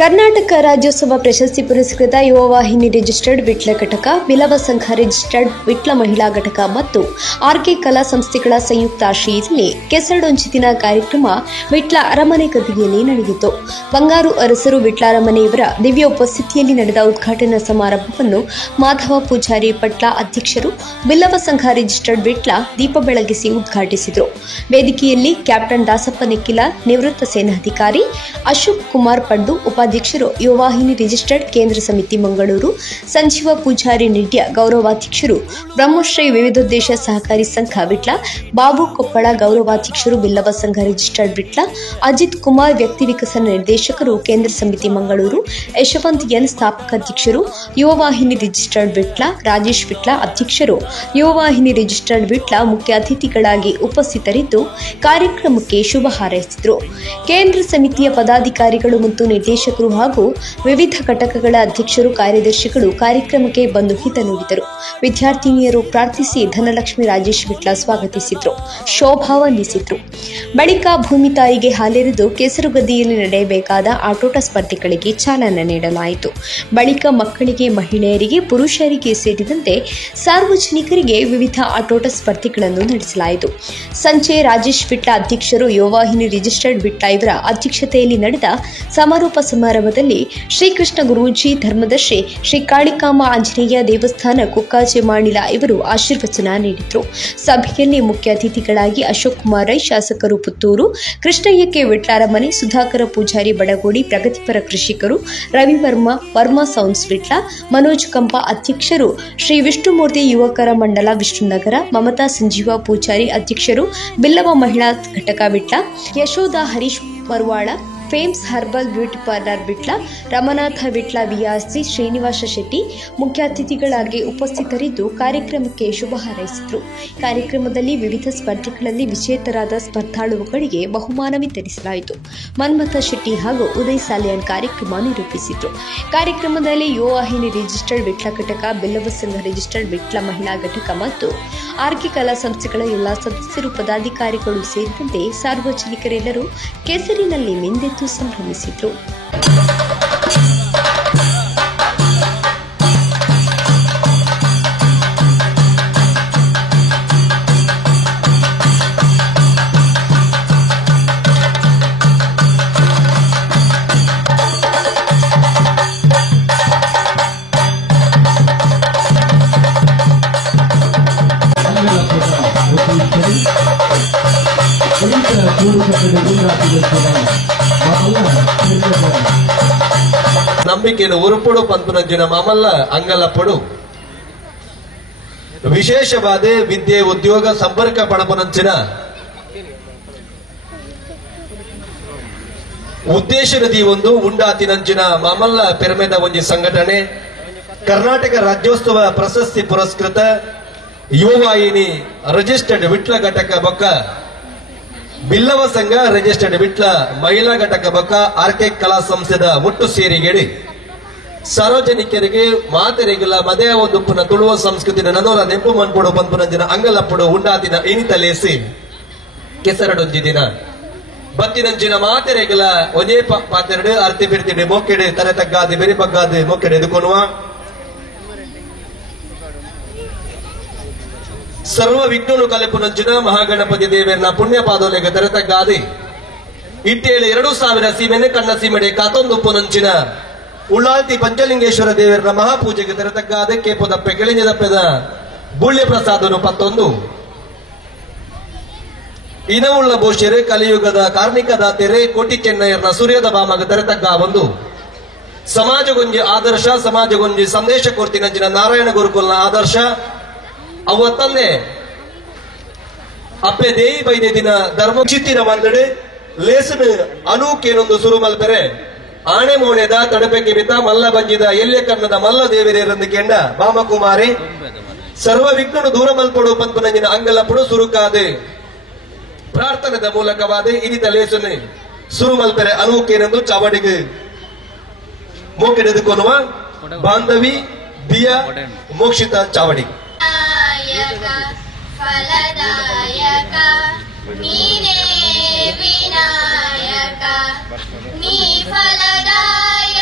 ಕರ್ನಾಟಕ ರಾಜ್ಯೋತ್ಸವ ಪ್ರಶಸ್ತಿ ಪುರಸ್ಕೃತ ಯುವ ವಾಹಿನಿ ರಿಜಿಸ್ಟರ್ಡ್ ವಿಟ್ಲ ಘಟಕ, ಬಿಲವ ಸಂಘ ರಿಜಿಸ್ಟರ್ಡ್ ವಿಟ್ಲ ಮಹಿಳಾ ಘಟಕ ಮತ್ತು ಆರ್ಕೆ ಕಲಾ ಸಂಸ್ಥೆಗಳ ಸಂಯುಕ್ತಾಶ್ರಯದಲ್ಲಿ ಕೆಸರಡೊಂಚಿ ದಿನ ಕಾರ್ಯಕ್ರಮ ವಿಟ್ಲ ಅರಮನೆ ಗದ್ದಿಗೆಯಲ್ಲಿ ನಡೆಯಿತು. ಬಂಗಾರು ಅರಸರು ವಿಟ್ಲ ಅರಮನೆಯವರ ದಿವ್ಯ ಉಪಸ್ಥಿತಿಯಲ್ಲಿ ನಡೆದ ಉದ್ಘಾಟನಾ ಸಮಾರಂಭವನ್ನು ಮಾಧವ ಪೂಜಾರಿ ಪಟ್ಲ ಅಧ್ಯಕ್ಷರು, ಬಿಲ್ಲವ ಸಂಘ ರಿಜಿಸ್ಟರ್ಡ್ ವಿಟ್ಲ ದೀಪ ಬೆಳಗಿಸಿ ಉದ್ಘಾಟಿಸಿದರು. ವೇದಿಕೆಯಲ್ಲಿ ಕ್ಯಾಪ್ಟನ್ ದಾಸಪ್ಪ ನೆಕ್ಕಿಲ, ನಿವೃತ್ತ ಸೇನಾಧಿಕಾರಿ ಅಶೋಕ್ ಕುಮಾರ್ ಪಂಡು, ಉಪಾಧ್ಯಕ್ಷರು, ಯುವವಾಹಿನಿ ರಿಜಿಸ್ಟರ್ಡ್ ಕೇಂದ್ರ ಸಮಿತಿ ಮಂಗಳೂರು ಸಂಜೀವ ಪೂಜಾರಿ ನಿಡ್ಯ, ಗೌರವಾಧ್ಯಕ್ಷರು ಬ್ರಹ್ಮಶ್ರೀ ವಿವಿಧೋದ್ದೇಶ ಸಹಕಾರಿ ಸಂಘ ವಿಟ್ಲ ಬಾಬು ಕೊಪ್ಪಳ, ಗೌರವಾಧ್ಯಕ್ಷರು ಬಿಲ್ಲವ ಸಂಘ ರಿಜಿಸ್ಟರ್ಡ್ ವಿಟ್ಲ ಅಜಿತ್ ಕುಮಾರ್, ವ್ಯಕ್ತಿ ವಿಕಸನ ನಿರ್ದೇಶಕರು ಕೇಂದ್ರ ಸಮಿತಿ ಮಂಗಳೂರು ಯಶವಂತ್ ಎನ್, ಸ್ಥಾಪಕಾಧ್ಯಕ್ಷರು ಯುವವಾಹಿನಿ ರಿಜಿಸ್ಟರ್ಡ್ ವಿಟ್ಲ ರಾಜೇಶ್ ವಿಟ್ಲ, ಅಧ್ಯಕ್ಷರು ಯುವವಾಹಿನಿ ರಿಜಿಸ್ಟರ್ಡ್ ವಿಟ್ಲ ಮುಖ್ಯ ಅತಿಥಿಗಳಾಗಿ ಉಪಸ್ಥಿತರಿದ್ದು ಕಾರ್ಯಕ್ರಮಕ್ಕೆ ಶುಭ ಹಾರೈಸಿದರು. ಕೇಂದ್ರ ಸಮಿತಿಯ ಪದಾಧಿಕಾರಿಗಳು ಮತ್ತು ನಿರ್ದೇಶಕರು ಹಾಗೂ ವಿವಿಧ ಘಟಕಗಳ ಅಧ್ಯಕ್ಷರು, ಕಾರ್ಯದರ್ಶಿಗಳು ಕಾರ್ಯಕ್ರಮಕ್ಕೆ ಬಂದು ಹಿತ ನುಡಿದರು. ವಿದ್ಯಾರ್ಥಿನಿಯರು ಪ್ರಾರ್ಥಿಸಿ ಧನಲಕ್ಷ್ಮಿ ರಾಜೇಶ್ ವಿಟ್ಲ ಸ್ವಾಗತಿಸಿದ್ರು, ಶೋಭಾ ವಂದಿಸಿದ್ರು. ಬಳಿಕ ಭೂಮಿ ತಾಯಿಗೆ ಹಾಲೆರೆದು ಕೆಸರುಗದ್ದಿಯಲ್ಲಿ ನಡೆಯಬೇಕಾದ ಆಟೋಟ ಸ್ಪರ್ಧೆಗಳಿಗೆ ಚಾಲನೆ ನೀಡಲಾಯಿತು. ಬಳಿಕ ಮಕ್ಕಳಿಗೆ, ಮಹಿಳೆಯರಿಗೆ, ಪುರುಷರಿಗೆ ಸೇರಿದಂತೆ ಸಾರ್ವಜನಿಕರಿಗೆ ವಿವಿಧ ಆಟೋಟ ಸ್ಪರ್ಧೆಗಳನ್ನು ನಡೆಸಲಾಯಿತು. ಸಂಜೆ ರಾಜೇಶ್ ವಿಟ್ಲ ಅಧ್ಯಕ್ಷರು, ಯುವವಾಹಿನಿ ರಿಜಿಸ್ಟರ್ಡ್ ವಿಟ್ಲ ಇವರ ಅಧ್ಯಕ್ಷತೆಯಲ್ಲಿ ನಡೆದ ಸಮಾರೋಪ ಸಮಾರಂಭದಲ್ಲಿ ಶ್ರೀಕೃಷ್ಣ ಗುರೂಜಿ, ಧರ್ಮದರ್ಶಿ ಶ್ರೀ ಕಾಳಿಕಾಂಬ ಆಂಜನೇಯ ದೇವಸ್ಥಾನ ಕುಕ್ಕಾಜೆ ಮಾಣಿಲ ಇವರು ಆಶೀರ್ವಚನ ನೀಡಿದರು. ಸಭೆಯಲ್ಲಿ ಮುಖ್ಯ ಅತಿಥಿಗಳಾಗಿ ಅಶೋಕ್ ಕುಮಾರ್ ರೈ, ಶಾಸಕರು ಪುತ್ತೂರು, ಕೃಷ್ಣಯ್ಯ ಕೆ ವಿಟ್ಲ ಅರಮನೆ, ಸುಧಾಕರ ಪೂಜಾರಿ ಬಡಗೋಡಿ, ಪ್ರಗತಿಪರ ಕೃಷಿಕರು ರವಿ ವರ್ಮಾ ಸೌಂಡ್ಸ್ ವಿಟ್ಲ, ಮನೋಜ್ ಕಂಪ, ಅಧ್ಯಕ್ಷರು ಶ್ರೀ ವಿಷ್ಣುಮೂರ್ತಿ ಯುವಕರ ಮಂಡಲ ವಿಷ್ಣುನಗರ, ಮಮತಾ ಸಂಜೀವ ಪೂಜಾರಿ, ಅಧ್ಯಕ್ಷರು ಬಿಲ್ಲವ ಮಹಿಳಾ ಘಟಕ Vitla, Yashodha Harish Marvala, fame's herbal beauty parlour Vitla, Ramanatha Vitla VRC, Srinivasa Shetty ಮುಖ್ಯ ಅತಿಥಿಗಳಾಗಿ ಉಪಸ್ಥಿತರಿದ್ದು ಕಾರ್ಯಕ್ರಮಕ್ಕೆ ಶುಭ ಹಾರೈಸಿದರು. ಕಾರ್ಯಕ್ರಮದಲ್ಲಿ ವಿವಿಧ ಸ್ಪರ್ಧೆಗಳಲ್ಲಿ ವಿಜೇತರಾದ ಸ್ಪರ್ಧಾಳುಗಳಿಗೆ ಬಹುಮಾನ ವಿತರಿಸಲಾಯಿತು. ಮನ್ಮಥ ಶೆಟ್ಟಿ ಹಾಗೂ ಉದಯ್ ಸಾಲಿಯಾನ್ ಕಾರ್ಯಕ್ರಮ ನಿರೂಪಿಸಿದರು. ಕಾರ್ಯಕ್ರಮದಲ್ಲಿ ಯುವವಾಹಿನಿ ರಿಜಿಸ್ಟರ್ಡ್ ವಿಟ್ಲ ಘಟಕ, ಬಿಲ್ಲವ ಸಂಘ ರಿಜಿಸ್ಟರ್ಡ್ ವಿಟ್ಲ ಮಹಿಳಾ ಘಟಕ ಮತ್ತು ಆರ್ಕೆ ಕಲಾ ಸಂಸ್ಥೆಗಳ ಎಲ್ಲಾ ಸದಸ್ಯರು, ಪದಾಧಿಕಾರಿಗಳು ಸೇರಿದಂತೆ ಸಾರ್ವಜನಿಕರೆಲ್ಲರೂ ಕೆಸರಿನಲ್ಲಿ ಮಿಂದೆದ್ದು ಸಂಭ್ರಮಿಸಿದರು. ನಂಬಿಕೆಯನ್ನು ಉರುಪಡು ಪಂಪುನಂಜಿನ ಮಾಮಲ್ಲ ಅಂಗಲಪ್ಪಡು ವಿಶೇಷವಾದ ವಿದ್ಯೆ, ಉದ್ಯೋಗ, ಸಂಪರ್ಕ ಪಣಪನಂಚಿನ ಉದ್ದೇಶನದಿ ಒಂದು ಉಂಡಾತಿನಂಚಿನ ಮಾಮಲ್ಲ ಪೆರ್ಮೆದ ಒಂಜಿ ಸಂಘಟನೆ ಕರ್ನಾಟಕ ರಾಜ್ಯೋತ್ಸವ ಪ್ರಶಸ್ತಿ ಪುರಸ್ಕೃತ ಯುವವಾಹಿನಿ ರಿಜಿಸ್ಟರ್ಡ್ ವಿಟ್ಲ ಘಟಕ ಬೊಕ್ಕ ಬಿಲ್ಲವ ಸಂಘ ರಿಜಿಸ್ಟರ್ಡ್ ವಿಟ್ಲ ಮಹಿಳಾ ಘಟಕ ಬೊಕ್ಕ ಆರ್ಕೆ ಕಲಾ ಸಂಸ್ಥೆದ ಮುಟ್ಟು ಸೇರಿಗೆಡಿ ಸಾರ್ವಜನಿಕರಿಗೆ ಮಾತೆರೆಗಿಲ್ಲ ಮದೇ ಒಂದುಪ್ಪನ ತುಳುವ ಸಂಸ್ಕೃತಿನ ನನೋರ ನೆಂಪು ಮನ್ಪುಡು ಪಂಪುನಂಜಿನ ಅಂಗಲಪ್ಪಡು ಉಂಡಾತಿನ ಇನಿತಲೇಸಿ ಕೆಸರಡೊಂಜಿ ದಿನ ಬತ್ತಿನಂಚಿನ ಮಾತೆರೆಗಿಲ್ಲ ಒಂದೇ ಪಾತೆರಡು ಅರ್ತಿ ಬಿರ್ತಿಡೆ ಮೊಕ್ಕೆಡೆ ತಲೆ ತಗ್ಗಾದೆ ಬೆರಿ ಬಗ್ಗಾದೆ ಮೊಕ್ಕೆಡೆ ಎದುಕೊನುವ ಸರ್ವ ವಿಘ್ನನು ಕಲೆಪುನಂಚಿನ ಮಹಾಗಣಪತಿ ದೇವರನ್ನ ಪುಣ್ಯ ಪಾದೋಲೆಗೆ ತೆರೆತಗ್ಗಾದೆ ಇಟ್ಟೇಳಿ 2000 ಸೀಮೆನೆ ಕಣ್ಣ ಸೀಮೆಡೆ ಕಾತೊಂದುಪ್ಪುನಂಚಿನ ಉಳ್ಳಾಲ್ತಿ ಪಂಚಲಿಂಗೇಶ್ವರ ದೇವರನ್ನ ಮಹಾಪೂಜೆಗೆ ತೆರೆತಗ್ಗಾದೆ ಕೇಪದಪ್ಪೆ ಕೆಳಿഞ്ഞದಪ್ಪೆದ ಬುಳ್ಯ ಪ್ರಸಾದನು 11 ಇನವುಳ್ಳ ಬೋಷರೆ ಕಲಿಯುಗದ ಕಾರ್ಮಿಕ ದಾತೆರೆ ಕೋಟಿ ಚೆನ್ನಯ್ಯರ್ನ ಸೂರ್ಯದ ಬಾಮಗ ತೆರೆತಗ್ಗ ಒಂದು ಸಮಾಜಗೊಂಜಿ ಆದರ್ಶ, ಸಮಾಜಗೊಂಜಿ ಸಂದೇಶ ಕೊರ್ತಿನಂಚಿನ ನಾರಾಯಣ ಗುರುಕುಲ್ನ ಆದರ್ಶ ಅವತ್ತನ್ನೇ ಅಪ್ಪೆ ದೇವಿ ಬೈದೆ ದಿನ ಧರ್ಮ ಚಿತ್ತಿನ ಮಂದಡೆ ಲೇಸನ ಅನೂಕೇನೊಂದು ಸುರು ಮಲ್ಪೆರೆ ಆಣೆ ಮೋಣೆದ ತಡಪೆಗೆ ಬಿದ್ದ ಮಲ್ಲ ಬಂಜಿದ ಎಲ್ಲೆ ಕನ್ನದ ಮಲ್ಲ ದೇವರೇರಂದು ಕೆಂಡ ಬಾಮಕುಮಾರಿ ಸರ್ವ ವಿಘ್ನನು ದೂರ ಮಲ್ಪಡು ಪಂಪನಂಜಿನ ಅಂಗಲಪ್ಪಡು ಸುರುಕಾದೆ ಪ್ರಾರ್ಥನೆದ ಮೂಲಕವಾದೆ ಇನಿತ ಲೇಸನೆ ಸುರು ಮಲ್ಪೆರೆ ಅನೂಕೇನೆಂದು ಚಾವಡಿಗೆ ಮೋಕೆಡೆದುಕೊನುವ ಬಾಂಧವಿ ಬಿಯ ಮೋಕ್ಷಿತ ಚಾವಡಿ ಫಲದಾಯಕ ನೀನೇ ವಿನಾಯಕ ನೀ ಫಲದಾಯಕ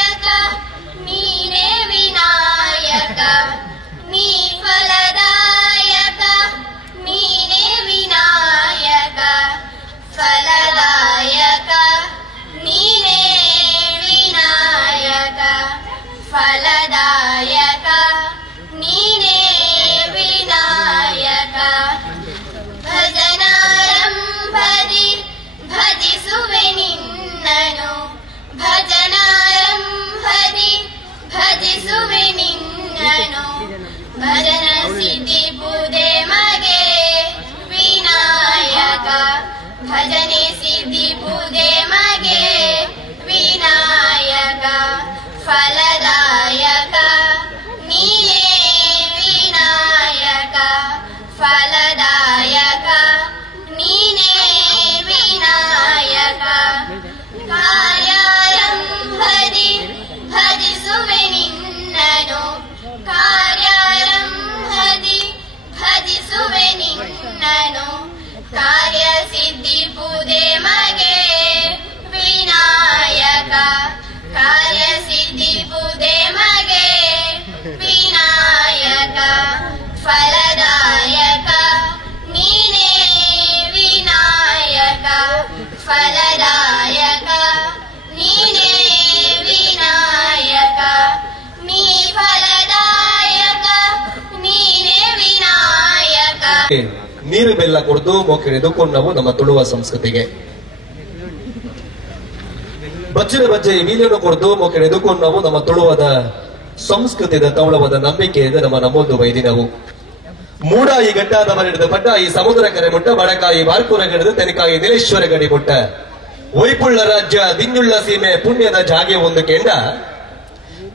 ಫಲದಾಯಕ ನೀನೇ ವಿನಾಯಕ ಭಜನಾರಂಭದಿ ಭಜಿಸುವೆ ನಿನ್ನನು ಭಜನಾರಂಭದಿ ಭಜಿಸುವೆ ನಿನ್ನನು ಭಜನ ಸಿದ್ಧಿ ಬುದೆ ಮಗೆ ವಿನಾಯಕ ಭಜನೆ ಸಿದ್ಧಿ ಬುದೆ ಮಗೆ ವಿನಾಯಕ ಫಲದಾಯಕ ನೀನೇ ವಿನಾಯಕ ಫಲದಾಯಕ ನೀನೇ ವಿನಾಯಕ ಕಾರ್ಯಾರಂಭದಿ ಭಜಿಸುವೆ ನಿನ್ನನು ಕಾರ್ಯಾರಂಭದಿ ಭಜಿಸುವೆ ನಿನ್ನನು ಕಾರ್ಯ ಸಿದ್ಧಿ ಬುದೆ ಮಗೆ ವಿನಾಯಕ ಕಾರ್ಯ ಸಿದ್ಧಿ ಬುದೆ ಮಗೆ ವಿನಾಯಕ ಫಲದಾಯಕ ನೀನೇ ವಿನಾಯಕ ಫಲದಾಯಕ ನೀನೇ ವಿನಾಯಕ ನೀ ಫಲದಾಯಕ ನೀನೇ ವಿನಾಯಕ. ನೀರು ಬೆಲ್ಲ ಕುಡಿದು ಮೊಕ್ಕೆಳೆದುಕೊಂಡವು ನಮ್ಮ ತುಳುವ ಸಂಸ್ಕೃತಿಗೆ. ಬಚ್ಚಿನ ಬಜ್ಜೆ ಮೀನನ್ನು ಕುಡಿದು ಮೊಕ್ಕೆಳೆದುಕೊಂಡವು ನಮ್ಮ ತುಳುವದ ಸಂಸ್ಕೃತಿದ ತವಳವಾದ ನಂಬಿಕೆಯಿಂದ ನಮ್ಮ ನಮ್ಮೊಂದು ಬೈದಿನವು. ಮೂಡಾಯಿ ಗಡ್ಡಾದ ಮನೆಡಿದ ಬಡ್ಡಾಯಿ ಸಮುದ್ರ ಕರೆ ಮುಟ್ಟ ಬಡಕಾಯಿ ಬಾರ್ಕೂರ ಗಡಿದ ತೆನಕಾಯಿ ನೀಲೇಶ್ವರ ಗಡಿ ಮುಟ್ಟ ವೈಪುಳ್ಳ ರಾಜ್ಯ ದಿಂಗುಳ್ಳ ಸೀಮೆ ಪುಣ್ಯದ ಜಾಗೆ ಒಂದು ಕೆಂಡ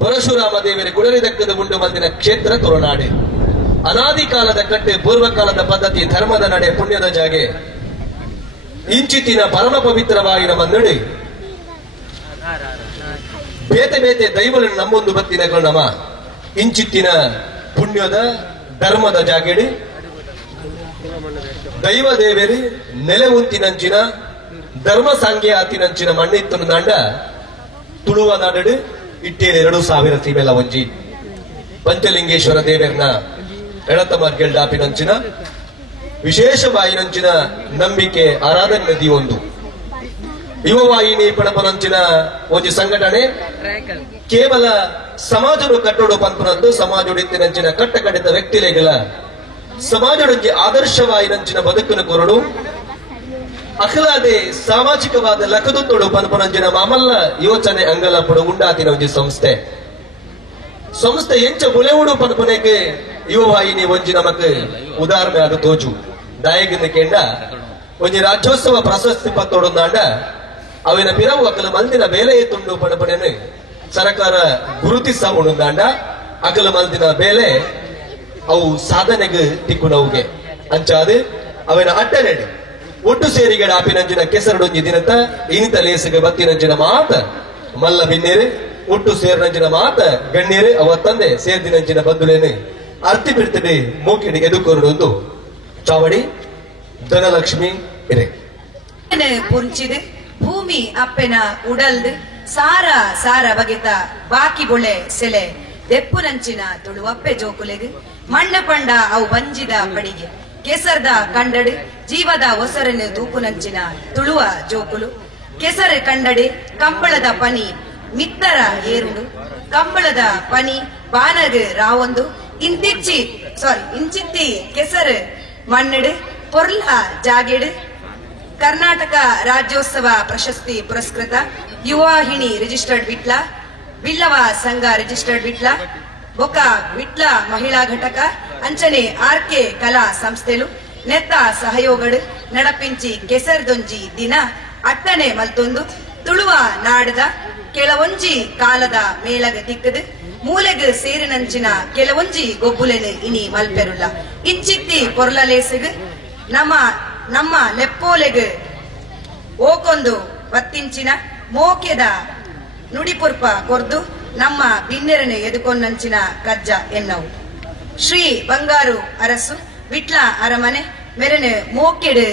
ಪರಶುರಾಮ ದೇವರ ಕುಡರಿದಕ್ಕದ ಉಂಡು ಬಂದಿನ ಕ್ಷೇತ್ರ ತುಳುನಾಡೆ. ಅನಾದಿ ಕಾಲದ ಕಟ್ಟೆ ಪೂರ್ವಕಾಲದ ಪದ್ಧತಿ ಧರ್ಮದ ನಡೆ ಪುಣ್ಯದ ಜಾಗೆ ಇಂಚಿತ್ತಿನ ಪರಮ ಪವಿತ್ರವಾಗಿ ನಮ್ಮ ನಡೆ ಬೇತೆ ಬೇತೆ ದೈವಗಳನ್ನು ನಮ್ಮೊಂದು ಬತ್ತಿನ ನಮ್ಮ ಇಂಚಿತ್ತಿನ ಪುಣ್ಯದ ಧರ್ಮದ ಜಾಗೆಡಿ ದೈವ ದೇವೇರಿ ನೆಲೆ ಉಂತಿನಂಚಿನ ಧರ್ಮ ಸಾಂಗ್ಯ ಆತಿನಂಚಿನ ಮಣ್ಣಿತ್ತನು ದಾಂಡ ತುಳುವ ನಾಡು ಇಟ್ಟೇಲಿ 2000 ಸೀಮೆಲ ಒಂಜಿ ಪಂಚಲಿಂಗೇಶ್ವರ ದೇವರನ ಎಳತಮಾರ್ಗೆಲ್ ಡಾಪಿನಂಚಿನ ವಿಶೇಷವಾಯಿನಂಚಿನ ನಂಬಿಕೆ ಆರಾಧನೆ ನದಿ ಒಂದು ಯುವವಾಹಿನಿ ಪಣಪನಂಚಿನ ಒಂದು ಸಂಘಟನೆ ಕೇವಲ ಸಮಾಜದ ಕಟ್ಟೋಡು ಪಂಪನಂದು ಸಮಾಜೋಡಿತ್ತಿನಂಚಿನ ಕಟ್ಟ ಕಡಿತ ವ್ಯಕ್ತಿಲೆಗಳ ಸಮಾಜಕ್ಕೆ ಆದರ್ಶವಾಯಿನಂಚಿನ ಬದುಕನ್ನು ಕೊರಡು ಅಖಲಾದೆ ಸಾಮಾಜಿಕವಾದ ಲಕದುತ್ತೋಡು ಪಂಪನಂಚಿನ ಮಾಮಲ್ಲ ಯೋಚನೆ ಅಂಗಲಪಡು ಉಂಡಾತಿನ ಒಂದು ಸಂಸ್ಥೆ ಎಂಚ ಬುಲೆವುಡು ಪಂಪನೆಗೆ ಯುವವಾಹಿನಿ ಒಂಜಿ ನಮಕ್ ಉದಾಹರಣೆ ಅದು ತೋಜು ದಾಯಗಿಂದ ಕೆಂಡ ಒಂಜಿ ರಾಜ್ಯೋತ್ಸವ ಪ್ರಶಸ್ತಿ ಪತ್ತೋಡೊಂದಾಂಡ ಅವಿನ ಪಿರವು ಅಕಲು ಮಲ್ದಿನ ಬೇಲೆ ತುಂಡು ಪಣಪಣೆನು ಸರ್ಕಾರ ಗುರುತಿಸ ಉಂಡಾಂಡ ಅಕಲು ಮಲ್ದಿನ ಬೇಲೆ ಅವು ಸಾಧನೆಗೆ ತಿಕ್ಕುನವುಗೆ ಅಂಚಾದು ಅವಿನ ಅಡ್ಡನೆಡು ಒಟ್ಟು ಸೇರಿಗೆ ಆಪಿನಂಚಿನ ಕೆಸರಡೊಂಜಿ ದಿನತ ಇನಿತ ಲೇಸಿಗೆ ಬತ್ತಿನಂಚಿನ ಮಾತ ಮಲ್ಲ ಬಿನ್ನೇರು ಒಟ್ಟು ಸೇರಿನಂಚಿನ ಮಾತ ಗಣ್ಯರು ಅವತ್ತಂದೆ ಸೇರ್ದಿನಂಚಿನ ಬಂಧುಳೇನು ಅರ್ತಿ ಬಿಡ್ತದೆ ಮೂಕಿಡಿ ಎದುಕೊರಡೊಂದು ಚಾವಡಿ ಧನಲಕ್ಷ್ಮಿ ಇರೆ ಪುಂಚಿದು ಭೂಮಿ ಅಪ್ಪೆನ ಉಡಲ್ದು ಸಾರ ಸಾರ ಬಗೆತ ಬಾಕಿ ಬೊಳೆ ಸೆಲೆ ದೆಪ್ಪುನಂಚಿನ ತುಳುವಪ್ಪೆ ಜೋಕುಲೆಗು ಮಣ್ಣ ಪಂಡ ಅವು ಬಂಜಿದ ಪಡಿಗೆ ಕೆಸರ್ದ ಕಂಡಡು ಜೀವದ ಒಸರನ್ನು ತೂಪುನಂಚಿನ ತುಳುವ ಜೋಕುಲು ಕೆಸರು ಕಂಡಡೆ ಕಂಬಳದ ಪನಿ ಮಿತ್ತರ ಏರುಡು ಕಂಬಳದ ಪನಿ ಬಾನಗು ರಾವೊಂದು ಇಂಚಿತ್ತಿ ಕೆಸರು ಮಣ್ಣಡು ಪೊರ್ಲ ಜಾಗೆಡು ಕರ್ನಾಟಕ ರಾಜ್ಯೋತ್ಸವ ಪ್ರಶಸ್ತಿ ಪುರಸ್ಕೃತ ಯುವವಾಹಿನಿ ರಿಜಿಸ್ಟರ್ಡ್ ವಿಟ್ಲ ಬಿಲ್ಲವ ಸಂಘ ರಿಜಿಸ್ಟರ್ಡ್ ವಿಟ್ಲ ಬೊಕ ವಿಟ್ಲ ಮಹಿಳಾ ಘಟಕ ಅಂಚನೆ ಆರ್ಕೆ ಕಲಾ ಸಂಸ್ಥೆಲು ನೆತ್ತ ಸಹಯೋಗಡು ನಡಪಿಂಚಿ ಕೆಸರ್ದೊಂಜಿ ದಿನ ಅಟ್ಟನೆ ಮಲ್ತೊಂದು ತುಳುವ ನಾಡದ ಕೆಲವೊಂಜಿ ಕಾಲದ ಮೇಳಗ ತಿಕ್ಕದು ಮೂಲೆಗ್ ಸೇರಿನಂಚಿನ ಕೆಲವೊಂಜಿ ಗೊಬ್ಬುಲೆನು ಇನಿ ಮಲ್ಪೆರುಲ್ಲ ಇಂಚಿತ್ತಿ ಪೊರ್ಲಲೇಸಿಗ್ ನಮ್ಮ ಲೆಪ್ಪೋಲೆಗ್ ಓಕೊಂದು ಬತ್ತಿಂಚಿನ ಮೋಕೆದ ನುಡಿಪುರ್ಪ ಕೊರ್ದು ನಮ್ಮ ಬಿನ್ನೆರನು ಎದುಕೊಂಡಂಚಿನ ಕಜ್ಜ ಎನ್ನವು ಶ್ರೀ ಬಂಗಾರು ಅರಸು ವಿಟ್ಲ ಅರಮನೆ ಮೆರನು ಮೋಕೆಡು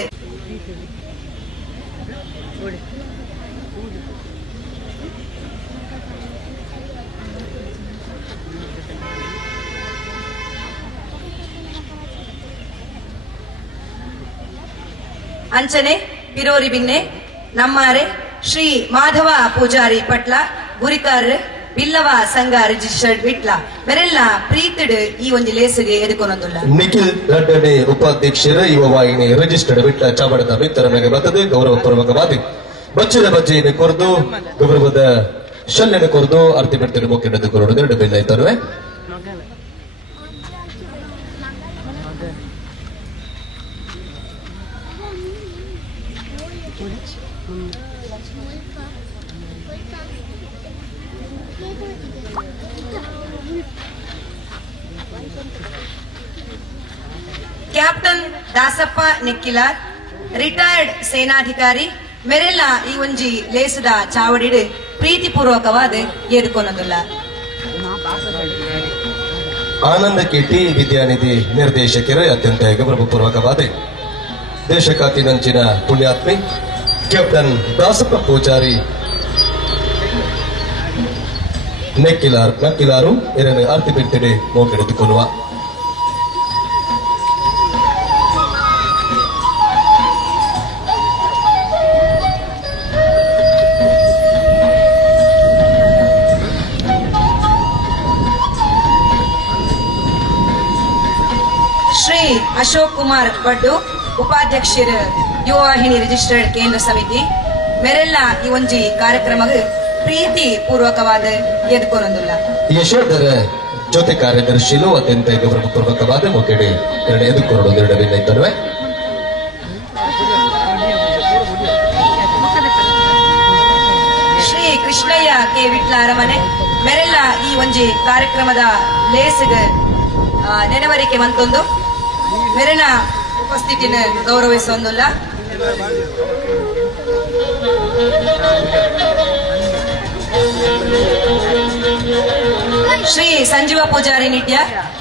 ಅಂಚನೆ ಪಿರೋರಿ ಬಿನ್ನೆ ನಮ್ಮಾರೆ ಶ್ರೀ ಮಾಧವ ಪೂಜಾರಿ ಪಟ್ಲ ಗುರಿಕಾರ್ ಬಿಲ್ಲವ ಸಂಘ ರಿಜಿಸ್ಟರ್ಡ್ ವಿಟ್ಲ ಮೆರೆಲ್ಲ ಪ್ರೀತಿಡ್ ಈ ಒಂದು ಲೇಸಿಗೆ ಎದುಕೊನೊಂದುಲ್ಲ ನಿಖಿಲ್ ರಡ್ಡನೆ ಉಪಾಧ್ಯಕ್ಷರ ಯುವ ವಾಹಿನಿ ರಿಜಿಸ್ಟರ್ಡ್ ವಿಟ್ಲ ಚಾವಡದ ಮಿತ್ರರಿಗೆ ಬರ್ತದೆ ಗೌರವಪೂರ್ವಕವಾಗಿ ಬಚ್ಚಿದ ಬಜ್ಜೆಯನ್ನು ಕೊರೆದು ಗೌರವದ ಶಲ್ಯನ ಕೊರೆದು ಅರ್ತಿ ಬಿಡ್ತಾರೆ ಮುಖ್ಯದ ಕೊರಡು ಎರಡು ಬೆಲ್ಲ ಇದ್ದಾರೆ ಕ್ಯಾಪ್ಟನ್ ದಾಸಪ್ಪ ನೆಕ್ಕಿಲಾರ್ ರಿಟೈರ್ಡ್ ಸೇನಾಧಿಕಾರಿ ಮೆರೆಲ್ಲ ಈ ಒಂಜಿ ಲೇಸುದ ಚಾವಡಿಡ್ ಪ್ರೀತಿಪೂರ್ವಕವಾದ ಎದುಕೊನೊಂದುಲ್ಲ ಆನಂದ ಕೆಟಿ ವಿದ್ಯಾನಿಧಿ ನಿರ್ದೇಶಕರೇ ಅತ್ಯಂತ ಗೌರವಪೂರ್ವಕವಾದ ದೇಶಕಾತಿನಂಚಿನ ಪುಣ್ಯಾತ್ಮಿ ಕ್ಯಾಪ್ಟನ್ ದಾಸಪ್ಪ ಪೂಜಾರಿ ನಕ್ಕಿಲಾರು ಎರಡನೇ ಆರ್ತಿ ಬಿಡ್ತಿಡೆ ಮೋಕೆಡೆದುಕೊಳ್ಳುವ ಶ್ರೀ ಅಶೋಕ್ ಕುಮಾರ್ ಬಡ್ಡು ಉಪಾಧ್ಯಕ್ಷರ ಯುವ ವಾಹಿನಿ ರಿಜಿಸ್ಟರ್ಡ್ ಕೇಂದ್ರ ಸಮಿತಿ ಮೆರೆಲ್ಲ ಈ ಒಂಜಿ ಕಾರ್ಯಕ್ರಮಕ್ಕೆ ಪ್ರೀತಿ ಪೂರ್ವಕವಾದ ಎದುಕೊನೊಂದುಲ್ಲ ಯಶೋಧರ ಜೊತೆ ಕಾರ್ಯದರ್ಶಿಲು ಅತ್ಯಂತ ಗೌರವಪೂರ್ವಕವಾದ ಮೊಕೆಡೆ ಎರಡು ಎದುಕೊರಡು ಎರಡು ಇದ್ದಾರೆ ಶ್ರೀ ಕೃಷ್ಣಯ್ಯ ಕೆ ವಿಟ್ಲ ಅರಮನೆ ಮೆರೆಲ್ಲ ಈ ಒಂಜಿ ಕಾರ್ಯಕ್ರಮದ ಲೇಸಿಗೆ ನೆನವರಿಕೆ ಮಂತೊಂದು ಮೆರೆನ ಉಪಸ್ಥಿತಿನ ಗೌರವಿಸೊಂದುಲ್ಲ ಶ್ರೀ ಸಂಜೀವ ಪೂಜಾರಿ ನಿಟ್ಯ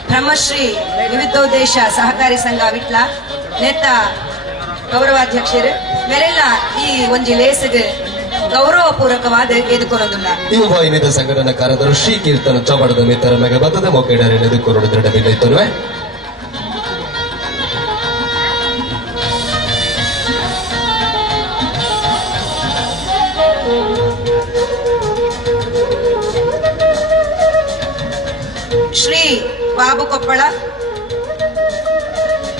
ಬ್ರಹ್ಮಶ್ರೀ ವಿವಿಧೋದ್ದೇಶ ಸಹಕಾರಿ ಸಂಘ ವಿಟ್ಲ ನೇತ ಗೌರವಾಧ್ಯಕ್ಷರು ಮೆರೆಲ್ಲ ಈ ಒಂಜಿ ಲೇಸಿಗೆ ಗೌರವಪೂರ್ವಕವಾದ ಎದುಕೊನೊಂದುಲ್ಲ ಯುವ ವಾಹಿನಿದ ಸಂಘಟನಾ ಕಾರ್ಯದರ್ಶಿ ಕೀರ್ತನ ಚಾವಡದ ಮಿತ್ರ ಮೆಗ ಬರ್ತದೆ ಮೊಕೆಡೆ ಎದುಕೊರಡು ಎರಡು ಬೆಲ್ಲ ಇದ್ದಾರೆ ಶ್ರೀ ಬಾಬು ಕೊಪ್ಪಳ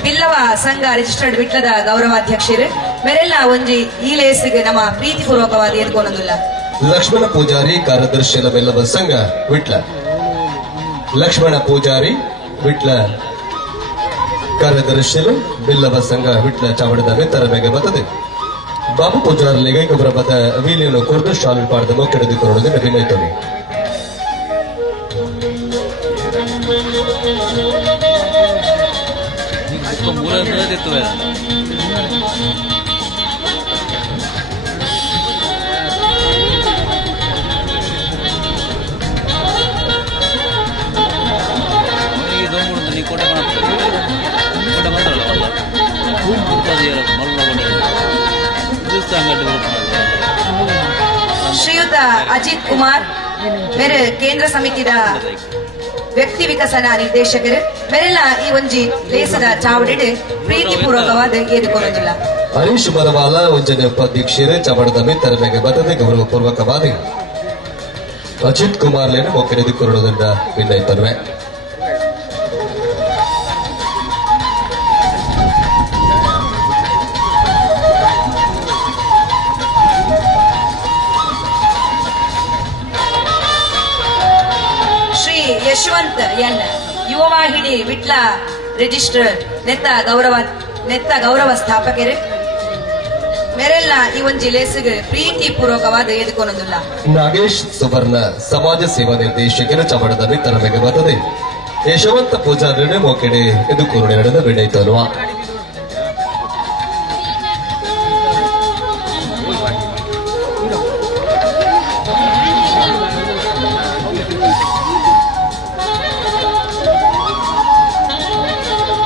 ಬಿಲ್ಲವ ಸಂಘ ರಿಜಿಸ್ಟರ್ಡ್ ವಿಟ್ಲದ ಗೌರವಾಧ್ಯಕ್ಷರು ಮೆರೆಲ್ಲ ಒಂಜಿ ಈ ಲೇಸಿಗೆ ನಮ್ಮ ಪ್ರೀತಿಪೂರ್ವಕವಾದ ಎದುಕೊನೊಂದುಲ್ಲ ಲಕ್ಷ್ಮಣ ಪೂಜಾರಿ ಕಾರ್ಯದರ್ಶಿ ಬೆಲ್ಲವ ಸಂಘ ವಿಟ್ಲ ಲಕ್ಷ್ಮಣ ಪೂಜಾರಿ ವಿಟ್ಲ ಕಾರ್ಯದರ್ಶಿಲು ಬೆಲ್ಲವ ಸಂಘ ವಿಟ್ಲ ಚಾವಡದ ಮಿತ್ರ ಮೆಗ ಬರ್ತದೆ ಬಾಬು ಪೂಜಾರಲಿಗೆ ಗೌರವದ ವೀಲಿಯನ್ನು ಕೊರೆದು ಶಾಲು ಪಾಡದ ಮೊಕ್ಕೆಡೆದುಕೊಳ್ಳೋದು ನವೀನೈತವೆ ಶ್ರೀಯುತ ಅಜಿತ್ ಕುಮಾರ್ ಬೇರೆ ಕೇಂದ್ರ ಸಮಿತಿದ ವ್ಯಕ್ತಿ ವಿಕಸನ ನಿರ್ದೇಶಕರು ಬೇರೆಲ್ಲ ಈ ಒಂಜಿ ಲೇಸದ ಚಾವಡಿಡ್ ಪ್ರೀತಿಪೂರ್ವಕವಾದ ಎದುಕೊನೊಂದುಲ್ಲ ಹರೀಶ್ ಬರವಾಲ ಒಂಜನೆ ಉಪಾಧ್ಯಕ್ಷರೇ ಚಾವಡದ ಮಿತ್ರ ಮೆಗ ಬರ್ತದೆ ಗೌರವಪೂರ್ವಕವಾದ ಅಜಿತ್ ಕುಮಾರ್ ಲೇನೆ ಮೊಕ್ಕೆಡೆದುಕೊಳ್ಳೋದನ್ನ ವಿನಯಿತನ್ವೆ ಯಶವಂತ್ ಎನ್ ಯುವ ವಾಹಿನಿ ವಿಟ್ಲ ರಿಜಿಸ್ಟರ್ ನೆತ್ತ ಗೌರವ ಸ್ಥಾಪಕರು ಮೇರೆಲ್ಲ ಈ ಒಂಜಿ ಲೇಸಿಗೆ ಪ್ರೀತಿ ಪೂರ್ವಕವಾದ ಎದುಕೊನೊಂದುಲ್ಲ ನಾಗೇಶ್ ಸುವರ್ಣ ಸಮಾಜ ಸೇವಾ ನಿರ್ದೇಶಕರ ಚಾವಡದ ಮಿತ್ರ ಮೆಗ ಬರ್ತದೆ ಯಶವಂತ ಪೂಜಾರಿ ಮೊಕೆಡೆ ಎದುಕೊರಡು ಎರಡು ಬೆಳೆಯಿತಲ್ವಾ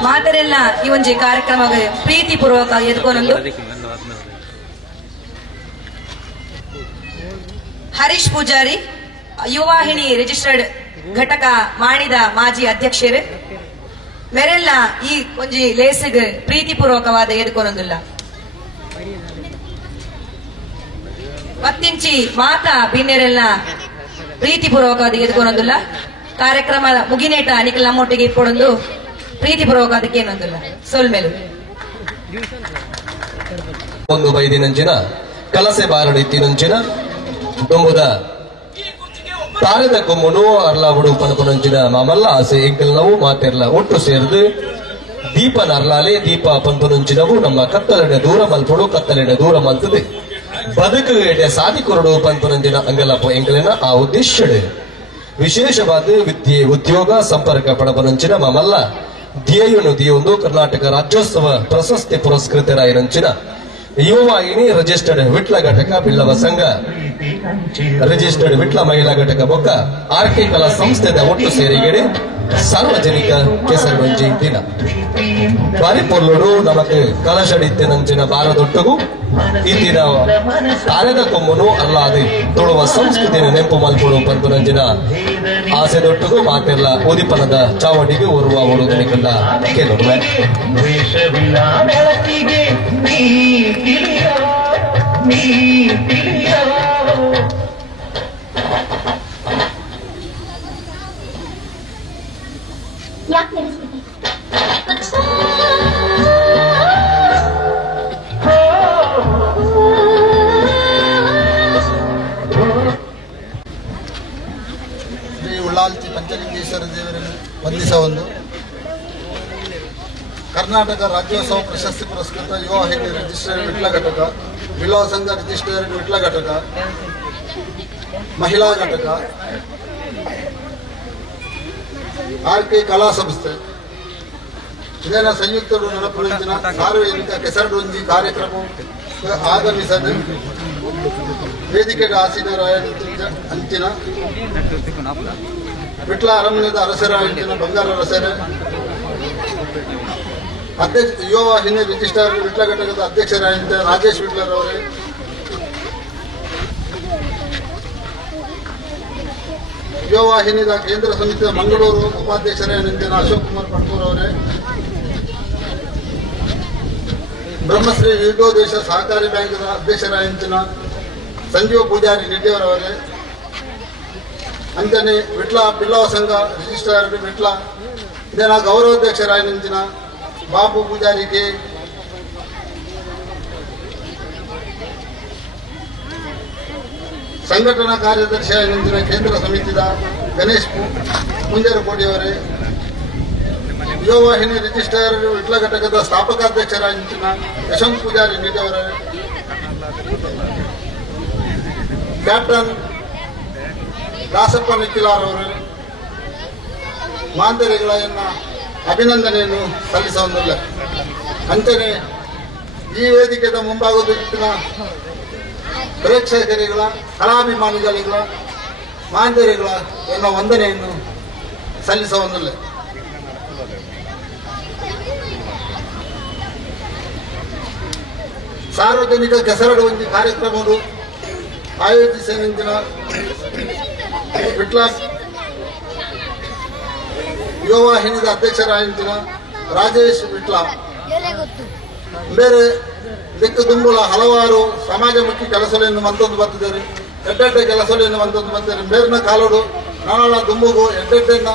ಮಾತರೆಲ್ಲ ಈ ಒಂಜಿ ಕಾರ್ಯಕ್ರಮ ಪ್ರೀತಿ ಪೂರ್ವಕ ಎದುಕೊನೊಂದು ಹರೀಶ್ ಪೂಜಾರಿ ಯುವ ವಾಹಿನಿ ರಿಜಿಸ್ಟರ್ಡ್ ಘಟಕ ಮಾಡಿದ ಮಾಜಿ ಅಧ್ಯಕ್ಷರು ಮೇರೆಲ್ಲ ಈ ಒಂಜಿ ಲೇಸಿಗೆ ಪ್ರೀತಿ ಪೂರ್ವಕವಾದ ಎದುಕೊನೊಂದುಲ್ಲ ಮತ್ತಿಂಚಿ ಮಾತಾ ಬಿನ್ನೆರೆಲ್ಲ ಪ್ರೀತಿಪೂರ್ವಕವಾದ ಎದುಕೊಂಡೊಂದಿಲ್ಲ ಕಾರ್ಯಕ್ರಮ ಮುಗಿನೇಟ ಅನಿಕಲ್ ನಮ್ಮೊಟ್ಟಿಗೆ ಇಟ್ಕೊಡೊಂದು ಪ್ರೀತಿಪೂರ್ವಕವಾದಕ್ಕೆ ಏನೊಂದಿಲ್ಲ ಸೋಲ್ಮೇಲು ಒಂದು ಬೈದಿನಂಚಿನ ಕಲಸೆ ಬಾರಡಿತ್ತಿನಂಚಿನ ದುಂಬುದ ತಾರದ ಕೊಮ್ಮನು ಅರ್ಲ ಬುಡು ಪನಪನಂಚಿನ ಮಾಮಲ್ಲ ಆಸೆ ಎಂಕಲ್ನವು ಮಾತೆರ್ಲ ಒಟ್ಟು ಸೇರಿದು ದೀಪ ನರ್ಲಾಲೆ ದೀಪ ಪಂಪನಂಚಿನವು ನಮ್ಮ ಕತ್ತಲೆಡೆ ದೂರ ಮಲ್ಪಡು ಕತ್ತಲೆಡೆ ದೂರ ಮಲ್ತದೆ ಬದುಕು ಎಡೆ ಸಾಧಿ ಕೊರಡು ಪಂಪನಂಚಿನ ಅಂಗಲಪ್ಪ ಎಂಕಲಿನ ಆ ಉದ್ದೇಶಡೆ ವಿಶೇಷವಾದ ವಿದ್ಯೆ ಉದ್ಯೋಗ ಸಂಪರ್ಕ ಪಡಪನಂಚಿನ ಮಾಮಲ್ಲ ಧ್ಯೇಯನು ದಿಯೊಂದು ಕರ್ನಾಟಕ ರಾಜ್ಯೋತ್ಸವ ಪ್ರಶಸ್ತಿ ಪುರಸ್ಕೃತರಾಯಿರಂಚಿನ ಯುವವಾಹಿನಿ ರಿಜಿಸ್ಟರ್ಡ್ ವಿಟ್ಲ ಘಟಕ ಬಿಲ್ಲವ ಸಂಘ ರಿಜಿಸ್ಟರ್ಡ್ ವಿಟ್ಲ ಮಹಿಳಾ ಘಟಕ ಬೊಕ್ಕ ಆರ್ಕೆ ಕಲಾ ಸಂಸ್ಥೆದ ಒಟ್ಟು ಸೇರಿಗೆಡೆ ಸಾರ್ವಜನಿಕ ಕೆಸರುವಂಜಿ ದಿನ ಬಾರಿಪೊಲ್ಲುಡು ನಮಗೆ ಕಲಶಡಿತ್ತೆನಂಚಿನ ಬಾರದೊಟ್ಟಗೂ ಈ ದಿನ ತಾರೆದ ಕೊಮ್ಮನು ಅಲ್ಲಾದೆ ತೊಳುವ ಸಂಸ್ಕೃತಿಯ ನೆಂಪು ಮಲ್ಪುಡು ಪಂಪುನಂಚಿನ ಆಸೆದೊಟ್ಟಗೂ ಮಾತೆಲ್ಲ ಉದಿಪನದ ಚಾವಡಿಗೆ ಓರ್ವ ಓಡುವುದನಿಕಲ್ಲ ಕೆಲವು ಯಾಕೆ ನೆನೆಸ್ಬಿಟ್ಟೆ ಶ್ರೀ ಉಳ್ಳಾಲ್ತಿ ಪಂಚಲಿಂಗೇಶ್ವರ ದೇವರನ್ನು ವಂದಿಸ ಒಂದು ಕರ್ನಾಟಕ ರಾಜ್ಯೋತ್ಸವ ಪ್ರಶಸ್ತಿ ಪುರಸ್ಕೃತ ಯುವ ವಾಹಿನಿ ರಿಜಿಸ್ಟರ್ಡ್ ವಿಟ್ಲ ಘಟಕ ವಿಲವ ಸಂಘ ರಿಜಿಸ್ಟರ್ಡ್ ವಿಟ್ಲ ಘಟಕ ಮಹಿಳಾ ಘಟಕ ಆರ್ಕೆ ಕಲಾ ಸಂಸ್ಥೆ ಇದರ ಸಂಯುಕ್ತ ನಡಪಡಿಸಿದ ಸಾರ್ವಜನಿಕ ಕೆಸರಡೊಂಜಿ ಕಾರ್ಯಕ್ರಮ ಆಗಮಿಸದೆ ವೇದಿಕೆಗೆ ಆಸೀನರಾಯ ಅಂಚಿನ ವಿಟ್ಲ ಅರಮನೆದ ಅರಸರ ಅಂಚಿನ ಬಂಗಾರ ಅರಸರ ಅಧ್ಯಕ್ಷ ಯುವ ವಾಹಿನಿ ರಿಜಿಸ್ಟರ್ ವಿಟ್ಲ ಘಟಕದ ಅಧ್ಯಕ್ಷರಾಗಿದ್ದ ರಾಜೇಶ್ ವಿಟ್ಲರ್ ಅವರೇ, ಯುವ ವಾಹಿನಿದ ಕೇಂದ್ರ ಸಮಿತಿಯ ಮಂಗಳೂರು ಉಪಾಧ್ಯಕ್ಷರಾಗಿದ್ದ ಅಶೋಕ್ ಕುಮಾರ್ ಪಟ್ಕೂರ್ ಅವರೇ, ಬ್ರಹ್ಮಶ್ರೀ ವಿವಿಧೋದ್ದೇಶ ಸಹಕಾರಿ ಬ್ಯಾಂಕ್ನ ಅಧ್ಯಕ್ಷರಾಗಿದ್ದ ಸಂಜೀವ ಪೂಜಾರಿ ನಿಡ್ಡಿಯವರವರೇ, ಅಂಜನೆ ವಿಟ್ಲ ಬಿಲ್ಲವ ಸಂಘ ರಿಜಿಸ್ಟರ್ಡ್ ವಿಟ್ಲ ಇದರ ಗೌರವಾಧ್ಯಕ್ಷರಾಗಿದ್ದ ಬಾಬು ಪೂಜಾರಿಗೆ, ಸಂಘಟನಾ ಕಾರ್ಯದರ್ಶಿಯಾಗಿದ್ದ ಕೇಂದ್ರ ಸಮಿತಿದ ಗಣೇಶ್ ಮುಂಜರಕೋಟಿಯವರೇ, ಯುವ ವಾಹಿನಿ ರಿಜಿಸ್ಟರ್ ವಿಟ್ಲ ಘಟಕದ ಸ್ಥಾಪಕಾಧ್ಯಕ್ಷರಾಗಿದ್ದ ಯಶವಂತ್ ಪೂಜಾರಿ ನಿಡ್ಡಿಯವರೇ, ಕ್ಯಾಪ್ಟನ್ ದಾಸಪ್ಪ ನಿಖಿಲಾರ್ ಅವರು ಮಾಂತರಿಗಳನ್ನ ಅಭಿನಂದನೆಯನ್ನು ಸಲ್ಲಿಸುವುದಿಲ್ಲ. ಅಂತೆಯೇ ಈ ವೇದಿಕೆಯ ಮುಂಭಾಗದಲ್ಲಿನ ಪ್ರೇಕ್ಷಕರಿಗಳ ಕಲಾಭಿಮಾನಿಗಳಿಗಳ ಮಾಂತರಿಗಳ ಎಲ್ಲ ವಂದನೆಯನ್ನು ಸಲ್ಲಿಸುವುದಿಲ್ಲ. ಸಾರ್ವಜನಿಕ ಕೆಸರಡುವಂಜಿ ಕಾರ್ಯಕ್ರಮಗಳು ಆಯೋಜಿಸಿದ ವಿಟ್ಲ ಯುವ ವಾಹಿನಿದ ಅಧ್ಯಕ್ಷರಾಗಿದ್ದ ರಾಜೇಶ್ ವಿಟ್ಲ ಬೇರೆ ದಿಕ್ಕು ದುಂಬುಳ ಹಲವಾರು ಸಮಾಜಮುಖಿ ಕೆಲಸಗಳನ್ನು ಮಂತೊಂದು ಬರ್ತಿದ್ದಾರೆ, ಎಡ್ಡೆಡ್ಡೆ ಕೆಲಸಗಳನ್ನು ಮಂತೊಂದು ಬರ್ತಾರೆ. ಬೇರ್ನ ಕಾಲೋಡು ನಾಳ ದುಂಬುಗು ಎಡ್ಡೆಡ್ಡೆನ್ನ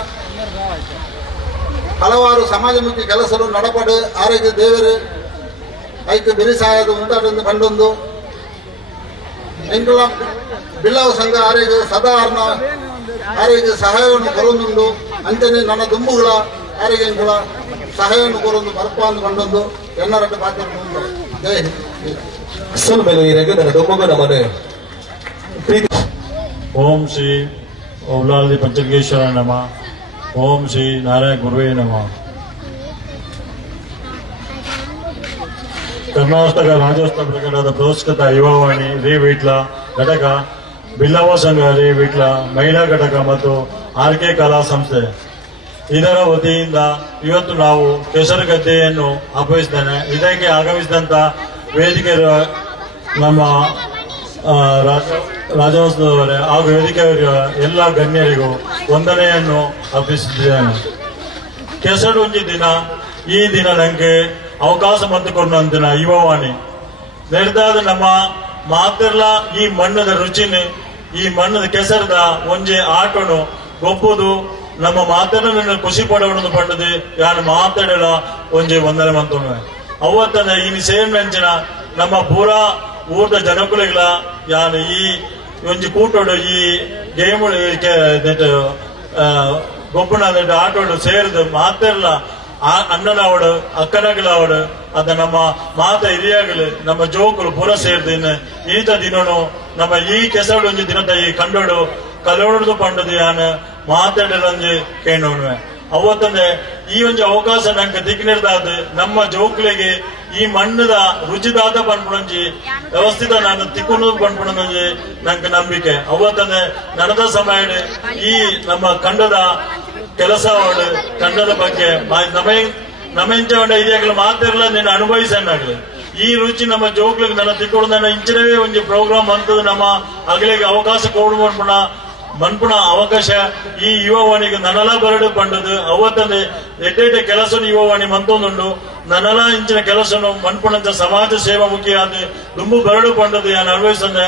ಹಲವಾರು ಸಮಾಜಮುಖಿ ಕೆಲಸಗಳು ನಡಪಡು ಆರೋಗ್ಯ ದೇವರು ಐಕ್ಯ ಬಿರಿಸಾಯದು ಉಂಟಾಡೊಂದು ಕಂಡೊಂದು ಎಂಕುಲ ಬಿಲ್ಲವ ಸಂಘ ಆರೋಗ್ಯ ಸದಾ ಆರೋಗ್ಯ ಸಹಾಯವನ್ನು ಕೊರೊಂದುಂಡು ಅಂತೆಯೇ ನನ್ನ ದುಂಬುಗಳ ಆರೋಗ್ಯಗಳ ಸಹಾಯವನ್ನು ಕೊರೊಂದು ಬರ್ಪಾಂದು ಕಂಡೊಂದು ಎನ್ನರಟ್ಟು ಪಾತ್ರ ಜೈ ಹಿಂದ್. ಓಂ ಶ್ರೀ ಉಳ್ಳಾಲ್ತಿ ಪಂಚಲಿಂಗೇಶ್ವರ ನಮಃ. ಓಂ ಶ್ರೀ ನಾರಾಯಣ ಗುರುವೇ ನಮಃ. ಕರ್ನಾಟಕ ರಾಜ್ಯೋತ್ಸವ ಪ್ರಕರಣದ ಪುರಸ್ಕೃತ ಯುವವಾಹಿನಿ ರೇ ವಿಟ್ಲ ಘಟಕ, ಬಿಲ್ಲವ ಸಂಘ ರೇ ವಿಟ್ಲ ಮಹಿಳಾ ಘಟಕ ಮತ್ತು ಆರ್ಕೆ ಕಲಾ ಸಂಸ್ಥೆ ಇದರ ವತಿಯಿಂದ ಇವತ್ತು ನಾವು ಕೆಸರುಗದ್ದೆಯನ್ನು ಅಪವಿಸ್ತೇನೆ. ಇದಕ್ಕೆ ಆಗಮಿಸಿದಂತ ವೇದಿಕೆ ನಮ್ಮ ರಾಜ್ಯೋತ್ಸವದವರೇ ಹಾಗೂ ವೇದಿಕೆಯವರ ಎಲ್ಲ ಗಣ್ಯರಿಗೂ ವಂದನೆಯನ್ನು ಅರ್ಪಿಸುತ್ತಿದ್ದೇನೆ. ಕೆಸರುಂಜಿ ದಿನ ಈ ದಿನ ನನಗೆ ಅವಕಾಶ ಮಂತುಕೊಂಡಂತಿನ ಯುವವಾಣಿ ನಡೆದಾದ ನಮ್ಮ ಮಾತೆಲ್ಲ ಈ ಮಣ್ಣದ ರುಚಿನ ಈ ಮಣ್ಣದ ಕೆಸರದ ಒಂಜಿ ಆಟನು ಗೊಬ್ಬುದು ನಮ್ಮ ಮಾತನ್ನ ಖುಷಿ ಪಡೋಣ ಪಂಡದು ಯಾನು ಮಾತಾಡಲ ಒಂಜಿ ವಂದನೆ ಮಂತೋಣ ಅವತ್ತನ ಇನ್ನು ಸೇರಿನ ನಮ್ಮ ಪೂರಾ ಊರದ ಜನಕುಲಿಗಳ ಯಾನು ಈ ಒಂಜಿ ಕೂಟೋಡು ಈ ಗೇಮ್ ಗೊಬ್ಬನ ಆಟೋಡು ಸೇರಿದು ಮಾತಾಡಲ ಅಣ್ಣನವಡು ಅಕ್ಕನಗಳವಡು ಅದ ನಮ್ಮ ಮಾತ ಹಿರಿಯಗಳು ನಮ್ಮ ಜೋಕುಲು ಪೂರ ಸೇರಿದ ಈತ ದಿನನು ನಮ್ಮ ಈ ಕೆಸರು ಒಂಜಿ ದಿನದ ಈ ಕಂಡೋಡು ಕಲೋಡದು ಪಂಡದು ಯಾನು ಮಾತಾಡಲಂಜಿ ಕೇಳೋಣ ಅವತ್ತಂದ್ರೆ ಈ ಒಂದು ಅವಕಾಶ ನಂಗೆ ದಿಕ್ಕಿನಿರ್ದಾದ ನಮ್ಮ ಜೋಕ್ಲಿಗೆ ಈ ಮಣ್ಣದ ರುಚಿದಾದ ಪನ್ಪುಣಂಜಿ ವ್ಯವಸ್ಥಿತ ನಾನು ತಿಕ್ಕೊಂಡು ಪನ್ಪುಣಂಜಿ ನಂಗೆ ನಂಬಿಕೆ ಅವತ್ತಂದ್ರೆ ನನದ ಸಮಯ ಈ ನಮ್ಮ ಕಂಡದ ಕೆಲಸ ಕಂಡದ ಬಗ್ಗೆ ನಮೆಂಚ ಇದಾಗಲಿ ಮಾತಿರಲ್ಲ ನೀನು ಅನುಭವಿಸನ್ನಾಗಲಿ ಈ ರುಚಿ ನಮ್ಮ ಜೋಕ್ಲಿಗೆ ನನ್ನ ತಿಕ್ಕೊಂಡು ನನ್ನ ಇಂಚಿನವೇ ಒಂದು ಪ್ರೋಗ್ರಾಮ್ ಅಂತದ್ದು ನಮ್ಮ ಅಗಲಿಗೆ ಅವಕಾಶ ಕೊಡು ಮನ್ಪುಣ ಅವಕಾಶ ಈ ಯುವವಾಣಿಗೆ ನನಲ ಬರಡು ಪಂಡದು ಅವತ್ತಂದೆ ಎಡ್ಡೆ ಕೆಲಸ ಯುವವಾಣಿ ಮಂತೊಂದುಂಡು ನನಲ ಇಂಚಿನ ಕೆಲಸನು ಮನ್ಪುಣಂತ ಸಮಾಜ ಸೇವಾ ಮುಖ್ಯ ಆದ ದುಂಬು ಬರಡು ಪಂಡದು ಯಾನು ಅನುಭವಿಸಂದೆ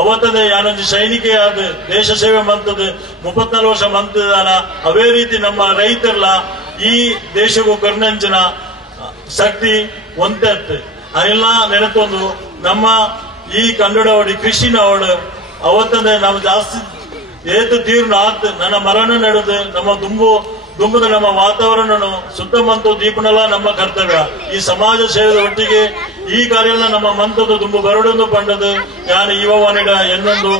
ಅವತ್ತಂದೆ ಯಾನೊಂದು ಸೈನಿಕೆ ಆದ ದೇಶ ಸೇವೆ ಮಂತದ್ದು 34 ವರ್ಷ ಮಂತದಾನ ಅವೇ ರೀತಿ ನಮ್ಮ ರೈತರ್ಲ ಈ ದೇಶಕ್ಕೂ ಕರ್ನಂಚಿನ ಶಕ್ತಿ ಒಂದೆತ್ತು ಅದೆಲ್ಲ ನೆನೆತೊಂದು ನಮ್ಮ ಈ ಕನ್ನಡವಡಿ ಕೃಷಿನವಡು ಅವತ್ತಂದೆ ನಾವು ಜಾಸ್ತಿ ಏತು ತೀರ್ನ ಆತ್ ನನ್ನ ಮರಣ ನಡೆದು ನಮ್ಮ ದುಂಬದ ನಮ್ಮ ವಾತಾವರಣ ಸುತ್ತ ಮಂತು ದೀಪನಲ್ಲ ನಮ್ಮ ಕರ್ತವ್ಯ ಈ ಸಮಾಜ ಸೇವೆದ ಒಟ್ಟಿಗೆ ಈ ಕಾರ್ಯ ನಮ್ಮ ಮಂತದ ದುಂಬು ಬರಡೊಂದು ಪಂಡದು ಯಾನು ಯುವವಾಣಿಗ ಎನ್ನೊಂದು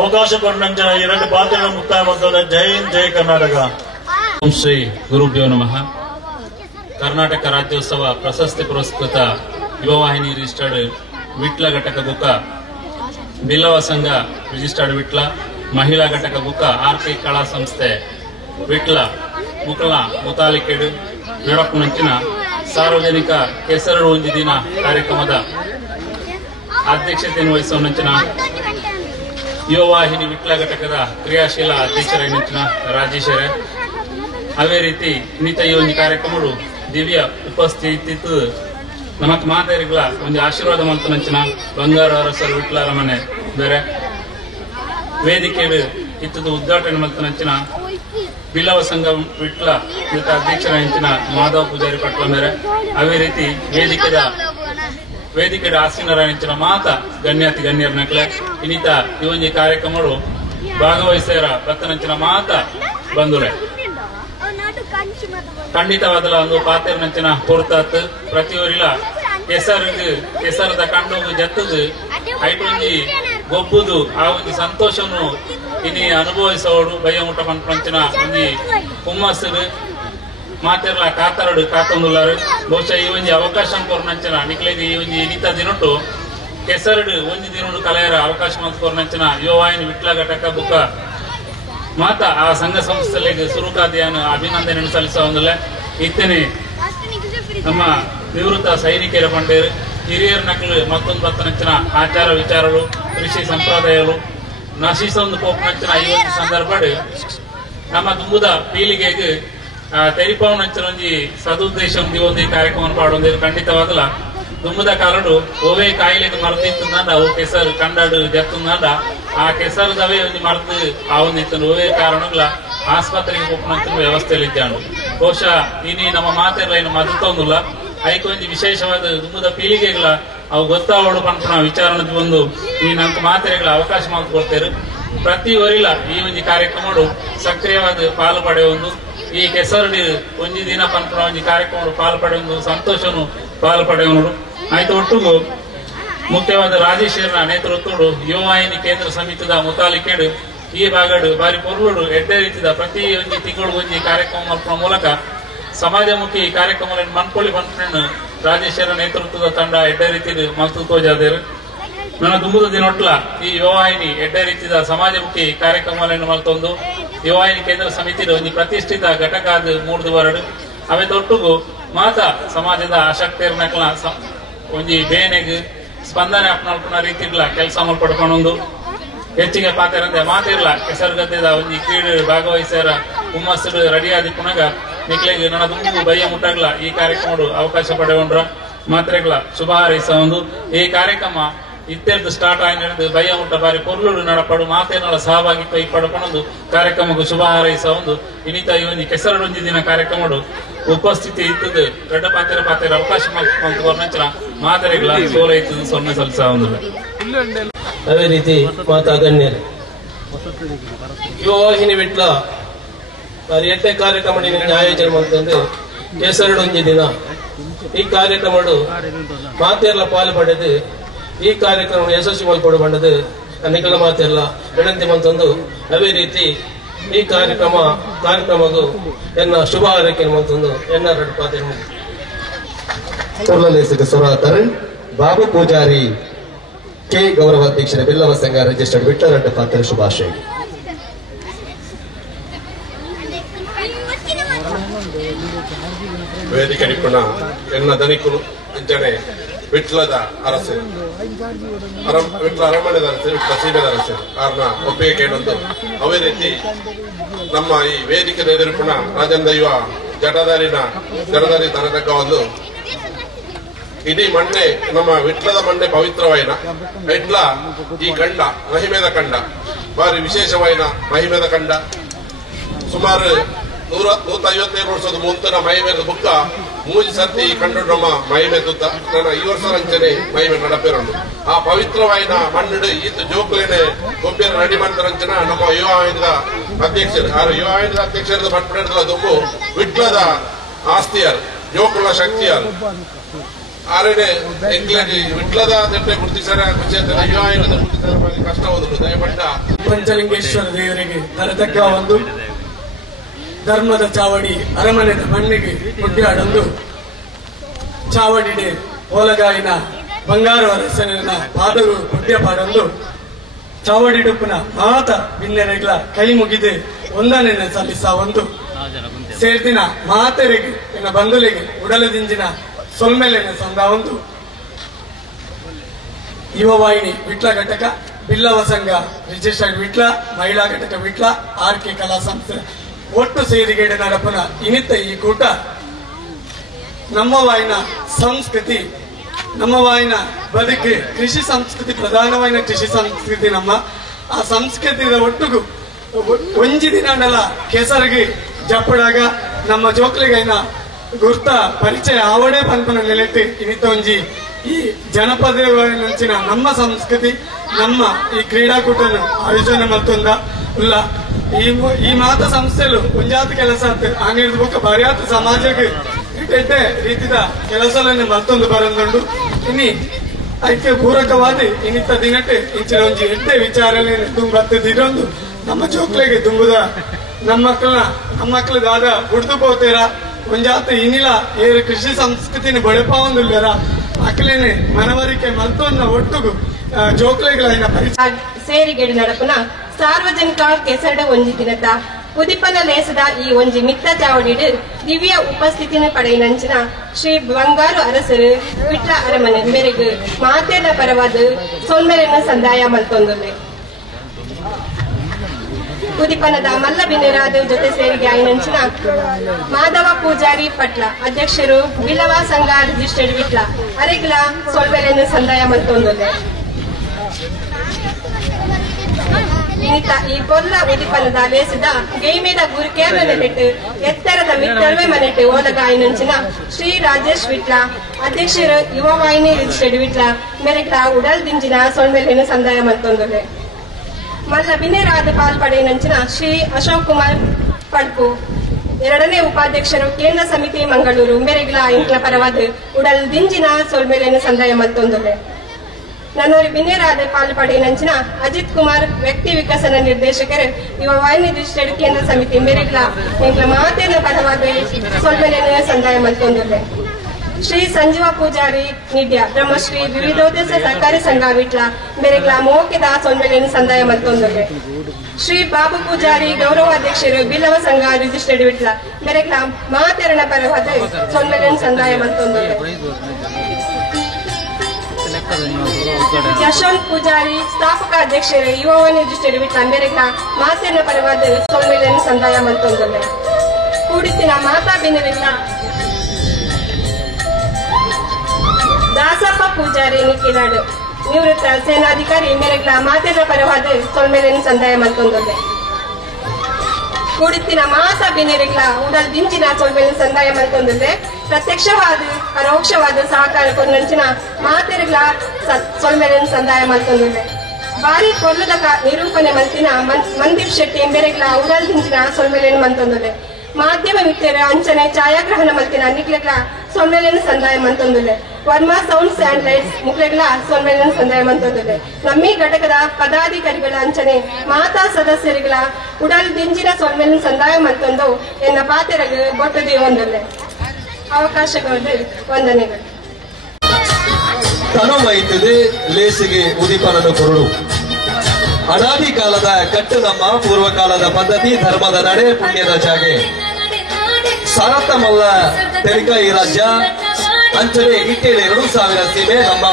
ಅವಕಾಶ ಕೊಟ್ಟಂಚ ಎರಡು ಪಾತ್ರ ಮುಕ್ತಾಯ ಮಾಡ್ತದೆ. ಜೈ ಹಿಂದ್, ಜೈ ಕರ್ನಾಟಕ. ಓಂ ಶ್ರೀ ಗುರುಭ್ಯೋ ನಮಃ. ಕರ್ನಾಟಕ ರಾಜ್ಯೋತ್ಸವ ಪ್ರಶಸ್ತಿ ಪುರಸ್ಕೃತ ಯುವವಾಹಿನಿ ರಿಜಿಸ್ಟರ್ಡ್ ವಿಟ್ಲ ಘಟಕ ಬುಕ್ಕ ಬಿಲ್ಲವ ಸಂಘ ರಿಜಿಸ್ಟರ್ಡ್ ವಿಟ್ಲ ಮಹಿಳಾ ಘಟಕ ಬುಕ್ಕ ಆರ್ಕೆ ಕಲಾ ಸಂಸ್ಥೆ ವಿಟ್ಲ ಮುಕಲ ಮುತಾಲಿಕೆಡು ನಡಪುನಂಚಿನ ಸಾರ್ವಜನಿಕ ಕೆಸರು ಒಂಜಿ ದಿನ ಕಾರ್ಯಕ್ರಮದ ಅಧ್ಯಕ್ಷತೆಯನ್ನು ವಹಿಸುವಂಚಿನ ಯುವವಾಹಿನಿ ವಿಟ್ಲ ಘಟಕದ ಕ್ರಿಯಾಶೀಲ ಅಧ್ಯಕ್ಷರಾಗಿನ ರಾಜೇಶರೇ ಅವೇ ರೀತಿ ಇನ್ನಿತ ಈ ಒಂದು ಕಾರ್ಯಕ್ರಮಗಳು ದಿವ್ಯ ಉಪಸ್ಥಿತಿ ನಮಕ್ ಮಾತಾರಿಗಳ ಒಂದು ಆಶೀರ್ವಾದ ಮಂತನಂಚಿನ ಬಂಗಾರ ಅರಸರು ವಿಟ್ಲ ರಮನೆ ಬೇರೆ ವೇದಿಕೆ ಇತ್ತದ ಉದ್ಘಾಟನೆ ಮಂತನಂಚಿನ ಬಿಲ್ಲವ ಸಂಘ ವಿಟ್ಲ ಇದಕ್ಕೆ ಅಧ್ಯಕ್ಷರಾಗಿನ ಮಾಧವ ಪೂಜಾರಿ ಪಟ್ಲ ಮೇರೆ ಅವೇ ರೀತಿ ವೇದಿಕೆದ ಆಸೀನರಾಗಿನ ಮಾತ ಗಣ್ಯಾತಿ ಗಣ್ಯರ ನಕ್ಲೆ ಇನ್ನಿತ ಈ ಒಂದು ಕಾರ್ಯಕ್ರಮಗಳು ಭಾಗವಹಿಸ್ತಾರ ಪತ್ತನಂಚಿನ ಮಾತ ಬಂದುಲೆ ಖಂಡಿತವಾದಲ ಒಂದು ಪಾತ್ರ ನಂಚಿನ ಪೊರ್ತಾತ್ ಪ್ರತಿಯೊರಿಲ ಕೆಸರದ ಕಂಡು ಜತ್ತದು ಐಟೊಂಜಿ ಗೊಬ್ಬುದು ಆ ಒಂದು ಸಂತೋಷವನ್ನು ಇನಿ ಅನುಭವಿಸೋಡು ಭಯ ಮುಟ್ಟ ಪಂಚಿನ ಒಂದು ಹುಮ್ಮಸ್ಸು ಮಾತಿರಲ ಕಾತೊಂದುಲ್ಲಾರು ಬಹುಶಃ ಈ ಒಂದು ಅವಕಾಶ ಕೊರ್ನಂಚಿನ ನಿಕ್ಲೆಗೆ ಈ ಒಂದು ಇನಿತ ದಿನಟ್ಟು ಕೆಸರಡು ಒಂದು ದಿನ ಕಲೆಯರ ಅವಕಾಶ ಕೊರ್ನಂಚಿನ ಯುವವಾಹಿನಿ ವಿಟ್ಲ ಘಟಕ ಬುಕ್ಕ ಮಾತ ಆ ಸಂಘ ಸಂಸ್ಥೆಗೆ ಸುರುಕಾದಿಯನ್ನು ಅಭಿನಂದನೆ ಸಲ್ಲಿಸುವುದಿಲ್ಲ. ಇತ್ತನೆ ನಮ್ಮ ನಿವೃತ್ತ ಸೈನಿಕರ ಪಂಡೇರು ಹಿರಿಯರ ನಕಲು ಮತ್ತೊಂದು ಬತ್ತನಂಚಿನ ಆಚಾರ ವಿಚಾರಗಳು ಕೃಷಿ ಸಂಪ್ರದಾಯಗಳು ನಶಿಸೊಂದು ಪೋಪನಂಚಿನ ಈ ಒಂದು ಸಂದರ್ಭ ನಮ್ಮ ದುಂಬುದ ಪೀಳಿಗೆಗೆ ತೆರಿಪವನಂಚಿನ ಒಂಜಿ ಸದುದ್ದೇಶ ಒಂದು ಕಾರ್ಯಕ್ರಮ ಪಾಡೊಂದು ಖಂಡಿತವಾಗಲ್ಲ ದುಂಬುದ ಕಾಲಡು ಓವೇ ಕಾಯಿಲೆಗೆ ಮರದಿತ್ತಂದ ಅವು ಕೆಸರು ಕಂಡಾಡು ಜತ್ತಂದ ಆ ಕೆಸರದವೇ ಒಂದು ಮರದು ಆ ಒಂದಿತ್ತು ಓವೇ ಕಾರಣಗಳ ಆಸ್ಪತ್ರೆಗೆ ಹೋಗ್ಕೊಂತ ವ್ಯವಸ್ಥೆಯಲ್ಲಿದ್ದಾನು. ಬಹುಶಃ ಇನಿ ನಮ್ಮ ಮಾತೆಲ್ಲ ಏನು ಮದತೊಂದಿಲ್ಲ ಐಕೊಂದು ವಿಶೇಷವಾದ ದುಂಬುದ ಪೀಳಿಗೆಗಳ ಅವು ಗೊತ್ತಾವಡು ಪಂಪನ ವಿಚಾರಣದ ಒಂದು ಈ ನಾಲ್ಕು ಮಾತ್ರೆಗಳ ಅವಕಾಶ ಮಾಡಿಕೊಡ್ತೇವೆ. ಪ್ರತಿ ಒರಿಲ ಈ ಒಂದು ಕಾರ್ಯಕ್ರಮಗಳು ಸಕ್ರಿಯವಾದ ಪಾಲು ಪಡೆಯುವುದು ಈ ಕೆಸರಡಿ ಒಂಜಿ ದಿನ ಪಂಪನ ಒಂದು ಕಾರ್ಯಕ್ರಮ ಪಾಲು ಪಡೆಯುವುದು ಸಂತೋಷನು ಪಾಲು ಪಡೆಯುವುದು ಆಯ್ತು. ಒಟ್ಟಿಗೂ ಮುಖ್ಯವಾದ ರಾಜೇಶ್ವರನ ನೇತೃತ್ವಡು ಯುವವಾಹಿನಿ ಕೇಂದ್ರ ಸಮಿತಿದ ಮುತಾಲಿಕೆಡು ಈ ಭಾಗಡು ಬಾರಿ ಪೊರ್ಲುಡು ಎಡ್ಡೆ ರೀತಿಯ ಪ್ರತಿ ಒಂದು ತಿಂಗಳು ಒಂದು ಕಾರ್ಯಕ್ರಮ ಮಲ್ಪನ ಮೂಲಕ ಸಮಾಜಮುಖಿ ಕಾರ್ಯಕ್ರಮಗಳನ್ನು ಮನ್ಕೊಳ್ಳಿ ಬಂದ್ಕೊಂಡು ರಾಜೇಶ್ವರ ನೇತೃತ್ವದ ತಂಡ ಎಡ್ಡೆ ರೀತಿ ಮಲ್ತು ತೋಜಾದೇರು ನನ್ನ ದುಂಬುದ ದಿನೊಟ್ಲ ಈ ಯುವವಾಹಿನಿ ಎಡ್ಡೆ ರೀತಿಯ ಸಮಾಜಮುಖಿ ಕಾರ್ಯಕ್ರಮಗಳನ್ನು ಮಲ್ತೊಂದು ಯುವವಾಹಿನಿ ಕೇಂದ್ರ ಸಮಿತಿದ ಒಂದು ಪ್ರತಿಷ್ಠಿತ ಘಟಕ ಅದು ಮೂಡ್ದು ಬರಡು ಅವೇ ತೊಟ್ಟುಗು ಮಾತ ಸಮಾಜದ ಆಸಕ್ತಿಯರ್ನಕ್ಲ ಒಂಜಿ ಬೇನೆಗ್ ಸ್ಪಂದನೆ ಅಪ್ನಲ್ಪನ ರೀತಿಗಳ ಕೆಲಸ ಮಾಡ್ಪಡ್ಕೊಂಡು ಹೆಚ್ಚಿಗೆ ಪಾತ್ರ ಮಾತಿರ್ಲ ಕೆಸರು ಗದ್ದೆದ ಒಂದು ಕ್ರೀಡೆ ಭಾಗವಹಿಸ್ಯಾರ ಹುಮ್ಮಸ್ಸು ರೆಡಿಯಾದ ಪುನಗ ನಿಕ್ಲೆಗೆ ನನ್ನ ದುಂಬು ಬಯ್ಯ ಮುಟ್ಟಾಗ್ಲ ಈ ಕಾರ್ಯಕ್ರಮ ಅವಕಾಶ ಪಡೆಕೊಂಡ್ರ ಮಾತ್ರೆಗಳ ಶುಭ ಹಾರೈಸ ಒಂದು ಈ ಕಾರ್ಯಕ್ರಮ ಇತ್ತೆರ್ದು ಸ್ಟಾರ್ಟ್ ಆಯ್ತು ಭಯ ಮುಟ್ಟ ಬಾರಿ ಪೊರ್ಲುಡು ನಡಪಡು ಮಾತೇನಳ ಸಹಭಾಗಿತ್ವ ಇಪ್ಪಡು ಪಣದು ಕಾರ್ಯಕ್ರಮಕ್ಕೂ ಶುಭ ಹಾರೈಸ ಒಂದು ಇನ್ನಿತ ಈ ಒಂದು ಕೆಸರಡೊಂಜಿ ದಿನ ಕಾರ್ಯಕ್ರಮಡು ಉಪಸ್ಥಿತಿ ಇತ್ತದು ದೊಡ್ಡ ಪಾತ್ರ ಅವಕಾಶ ನಂತರ ಮಾದರಿಗಳ ಸೋಲ ಇತ್ತದು ಸೊನ್ನೆ ಸಲ್ಲಿಸ ಒಂದು ಅದೇ ರೀತಿ ಮಾತಾ ಗಣ್ಯರು ಯುವವಾಹಿನಿ ವಿಟ್ಲ ಬಾರಿ ಎಟ್ಟೆ ಕಾರ್ಯಕ್ರಮ ಆಯೋಜನೆ ಮಾಡ್ತಂದ್ರೆ ಕೆಸರಡೊಂಜಿ ದಿನ ಈ ಕಾರ್ಯಕ್ರಮ ಮಾತೆಲ್ಲ ಪಾಲು ಪಡೆದು ಈ ಕಾರ್ಯಕ್ರಮ ಯಶಸ್ವಿ ಮಲ್ಪಡು ಬಂಡದು ಅನೇಕಲ ಮಾತೆಲ್ಲ ವಿನಂತಿ ಮಂತಂದು ಅದೇ ರೀತಿ ಈ ಕಾರ್ಯಕ್ರಮಗೂ ಎನ್ನ ಶುಭ ಹಾರೈಕೆ ಮಂತಂದು ಎನ್ನ ಎರಡು ಪಾತ್ರ ಸುರಾತರ್ ಬಾಬು ಪೂಜಾರಿ ಕೆ ಗೌರವಾಧ್ಯಕ್ಷರ ಬಿಲ್ಲವ ಸಂಘ ರಿಜಿಸ್ಟರ್ಡ್ ವಿಠ್ಠಲ ಪಾತ್ರ ಶುಭಾಶಯ ವೇದಿಕೆ ನಿಪುಣ ಎನ್ನ ಧನಿಕರು ಇಂಚನೆ ವಿಟ್ಲದ ಅರಸೆ ವಿಟ್ಲ ಅರಮನೆದ ಅರಸೆ ವಿಟ್ಲ ಸೀಮೆದ ಅರಸೆ ಅವ್ರನ್ನ ಒಪ್ಪಿಗೆ ಕೇಳೊಂದು ಅವೇ ರೀತಿ ನಮ್ಮ ಈ ವೇದಿಕೆ ಎದುರುಪುಣ ರಾಜೇಂದ್ರ ಯುವ ಜಡದಾರಿ ತನಕ ಒಂದು ಇಡೀ ಮಣ್ಣೆ ನಮ್ಮ ವಿಟ್ಲದ ಮಣ್ಣೆ ಪವಿತ್ರವಾಯಿನ ವಿಟ್ಲ ಈ ಕಂಡ ಮಹಿಮೆದ ಕಂಡ ಬಾರಿ ವಿಶೇಷವಾಯಿನ ಮಹಿಮೆದ ಕಂಡ ಸುಮಾರು 157 ವರ್ಷದ ಮುಂತನ ಮಹಿಮೆದ ಬುಕ್ಕ ಮೂಜಿ ಸರ್ತಿ ಕಂಡು ನಮ್ಮ ಮಹಿಮೆ ತುತ್ತ ನನ್ನ ಈ ವರ್ಷ ಅಂಚನೆ ಮಹಿಮೆ ನಡಪೇರೊಂದು ಆ ಪವಿತ್ರವಾಯಿನ ಮಣ್ಣು ಈತ ಜೋಕುಲೇನೆ ಗೊಬ್ಬರ ರೆಡಿ ಮಾಡ್ತಾರಂಚನ ನಮ್ಮ ಯುವ ಆಯೋಗದ ಅಧ್ಯಕ್ಷರು ಯುವ ಆಯೋಗದ ಅಧ್ಯಕ್ಷರದ ಮಟ್ಪಡೆದ ದುಂಬು ವಿಟ್ಲದ ಆಸ್ತಿಯಾರು ಜೋಕುಲ ಶಕ್ತಿಯಾರು ಆರೇನೆ ಎಂಗ್ಲೆಂಡ್ ವಿಟ್ಲದ ದೆಟ್ಟೆ ಗುರುತಿಸರ ಯುವ ಆಯೋಗದ ಗುರುತಿಸರ ಕಷ್ಟ ಒಂದು ದಯಪಟ್ಟ ಪಂಚಲಿಂಗೇಶ್ವರ ದೇವರಿಗೆ ತರತಕ್ಕ ಒಂದು ಧರ್ಮದ ಚಾವಡಿ ಅರಮನೆದ ಮಣ್ಣಿಗೆ ಮುಡ್ಡಾಡೊಂದು ಚಾವಡಿಡೆ ಓಲಗಾಯಿನ ಬಂಗಾರು ಅರಸನ ಪಾದಗಳು ಮುಡ್ಡ್ಯಪಾಡೊಂದು ಚಾವಡಿಡುಪ್ಪನ ಮಾತ ಬಿನ್ನೆರೆಗ್ಲ ಕೈ ಮುಗಿದೆ ಒಂದನೆನ ಸಲ್ಲಿಸ ಒಂದು ಸೇರ್ದಿನ ಮಾತೆರೆಗೆ ಎನ್ನ ಬಂಧುಲೆಗೆ ಉಡಲದಿಂಜಿನ ಸೊಲ್ಮೆಲೆನ ಸಂದ ಒಂದು ಯುವವಾಹಿನಿ ವಿಟ್ಲ ಘಟಕ ಬಿಲ್ಲವ ಸಂಘ ರಿಜಿಸ್ಟರ್ಡ್ ವಿಟ್ಲ ಮಹಿಳಾ ಘಟಕ ವಿಟ್ಲ ಆರ್ಕೆ ಕಲಾ ಸಂಸ್ಥೆ ಒಟ್ಟು ಸೇರಿಗೆಡೆ ನಡಪನ ಇನಿತ ಈ ಕೂಟ ನಮ್ಮ ವಾಯಿನ ಸಂಸ್ಕೃತಿ ನಮ್ಮ ವಾಯಿನ ಬದುಕು ಕೃಷಿ ಸಂಸ್ಕೃತಿ ಪ್ರಧಾನವಾದ ಕೃಷಿ ಸಂಸ್ಕೃತಿ ನಮ್ಮ ಆ ಸಂಸ್ಕೃತಿಯ ಒಟ್ಟಿಗೂ ಒಂಜಿ ದಿನ ಕೆಸರಿಗೆ ಜಪ್ಪಡಾಗ ನಮ್ಮ ಜೋಕ್ಲಿಗೈನ ಗುರ್ತ ಪರಿಚಯ ಆವಡೆ ಪಂಪನ ನೆಲೆಟ್ಟು ಇನಿತ ಒಂಜಿ ಈ ಜನಪದ ನಮ್ಮ ಸಂಸ್ಕೃತಿ ನಮ್ಮ ಈ ಕ್ರೀಡಾಕೂಟನ ಆಯೋಜನೆ ಮತ್ತೊಂದ ಇಲ್ಲ ಈ ಮಾತ ಸಂಸ್ಥೆಲು ಒಂಜಾತ ಕೆಲಸ ಅಂಗಡಿ ಬುಕ್ಕ ಬರಿಯಾತ ಸಮಾಜಕ್ಕೆ ಇಟ್ಟೆ ರೀತಿದ ಕೆಲಸಗಳನ್ನು ಮತ್ತೊಂದು ಬರಂದುಂಡು ಇನ್ನಿ ಅದಕ್ಕೆ ಪೂರಕವಾದ ಇನ್ನಿತ್ತ ದಿನಕ್ಕೆ ಇಂಚಿನ ಒಂಜಿ ಎಡ್ಡೆ ವಿಚಾರನೆ ತುಂಬತ್ತದಿರೊಂದು ನಮ್ಮ ಜೋಕ್ಲೆಗೆ ತುಂಬುದ ನಮ್ಮ ಮಕ್ಕಳದಾದ ಹುಡ್ದು ಪೋತೇರ ಒಂಜಾತ ಇನ್ನಿಲ ಏರು ಕೃಷಿ ಸಂಸ್ಕೃತಿನ ಬಡಪಾವಂದುಲ್ಲೇರ ಅಕ್ಕಲೇನೆ ಮನವರಿಕೆ ಮತ್ತೊಂದು ಒಟ್ಟುಗು ಜೋಕ್ಲೆಗಳ ಪರಿಚಯ ಸೇರಿಗೆಡು ನಡಪುನ ಸಾರ್ವಜನಿಕ ಕೆಸರಡ ಒಂಜಿ ದಿನದ ಉದಿಪನ ಲೇಸದ ಈ ಒಂಜಿ ಮಿತ್ತ ಚಾವಡಿಡು ದಿವ್ಯ ಉಪಸ್ಥಿತಿನ ಪಡೆಯಿನಂಚಿನ ಶ್ರೀ ಬಂಗಾರು ಅರಸರು ವಿಟ್ಲ ಅರಮನೆ ಮೇರೆಗೆ ಮಾತೆಲ್ಲ ಪರವಾದ ಸೊನ್ಮೆರೆನ ಸಂದಾಯ ಮಲ್ತೊಂದುಲ್ಲೆ ಉದಿಪನದ ಮಲ್ಲ ಬಿನ್ನೆರಾದ ಜೊತೆ ಸೇರಿಗೆ ಆಯ್ನಂಚಿನ ಮಾಧವ ಪೂಜಾರಿ ಪಟ್ಲ ಅಧ್ಯಕ್ಷರು ಬಿಲವ ಸಂಘ ರಿಜಿಸ್ಟರ್ಡ್ ವಿಟ್ಲ ಅರೆಗ್ಲ ಸೊಲ್ಮೆರೆನ ಸಂದಾಯ ಮಲ್ತೊಂದುಲ್ಲೆ ಈ ಕೊಲ್ಲ ಉದಿಪನದ ಲೇಸಿದ ಗೇಮೇದ ಗುರುಕೇರ ನೆಲೆಟ್ಟು ಎತ್ತರದ ಮಿತ್ತರ್ವೆ ಮನೆಟ್ಟು ಓಲಗಾಯಿನಂಚಿನ ಶ್ರೀ ರಾಜೇಶ್ ವಿಟ್ಲ ಅಧ್ಯಕ್ಷರು ಯುವವಾಹಿನಿ ರಿಜಿಸ್ಟರ್ಡ್ ವಿಟ್ಲ ಮೆರೆಗ್ಲ ಉಡಲ್ ದಿಂಜಿನ ಸೊಳ್ಮೆಲೆನ ಸಂದಾಯ ಮಲ್ತೊಂದುಲ್ಲೆ ಮಲ್ಲ ಬಿನ್ನೆರಾದ ಪಾಲ್ಪಡೆಯನಂಚಿನ ಶ್ರೀ ಅಶೋಕ್ ಕುಮಾರ್ ಪಡ್ಪು ಎರಡನೇ ಉಪಾಧ್ಯಕ್ಷರು ಕೇಂದ್ರ ಸಮಿತಿ ಮಂಗಳೂರು ಮೆರೆಗ್ಲ ಇಂಕ್ಲ ಪರವಾದ ಉಡಲ್ ದಿಂಜಿನ ಸೊಳ್ಮೆಲೆನ ಸಂದಾಯ ಮಲ್ತೊಂದುಲ್ಲೆ ನನ್ನೂರಿ ಬಿನ್ನೆರಾದ ಪಾಲ್ಪಡೆಯನಂಚಿನ ಅಜಿತ್ ಕುಮಾರ್ ವ್ಯಕ್ತಿ ವಿಕಸನ ನಿರ್ದೇಶಕರು ಯುವವಾಹಿನಿ ರಿಜಿಸ್ಟರ್ಡ್ ಕೇಂದ್ರ ಸಮಿತಿ ಮೆರೆಗ್ಲ ಇಂಕ್ಲ ಮಾತೆನ ಪರವಾದ ಸೊಳ್ಮೆಲೆನ ಸಂದಾಯ ಮಲ್ತೊಂದುಲ್ಲೆ ಶ್ರೀ ಸಂಜೀವ ಪೂಜಾರಿ ನಿಡ್ಯ ಬ್ರಹ್ಮಶ್ರೀ ವಿವಿಧೋದ್ದೇಶ ಸಹಕಾರಿ ಸಂಘ ವಿಟ್ಲ ಮೆರೆಗ್ಲ ಮೋಕೆದ ಸೊನ್ಮೆಲೆನ ಸಂದಾಯ ಮಲ್ತೊಂದುಲ್ಲೆ ಶ್ರೀ ಬಾಬು ಪೂಜಾರಿ ಗೌರವಾಧ್ಯಕ್ಷರು ಬಿಲ್ಲವ ಸಂಘ ರಿಜಿಸ್ಟರ್ಡ್ ವಿಟ್ಲ ಮೆರೆಗ್ಲ ಮಾತೆರಣ ಪರವಾದ ಸೊನ್ಮೆಲೆನ ಸಂದಾಯ ಮಲ್ತೊಂದುಲ್ಲೆ ಯಶವಂತ್ ಪೂಜಾರಿ ಸ್ಥಾಪಕ ಅಧ್ಯಕ್ಷರು ಯುವವಾಹಿನಿ ರಿಜಿಸ್ಟರ್ಡ್ ವಿಟ್ಲ ಮೆರೆಗ್ಲ ಮಾತೆರಣ ಪರವಾದ ಸೊನ್ಮೆಲೆನ ಸಂದಾಯ ಮಲ್ತೊಂದುಲ್ಲೆ ಕೂಡಿಸಿನ ಮಾತಾ ಬಿನ್ನೆವಿಟ್ಲ ದಾಸಪ್ಪ ಪೂಜಾರಿ ನಿಖಿಲಾಡು ನಿವೃತ್ತ ಸೇನಾಧಿಕಾರಿ ಮೇರೆಗ್ಲ ಮಾತೆರ ಪರವಾದ ಸೊಲ್ಮೆಲೆನ್ ಸಂದಾಯ ಮಲ್ತೊಂದೊಲ್ಲೆ ಕೂಡಿತ್ತಿನ ಮಹಾಸಭೆ ನೆರೆಗ್ಲ ಉಡಲ್ ದಿಂಚಿನ ಸೊಲ್ಮೆಲೆನ್ ಸಂದಾಯ ಮಲ್ತೊಂದೊಲ್ಲೆ ಪ್ರತ್ಯಕ್ಷವಾದ ಪರೋಕ್ಷವಾದ ಸಹಕಾರ ಕೊನ್ನಂಚಿನ ಮಾತೆರೆಗ್ಲ ಸೊಲ್ಮೆಲೆನ್ ಸಂದಾಯ ಮಲ್ತೊಂದೊಲ್ಲೆ ಬಾರಿ ಕೊಲ್ಲದ ನಿರೂಪಣೆ ಮಲ್ತಿನ ಮಂದೀಪ್ ಶೆಟ್ಟಿ ಎಂಬೆರೆಗ್ಲ ಉಡಲ್ ದಿಂಚಿನ ಸೊಲ್ಮೆಲೆನ್ ಮಂತೊಂದೊಲ್ಲೆ ಮಾಧ್ಯಮ ಮಿತ್ತರ ಅಂಚನೆ ಛಾಯಾಗ್ರಹಣ ಮಲ್ತಿನ ನಿಕ್ಲೆಗ್ಲ ಸೊಲ್ಮೆಲೆನ್ ಸಂದಾಯ ಮಂತೊಂದೊಲ್ಲೆ ವರ್ಮಾ ಸೌಂಡ್ಸ್ ಅಂಡ್ ಲೈಟ್ಸ್ ಮುಕ್ಲೆಗ್ಲ ಸೊಲ್ಮೆಲೆನ್ ಸಂದಾಯ ಮಂತೊಂದೊಲ್ಲೆ ನಮ್ಮಿ ಘಟಕದ ಪದಾಧಿಕಾರಿಗಳ ಅಂಚನೆ ಮಾತಾ ಸದಸ್ಯರಿಗಳ ಉಡಲ್ ದಿಂಜಿನ ಸೊಲ್ಮೆಲೆನ್ ಸಂದಾಯ ಮಂತೊಂದು ಎನ್ನ ಪಾತೆರಗ ಬೊಟ್ಟದೆ ಒಂದೊಲ್ಲೆ ಅವಕಾಶಗಳು ವಂದನೆಗಳು. ತನುಮೈತದೆ ಲೇಸಿಗೆ ಉದಿಪನನು ಕೊರಡು ಅನಾದಿ ಕಾಲದ ಕಟ್ಟು ನಮ್ಮ ಪೂರ್ವಕಾಲದ ಪದ್ಧತಿ ಧರ್ಮದ ನಡೆ ಪುಣ್ಯದ ಜಾಗೆ ಸಾರಥಮಲ್ಲ ತೆರಿಕಾಯಿ ರಾಜ್ಯ ಅಂಚನೆ ಇಟ್ಟೇಳೆ 2000 ಸೀಮೆ ನಮ್ಮ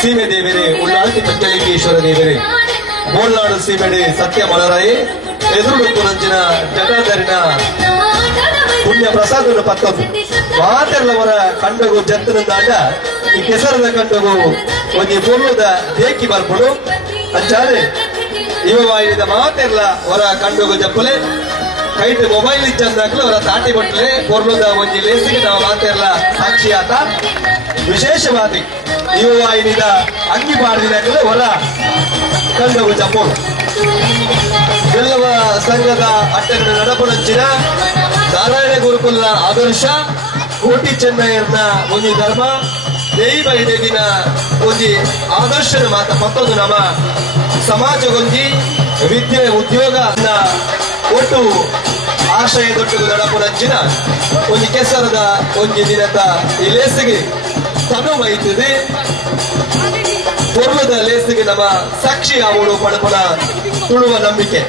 ಸೀಮೆ ದೇವರೇ ಉಳ್ಳಾಳ್ತಿ ಪಂಚಲಿಂಗೇಶ್ವರ ದೇವರೇ ಬೋಳ್ನಾಡು ಸೀಮೆಡೆ ಸತ್ಯ ಮಲರಾಯಿ ಎದುರು ಕುರಂಚಿನ ಜಟಾಧರಿನ ಪುಣ್ಯ ಪ್ರಸಾದವನ್ನು ಪತ್ತದು ಮಾತೆಲ್ಲವರ ಕಂಡಗು ಜತ್ತನಂದಾಟ ಈ ಕೆಸರದ ಕಂಡಗು ಒಂದು ಪೂರ್ವದ ದೇಕಿ ಬರ್ಬೋದು ಅಂಚಾರೆ ಇವವಾಯಿದ ಮಾತೆಲ್ಲ ಹೊರ ಕಂಡೋಗ ಜಪ್ಪಲೆ ಕೈಟ್ ಮೊಬೈಲ್ ಇಚ್ಚಂದಾಗ್ಲೂ ಅವರ ತಾಟಿ ಬಟ್ಲೆ ಪೊರ್ಲದ ಒಂಜಿ ಲೇಸಿಗೆ ನಾವು ಮಾತೆಲ್ಲ ಸಾಕ್ಷಿ ಆತ ವಿಶೇಷವಾದಿ ಇವವಾಯಿನಿದ ಅಂಗಿ ಪಾಡಿದಾಗಲೂ ಹೊರ ಕಂಡೋಗ ಜಪ್ಪೋಡು ಎಲ್ಲವ ಸಂಘದ ಅಟ್ಟನ ನಡಪುನಂಚಿನ ನಾರಾಯಣ ಗುರುಕುಲ ಆದರ್ಶ ಕೋಟಿ ಚೆನ್ನಯ್ಯನ ಒಂದು ಧರ್ಮ ದೈವ ದಿನ ಒಂದು ಆದರ್ಶನ ಮಾತ ಮತ್ತೊಂದು ನಮ್ಮ ಸಮಾಜಗೊಂದಿ ವಿದ್ಯೆ ಉದ್ಯೋಗ ಒಟ್ಟು ಆಶ್ರಯದೊಟ್ಟಿಗೂ ನಡಪುನಂಚಿನ ಒಂದು ಕೆಸರದ ಒಂದು ದಿನದ ಈ ಲೇಸಿಗೆ ತನು ಮೈತದೆ ಪೂರ್ವದ ಲೇಸಿಗೆ ನಮ್ಮ ಸಾಕ್ಷಿ ಅವಳು ಪಡಪುನ ತುಳುವ ನಂಬಿಕೆ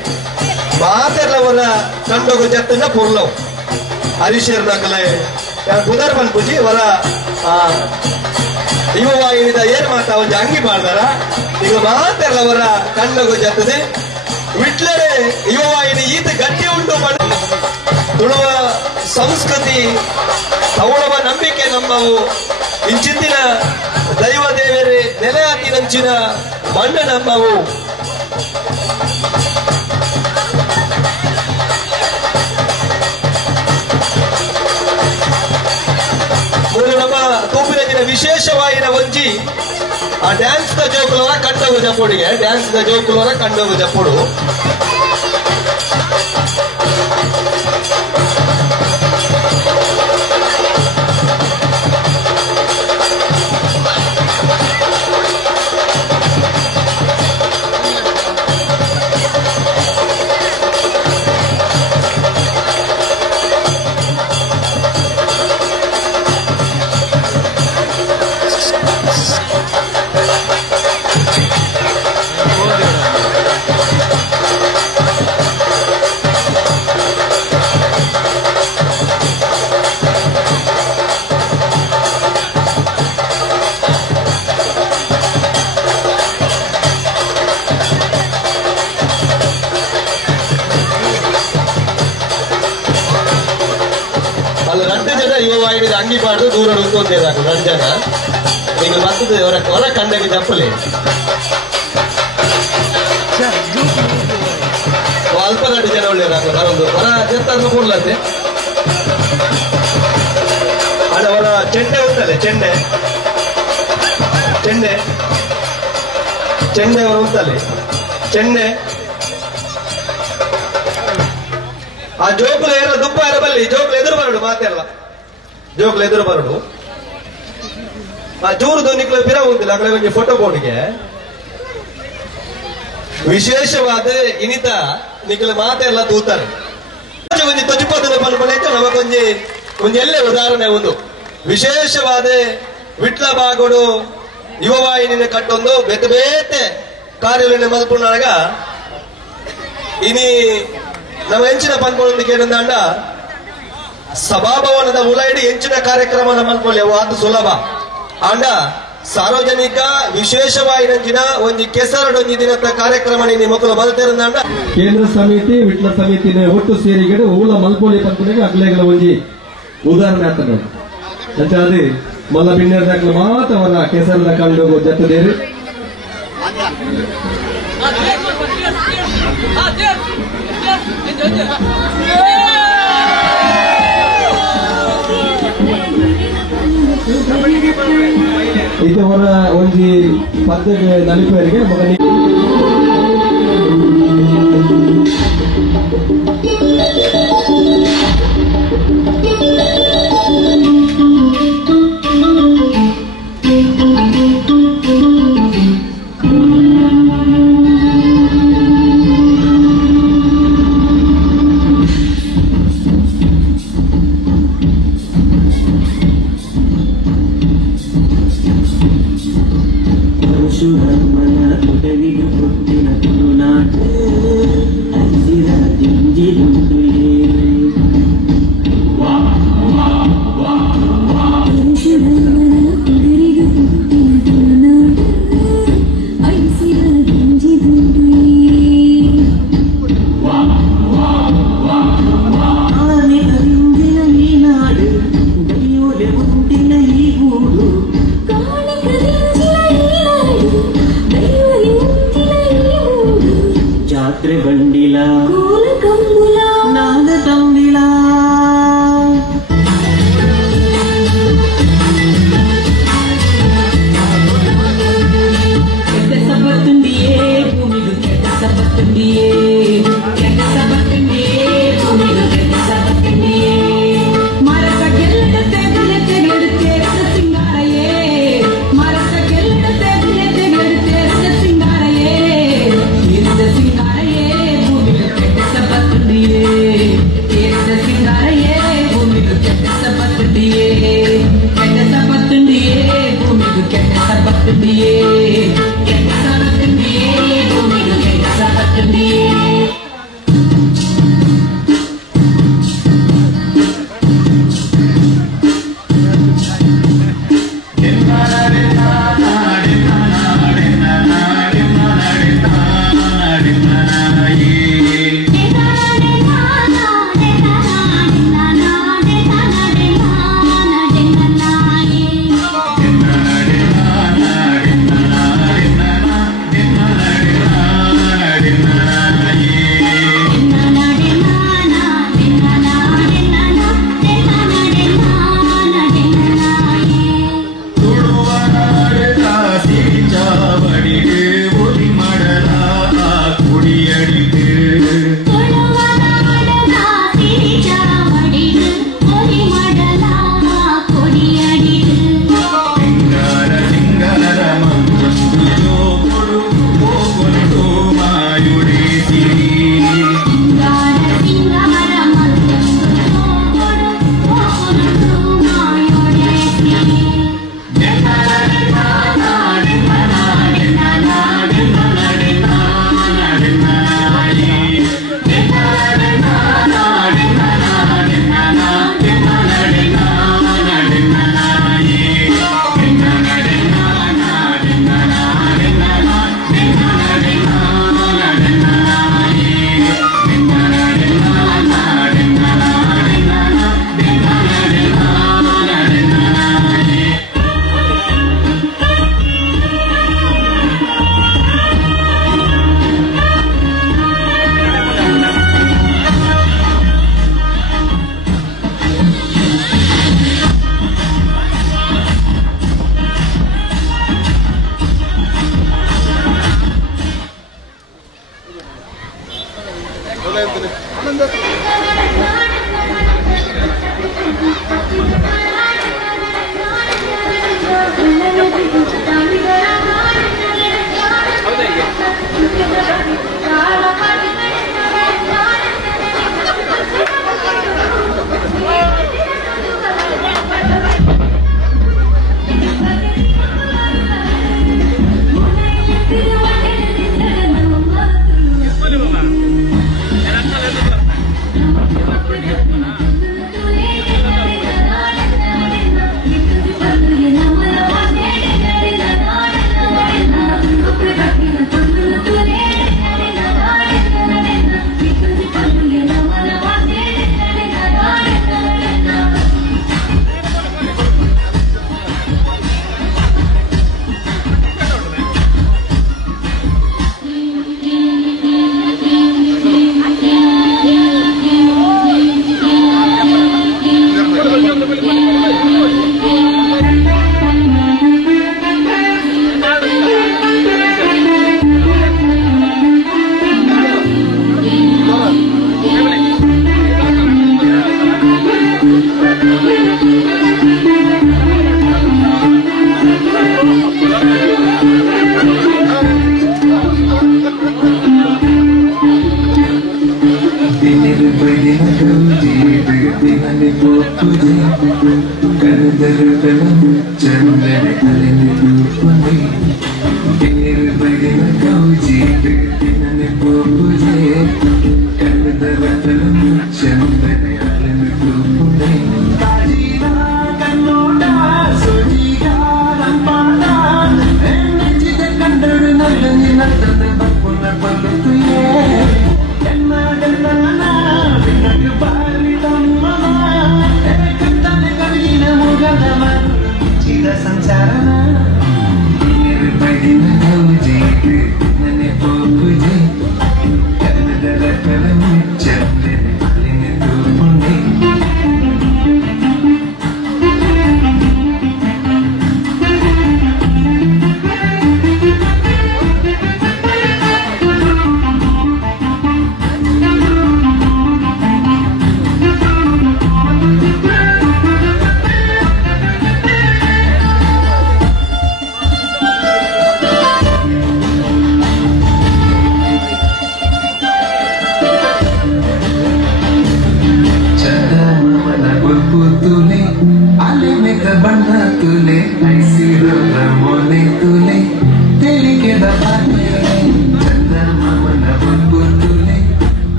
ಮಾತೆಲ್ಲವರ ಕಂಡೋಗ ಜತ್ತನ್ನ ಪೂರ್ಲವು ಹರೀಶರ್ ನಕಲೆ ಬುಧರ್ ಬಂದ್ಬಿಟ್ಟು ಅವರ ಯುವವಾಹಿನಿದ ಏನ್ ಮಾತಾ ಒಂದು ಅಂಗಿ ಮಾಡ್ದಾರ ಈಗ ಮಾತೆಲ್ಲವರ ಕಂಡೋಗ ಜತ್ತದೆ ವಿಟ್ಲಡೆ ಯುವವಾಹಿನಿ ಈತ ಗಟ್ಟಿ ಉಂಟು ತುಳುವ ಸಂಸ್ಕೃತಿ ತೌಳವ ನಂಬಿಕೆ ನಮ್ಮವು ಇಂಚಿತ್ತಿನ ದೈವ ದೇವರೇ ನೆಲೆ ಹಾಕಿನಂಚಿನ ಮಣ್ಣು ನಮ್ಮವು ನಮ್ಮ ತೂಪಿನ ದಿನ ವಿಶೇಷವಾಗಿನ ಒಂಜಿ ಆ ಡ್ಯಾನ್ಸ್ ದ ಜೋಕುಲವರ ಕಂಡೋಗ ಜಪ್ಪುಡಿಗೆ ಡ್ಯಾನ್ಸ್ ದ ಜೋಕುಲವರ ಕಂಡೋಗ ಜಪ್ಪುಡು ಯುವವಾಹಿನಿದ ಅಂಗಿ ಪಾಡ್ದು ದೂರ ಉಂಟೋದೇದಾಕ ರಂಜನ ಈಗ ಮತ್ತದು ಹೊರ ಕಂಡಗೆ ಜಪ್ಪಲೆ ಅಲ್ಪ ಗಂಟೆ ಜನ ಒಳ್ಳೆಯದಾಕ ಬರೋದು ಹೊರ ಜತ್ತಾದ್ರೂ ಕೊಡ್ಲಂತೆ ಅದ ಹೊರ ಚೆಂಡೆ ಉಂಟಲ್ಲ ಚೆಂಡೆ ಚೆಂಡೆ ಚೆಂಡೆ ಹೊರ ಉಂಟಲ್ಲಿ ಚೆಂಡೆ ಆ ಜೋಕುಲು ಏನೋ ದುಪ್ಪ ಇರಬಲ್ಲಿ ಜೋಕುಲು ಎದುರು ಬರಡು ಮಾತೆಲ್ಲ ಜೋಕುಲು ಎದುರು ಬರಡು ಆ ಚೂರು ನಿಕ್ಲ ಬಿರ ಹೋಗುದಿಲ್ಲ ಅಕಡೆ ಒಂದು ಫೋಟೋ ಬೋರ್ಡ್ಗೆ ವಿಶೇಷವಾದ ಇನಿತ ನಿಕ್ಲ ಮಾತೆಲ್ಲ ತೂತಾರೆ ಒಂದು ತೊಜಿಪದ ಪಲ್ಪನೈತೆ ನಮಗೊಂಜಿ ಒಂದು ಎಲ್ಲೇ ಉದಾಹರಣೆ ಒಂದು ವಿಶೇಷವಾದ ವಿಟ್ಲ ಬಾಗೋಡು ಯುವವಾಹಿನಿನ ಕಟ್ಟೊಂದು ಬೇತೆ ಬೇತೆ ಕಾರ್ಯಗಳನ್ನು ಮಲ್ಪುನಾಗ ಇನಿ ನಮ್ಮ ಹೆಂಚಿನ ಪನ್ಪೊಂದು ಕೇಳಿದಂಡ ಸಭಾಭವನದ ಉಲೈಡಿ ಹೆಂಚಿನ ಕಾರ್ಯಕ್ರಮ ಮಲ್ಪೊಳ್ಳಿ ಅದು ಸುಲಭ ಆಂಡ ಸಾರ್ವಜನಿಕ ವಿಶೇಷವಾಯಿನ ಒಂದು ಕೆಸರಡೊಂಜಿ ದಿನದ ಕಾರ್ಯಕ್ರಮ ನೀನು ಮಕ್ಕಳು ಬಲ್ತಿರಂದ ಕೇಂದ್ರ ಸಮಿತಿ ವಿಟ್ಲ ಸಮಿತಿನ ಒಟ್ಟು ಸೇರಿಗಡೆ ಊಲ ಮಲ್ಪೊಳ್ಳಿ ಪನ್ಪೊಳಿಗೆ ಅಗ್ಲೆಗಳ ಒಂಜಿ ಉದಾಹರಣೆ ಆಗ್ತದೆ ಅಂಚಾದ್ರೆ ಮಲ್ಲ ಬಿನ್ನರ್ದಾಗ್ಲ ಮಾತ್ರ ಅವರ ಕೆಸರದ ಕಂಡು ಜತ್ತದೇರಿ ಇದು ಅವರ ಒಂಜಿ ಪದ್ಯಕ್ಕೆ ನಲಿಪೇರಿಗೆ ಜಾತ್ರೆ ಬಂಡಿಲ ನಾದ ತಂದಿಲ ಕೆಟ್ಟ ಸಬತ್ತುಂಡಿಯೇ ಭೂಮಿದು ಕೆಟ್ಟ ಸಬತ್ತುಂಡಿಯೇ ಕೆಟ್ಟ ಸಬತ್ತುಂಡಿಯೇ ಭೂಮಿದು ಕೆಟ್ಟ ಸಬತ್ತುಂಡಿಯೇ ಮರಸ ಗೆಲ್ಲದ ತೆಗೆಡುತ್ತೆ ಸಿಂಗಾರಯೇ ಮರಸ ಗೆಲ್ಲದ ತೆಗೆಡುತ್ತೆ ಸಿಂಗಾರಯೇ ಇರುದ ಸಿಂಗಾರಯೇ ಭೂಮಿದು ಕೆಟ್ಟ ಸಬತ್ತುಂಡಿಯೇ ಇರುದ ಸಿಂಗಾರಯೇ ಭೂಮಿದು ಕೆಟ್ಟ ಸಬತ್ತುಂಡಿಯೇ ಕೆಟ್ಟ ಸಬತ್ತುಂಡಿಯೇ ಭೂಮಿದು ಕೆಟ್ಟ ಸಬತ್ತುಂಡಿಯೇ ಕೆಟ್ಟ ಸಬತ್ತುಂಡಿಯೇ ಭೂಮಿದು ಕೆಟ್ಟ ಸಬತ್ತುಂಡಿಯೇ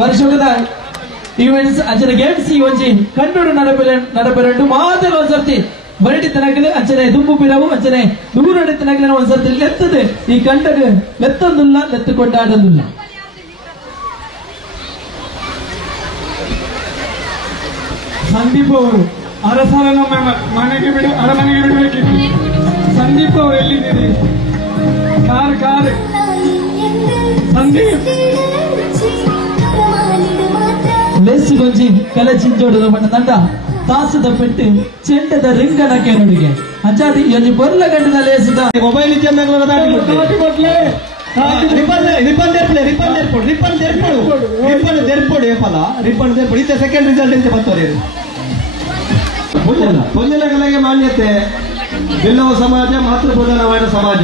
ವರ್ಷದ ಈವೆಂಟ್ಸ್ ಅಂಚನೆ ಗೇಮ್ಸ್ ಈ ಒಂಜಿ ಕಂಡುಡು ನಡಪೆರಂಡು ಮಾತ್ರ ಒಂದ್ಸರ್ತಿ ಬರಟಿ ತನಕಲು ಅಂಚನೆ ದುಂಬು ಪಿರವು ಅಂಚನೆ ದೂರಡಿ ತನಕಲಿನ ಒಂದ್ಸರ್ತಿ ಲೆತ್ತದೆ ಈ ಕಂಡಗ ಲೆತ್ತೊಂದುಲ್ಲ ಲೆತ್ತುಕೊಂಡಾಡಲಿಲ್ಲ ಸಂದೀಪ್ ಅವರು ಅರಸರನ್ನ ಮನೆಗೆ ಅರಮನೆಗೆ ಬಿಡಬೇಕಿತ್ತು. ಸಂದೀಪ್ ಅವರು ಎಲ್ಲಿದ್ದೀರಿ? ಕಾರ್ ಸಂದೀಪ್ ಲೆಸ್ಸಿ ಗೊಂಜಿ ಕಲೆ ಚಿಂಚೋಡದ ಬಣ್ಣ ತಂಡ ತಾಸದ ಪೆಟ್ಟು ಚೆಂಡದ ರಿಂಗಣಕ್ಕೆ ನುಡಿಗೆ ಅಂಚಾದಿ ಇಲ್ಲಿ ಬರ್ಲ ಗಂಟದ ಲೇಸದ ಮೊಬೈಲ್ ಸೆಕೆಂಡ್ ರಿಸಲ್ಟ್ ಅಂತ ಬರ್ತಾರೆ. ಪೊಂಜಲ ಕಲೆಗೆ ಮಾನ್ಯತೆ ಬೆಲ್ಲವ ಸಮಾಜ ಮಾತೃಪ್ರಧಾನವಾದ ಸಮಾಜ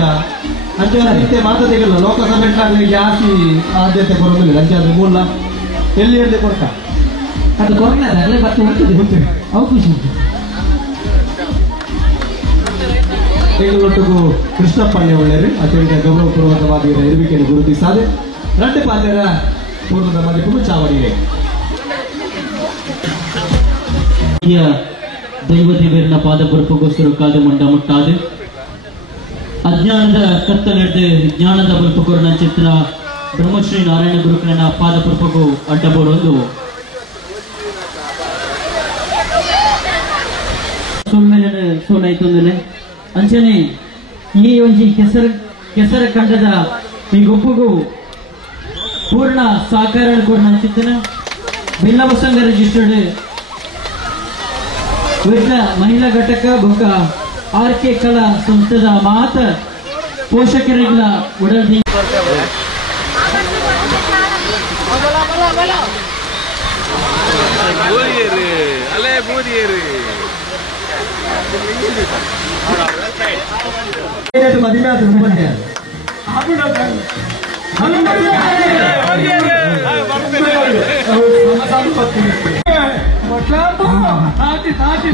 ಅಂಚೆ ರೀತಿ ಮಾತುಕತೆಗಳ ಲೋಕಸಭೆ ಜಾಸ್ತಿ ಆದ್ಯತೆ ಕೊಡೋದಿಲ್ಲ. ಅಂಚೆ ಮೂಲ ಎಲ್ಲಿ ಹೇಳಿದೆ ಕೊಡ್ತಾ ಅದು ಕೊರನಾದಾಗಲೇ ಮತ್ತೆ ಹೋಗ್ತದೆ ಹೋಗ್ತೇವೆ ಅವಕಾಶ ಉಂಟು. ಬೆಂಗಳೂರು ಕೃಷ್ಣಪ್ಪಣ್ಣೆ ಒಳ್ಳೆಯರು ಅತ್ಯಂತ ಗೌರವಪೂರ್ವಕವಾದ ಇರುವಿಕೆಯನ್ನು ಗುರುತಿಸಾದೆ ರಡ್ಡು ಪಾಲ್ಯರ ಪೂರ್ವದ ಮದಿಪು ಚಾವಡಿಗೆ ದೈವದೇವರನ್ನ ಪಾದಪುರಪಗೋಸ್ಕರ ಕಾದು ಮಂಡ ಮುಟ್ಟಾದು ಅಜ್ಞಾನದ ಕತ್ತಲೆಡ್ದು ಜ್ಞಾನದ ಬಲ್ಪುಕೊರನ ಚಿತ್ರ ಬ್ರಹ್ಮಶ್ರೀ ನಾರಾಯಣ ಗುರುಕುಲನ ಪಾದಪುರಪಗು ಅಡ್ಡಬೋಡೊಂದು ಸಮ್ಮೇಳನ ಸೋನಾಯ್ತೊಂದನೆ ಅಂಚನೆ ಈ ಒಂಜಿ ಕೆಸರ ಕಂಡದ ಈ ಗುಂಪುಗು ಪೂರ್ಣ ಸಹಕಾರ ಕೊಡ ಚಿತ್ತನ ಭಿನ್ನವ ಸಂಘ ರಿಜಿಸ್ಟರ್ಡ್ ವಿವಿಧ ಮಹಿಳಾ ಘಟಕ ಬೊಕ್ಕ ಆರ್ಕೆ ಕಲಾ ಸಂಸ್ಥೆದ ಮಾತ ಪೋಷಕರಿಗಳ ಒಡದಿ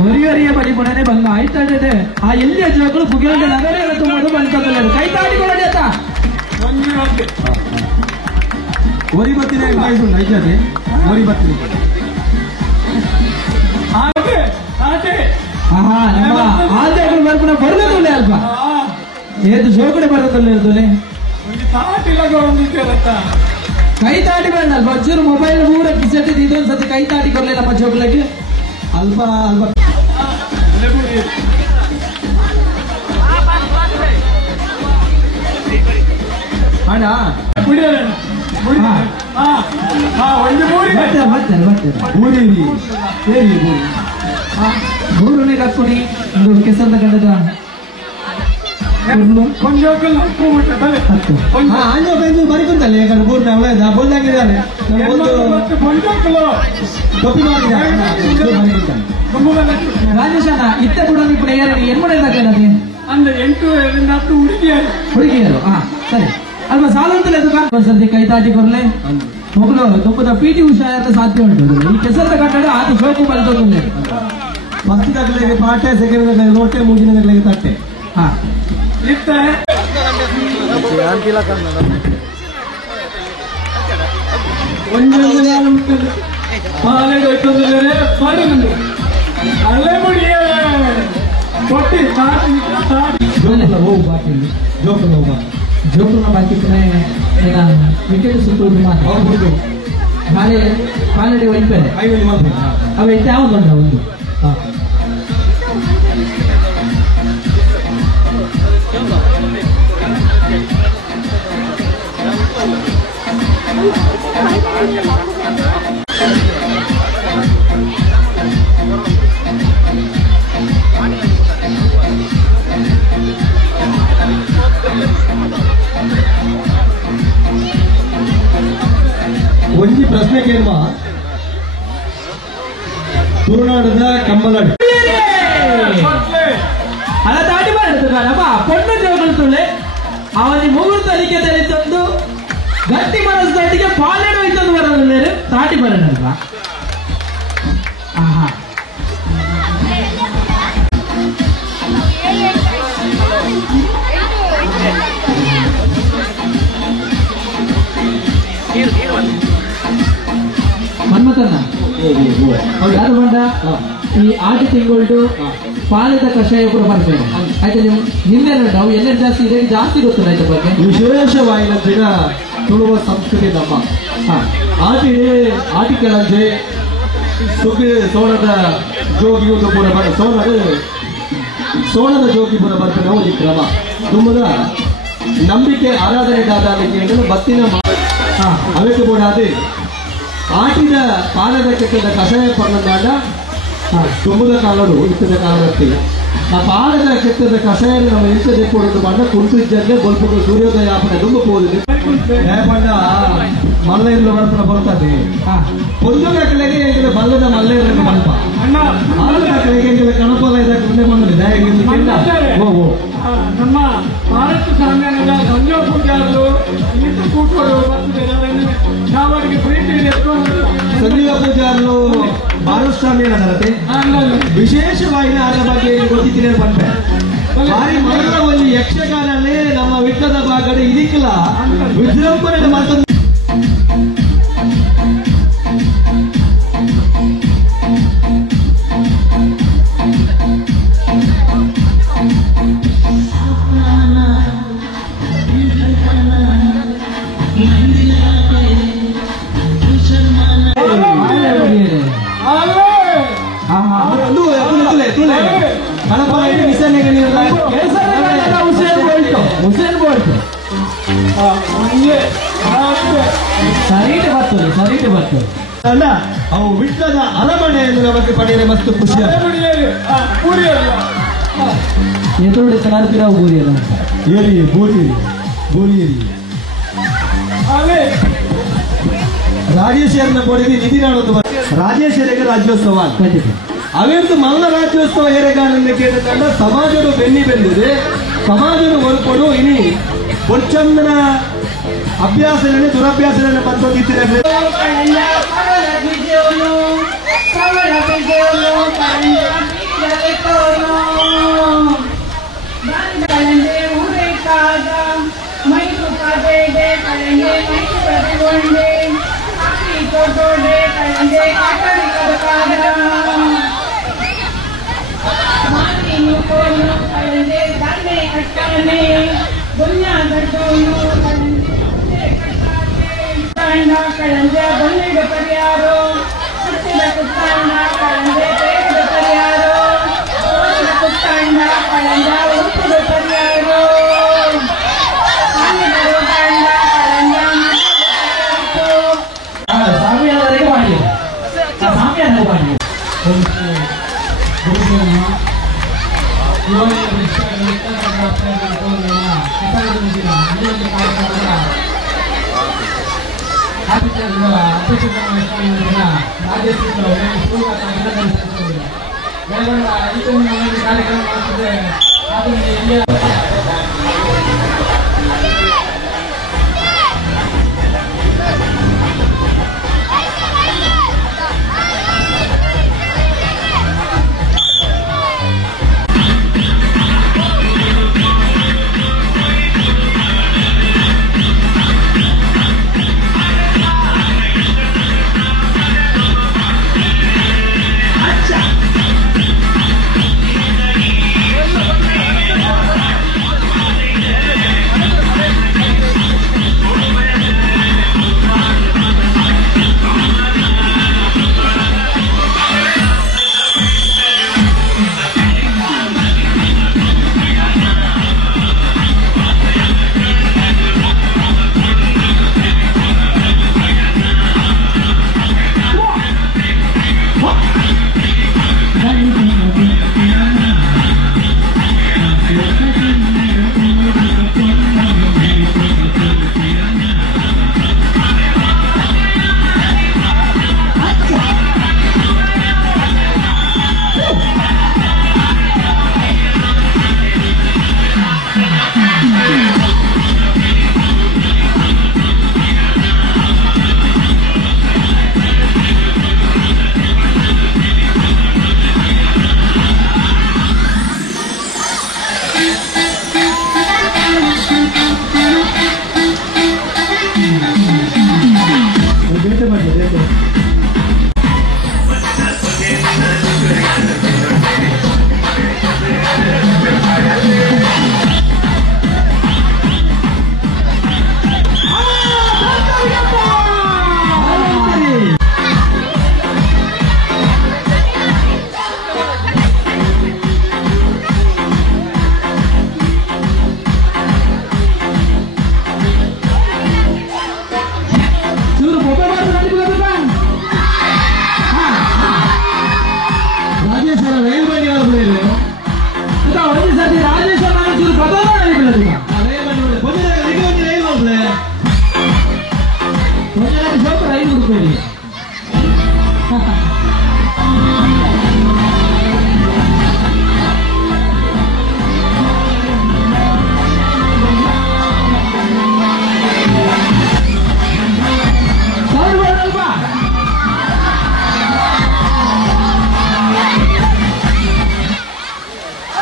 ಹೊರಿಯರಿಯ ಬಳಿ ಬಡನೆ ಬಂದ ಆಯ್ತಾಡೆ ಆ ಎಲ್ಲಿಯ ಜೋಗಳು ಪುಗಿಲ್ದ ನಗರ ತುಂಬದು ಬಂತಲ್ಲ ಕೈ ತಾಡಿಕೊಳ್ಳಿ ಆತ ಒರಿ ಬತ್ತಿನ ಬಾಯಿಸು ನೈಜದೆ ಒರಿ ಬತ್ತಿನ ಆದ್ರೆ ಬರ್ಪುನ ಬರದಲ್ಲ ಅಲ್ಪ ಏದು ಜೋಕಡೆ ಬರದಲ್ಲ ಇರ್ತದೆ ಕೈ ತಾಟಿ ಬಂದ ಅಲ್ಪ ಅಜ್ಜೂರು ಮೊಬೈಲ್ ಮೂರ ಕಿಸೆಟ್ ಇದೊಂದು ಸತಿ ಕೈ ತಾಟಿ ಕೊಡ್ಲಿ ನಮ್ಮ ಜೋಗ್ಲಕ್ಕೆ ಅಲ್ಪ ಅಲ್ಪ ಅಣ್ಣ ಮೂರನೇ ಕಟ್ಕೊಡಿ ಒಂದು ಕೆಸರದ ಗಂಡದ ಬರಿಕೊಂಡಲ್ಲ ಯಾಕಂದ್ರೆ ಮೂರನೇ ಒಳ್ಳೆದ ಬೋಲ್ದಾಗಿದ್ದಾರೆ ಇತ್ತ ಕೂಡ ఇప్పుడు ಏನ್ ಮಾಡಿದಾಗೇನది ಅಂದ್ರೆ 8 ಹುಡುಗಿಯರು ಸರಿ ಅಲ್ವಾ ಸಾಲಂತಲೇ ಸರ್ತಿ ಕೈ ತಾಟಿ ಕೊರ್ಲೆ ಮಗಳು ತುಪ್ಪದ ಪಿಟಿ ಉಷಾ ಅಂತ ಸಾಧ್ಯ ಉಂಟು ಈ ಕೆಸರದ ಕಟ್ಟಡ ಆತ ಶೋಕು ಬಲ್ತೊಂದು ಫಸ್ಟ್ ದಾಖಲೆಗೆ ಪಾಠೆ ಸೆಕೆಂಡ್ ದಾಖಲೆಗೆ ಲೋಟೆ ಮೂಗಿನ ದಾಖಲೆಗೆ ತಟ್ಟೆ ಜೋಪುರ ಬಾಕಿ ವಿಕೆಟ್ ಸುತ್ತೂರು ಮಾತು ಕಾಲಡಿ ವೈಪೇರೆ ಅವೈತೆ ಯಾವುದುಂಟ ಒಂದು ಒಂಜಿ ಪ್ರಶ್ನೆ ಕೇಳುವ ತುಳುನಾಡದ ಕಂಬಲಾಡು ಅಲ್ಲ ತಾಟಿ ಮಾಡಿರ್ತಕ್ಕಲ್ಲಪ್ಪ ಪೊಣ್ಣ ಜೋಗಳ್ತುಳ್ಳೆ ಅವನಿ ಮುಗುರ್ತ ಅಲಿಕೆ ತಂದು ಗಟ್ಟಿ ಮನಸ್ಸೊಟ್ಟಿಗೆ ಪಾಲೇಡು ಇತ್ತಂದು ಬರೋದಿಲ್ಲ ತಾಟಿ ಬರೋಣಲ್ವಾ ಆಹಾ ಮನ್ಮಥನ್ನ ಯಾರು ಬಂದ ಈ ಆಟ ತಿಂಗಳು ಪಾಲಿದ ಕಷಾಯ ಕೂಡ ಬರ್ತೇನೆ ಆಯ್ತಾ ನೀವು ಹಿಂದೆಲ್ಲ ನಾವು ಎಲ್ಲೆಲ್ಲಿ ಜಾಸ್ತಿ ಇದೆ ಜಾಸ್ತಿ ಗೊತ್ತಿಲ್ಲ ಆಯ್ತಾ ಬಗ್ಗೆ ವಿಶೇಷವಾಯಿನ ದಿನ ತುಳುವ ಸಂಸ್ಕೃತಿ ನಮ್ಮ ಆಟಿ ಕೆಳಂಜೆ ಸುಗ್ಗಿ ಸೋಣದ ಜೋಗಿ ಒಂದು ಪೂರ ಸೋಣದ ಜೋಗಿ ಪೂರ ಬರ್ತೇನೆ ಹೋಗಿ ಕ್ರಮ ತುಂಬದ ನಂಬಿಕೆ ಆರಾಧನೆ ದಾದಾಲಿಕೆ ಬತ್ತಿನ ಅವಕ್ಕೆ ಕೂಡ ಅದೇ ಆಟಿದ ಪಾಲದ ಕೆಟ್ಟದ ಕಷಾಯ ಪರ್ಣದಾಂಡ ತುಂಬದ ಕಾಲಡು ಇತ್ತದ ಕಾಲಕ್ಕೆ ಆ ಪಾಲದ ಕೆಟ್ಟದ ಕಷಾಯ ನಮ್ಮ ಇಂಟದೆ ಕೊಡೋದು ಬಂಡ ಕುಂಟು ಇದ್ದಂಗೆ ಬಲ್ಪು ಸೂರ್ಯೋದಯ ಆಪಣ ತುಂಬ ಹೋಗಿದೆ ಪಂಡ ಮಲ್ಲೆಯರು ಬರ್ಪಣ ಬರ್ತದೆ ಒಂದು ಕಟ್ಟಲೆಗೆ ಎಂಕದ ಬಲ್ಲದ ಮಲ್ಲೆಯರನ್ನು ಮಲ್ಪ ಆರು ಕಟ್ಟಲೆಗೆ ಎಂಕದ ಕಣಪದ ಇದಕ್ಕೆ ಮುಂದೆ ಬಂದಿದೆ ನಮ್ಮ ಮಹಾರಾಷ್ಟ್ರ ಸಂಘದ ಸಂಜೀವ ಪೂಜಾರರು ಇನ್ನಿಟ್ಟು ಕೂಟರು ಅವರಿಗೆ ಪ್ರೀತಿ ಸಂಜೀವ ಪೂಜಾರರು ಮಹಾರಾಷ್ಟ್ರ ಏನಂದ್ರೆ ವಿಶೇಷವಾಗಿ ಅದರ ಬಗ್ಗೆ ಗೊತ್ತಿದ್ದೀನಿ ಬಂದ್ರೆ ಭಾರಿ ಮಗಳ ಒಂದು ಯಕ್ಷಗಾನನೇ ನಮ್ಮ ವಿಟ್ಟದ ಭಾಗದ ಇದಕ್ಕಿಲ್ಲ ವಿಜೃಂಭಣೆ ಮಾತನ್ನು ಅಲ್ಲ ಅವು ವಿಟ್ಟದ ಅರಮನೆಯನ್ನು ನಮಗೆ ಪಡೆಯಲು ಮಸ್ತು ಖುಷಿ ಎದುರು ಕಲಾರ್ತಿರಾವ್ ಬೂರಿಯಲ್ಲ ಏರಿ ಬೂರಿಯರಿ ರಾಜೇಶ್ವರನ ಕೊಡಿಗೆ ನಿಧಿ ನಾಡೋದು ರಾಜೇಶ್ವರಿಗೆ ರಾಜ್ಯೋತ್ಸವ ಅವೇಂದು ಮಲ್ಲ ರಾಜ್ಯೋತ್ಸವ ಹೇರೆಗಾನನ್ನು ಕೇಳಿಕೊಂಡ ಸಮಾಜದ ಬೆನ್ನಿ ಬೆಂದಿದೆ ಸಮಾಜದ ಹೊರಪಡು ಇನಿ ಬೊಚ್ಚಂದನ ಅಭ್ಯಾಸಗಳೇ ದುರಭ್ಯಾಸಗಳನ್ನ ಬಂದೋಗಿದ್ದಾರೆ ಕಳಂಜ ಬನ್ನಿಗೆ ಪರಿಯಾರೋ ಹುಟ್ಟಿದ ಕುತ್ತಾಂಡ ಕಳಂಜ ಬೇಗದ ಪರಿಯಾರೋ ಕುತ್ತಾಂಡ ಕಳಂಜ ಹುಟ್ಟಿದ ಪರಿಯಾರೋ ಕಾಂಡ ಕಳಂಜ ಸಾಮ್ಯಾನವರೆಗೆ ಮಾಡಿ ಸಾಮ್ಯಾನ ಮಾಡಿ ಕಾರ್ಯಕ್ರಮ ಮಾಡ್ತಿದ್ದೆ ಅದನ್ನು ಇಲ್ಲಿ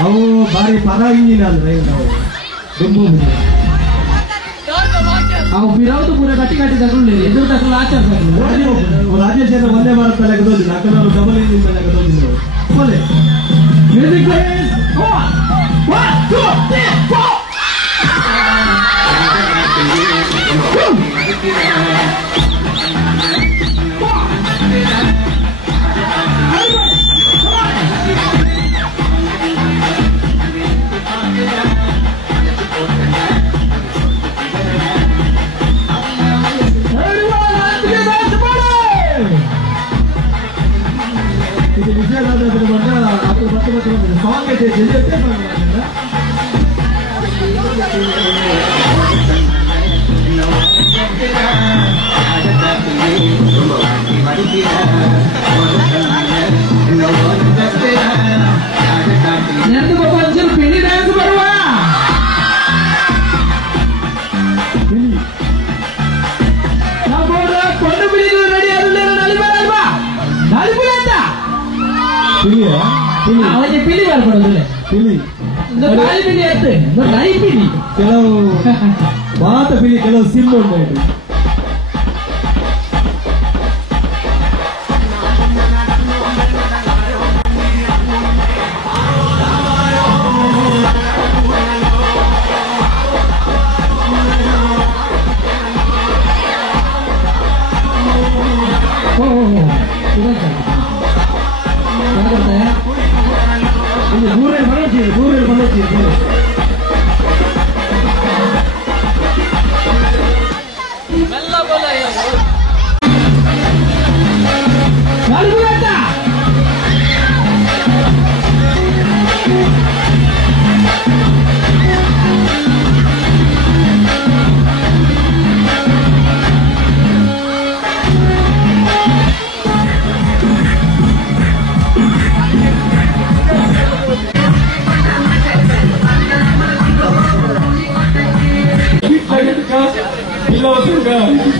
ಅವು ಬಾರಿ ಪದ ಇಂಜಿನ ಅಂದ್ರೆ ನಾವು ದುಂಬು ಅವು ಬಿರಾವುದು ಪೂರ ಕಟ್ಟಿ ಕಟ್ಟಿ ತಗೊಳ್ಳಿ ಎದುರು ತಗೊಳ್ಳಿ ಆಚಾರ ರಾಜೇಶ್ ಒಂದೇ ಭಾರತ ಲೆಕ್ಕದೋದಿಲ್ಲ ಅಕ್ಕನವರು ಡಬಲ್ ಇಂಜಿನ್ ಲೆಕ್ಕದೋದಿಲ್ಲ ಒಳ್ಳೆ ಮ್ಯೂಸಿಕ್ ಇದು ವಿಜಯನಗರದ ಬಂದ ಅದು ಮತ್ತೆ ಸಾಂಗ್ ಇದೆ ಜಲ್ದಿ ಪಿಳಿ ಡ್ಯಾನ್ಸ್ ಬರುವ ಕೊಂಡು ಬಿಳಿ ರೆಡಿ ಅಲ್ವಾ ನಲಿಬೇಡ ಅಂತ ಅವನಿಗೆ ಪಿಳಿ ಬರ್ಬಾರ್ದು ಪಿಲಿ ಗಾಳಿ ಪಿಲಿ ಆಯ್ತು ನೈ ಪಿಲಿ ಕೆಲವು ಮಾತ ಪಿಲಿ ಕೆಲವು ಸಿಮ್ ಉಂಟು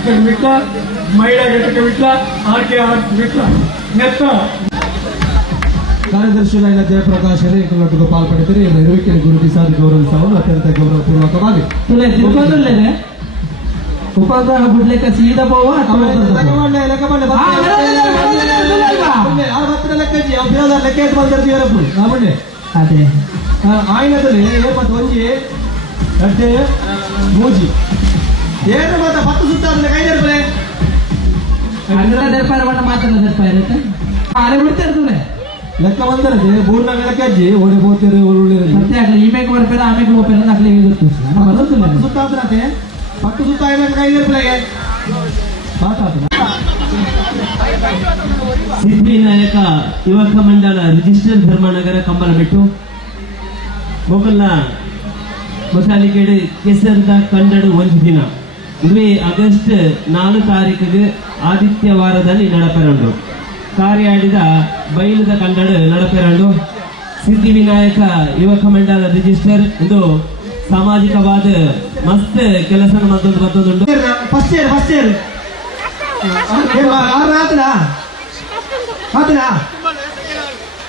ರಿಜಿಸ್ಟರ್ಡ್ ವಿಟ್ಲ ಮಹಿಳಾ ಘಟಕ ವಿಟ್ಲ ಆರ್ಕೆ ವಿಟ್ಲ ನೆತ್ತ ಕಾರ್ಯದರ್ಶಿಗಳಾದ ಜಯಪ್ರಕಾಶ್ ರೇಖೆಗಳೊಟ್ಟಿಗೆ ಪಾಲ್ಪಡಿದರೆ ನೆರವೇರಿಕೆ ಗುರುತಿಸಾದ ಗೌರವಿಸಲು ಅತ್ಯಂತ ಗೌರವಪೂರ್ವಕವಾಗಿ ಉಪಗ್ರಹ ಬಿಡ್ಲಿಕ್ಕೆ ಸೀದಾ ಹೋಗುವ ಅದೇ ಆಯ್ನದಲ್ಲಿ ಮತ್ತೆ ಒಂಜಿ ಗಡ್ಡೆ ಮೂಜಿ ಏನು ಮಾತ್ರ 10 ಸುತ್ತ ಕೈ ಜರ್ಪಲೆ ದರ್ಪಾರ ಮಾತಾಡ ಇರುತ್ತೆ ಅರೆ ಬಿಡ್ತಾ ಇರ್ತದೆ ಲೆಕ್ಕ ಬಂದರದೆ ಮೂರ್ನ ಲೆಕ್ಕಜ್ಜಿ ಓಡಿ ಹೋಗ್ತೀರಿ ಒಳ್ಳೆ ಮತ್ತೆ ಆಗಲಿ ಈಮೇಲೆ ಬರ್ಬೇಡ ಆಮೇಲೆ ಹೋಗ್ಬೇಡ ಆಗ್ಲಿ ಗೊತ್ತಿಲ್ಲ ಸುತ್ತ ಆದ್ರೆ 10 ಸುತ್ತ ಕೈ ಜರ್ಪಲೆಗೆ ಸಿದ್ಧಿವಿನಾಯಕ ಯುವಕ ಮಂಡಳ ರಿಜಿಸ್ಟರ್ ಧರ್ಮನಗರ ಕಂಬಲಬೆಟ್ಟು ಮೊಗಲ್ನ ಮಸಾಲಿಗೇಡು ಕೆಸರದ ಕಂಡಡು ಒಂದು ದಿನ ಇದೇ ಆಗಸ್ಟ್ 4 ತಾರೀಕಿಗೆ ಆದಿತ್ಯವಾರದಲ್ಲಿ ನಡಪೆರಂಡು ಕಾರ್ಯಾಡಿದ ಬೈಲದ ಕಂಡಡು ನಡಪೆರಂಡು ಸಿದ್ಧಿವಿನಾಯಕ ಯುವಕ ಮಂಡಳ ರಿಜಿಸ್ಟರ್ ಇದು ಸಾಮಾಜಿಕವಾದ ಮಸ್ತ್ ಕೆಲಸ ಮತ್ತೊಂದು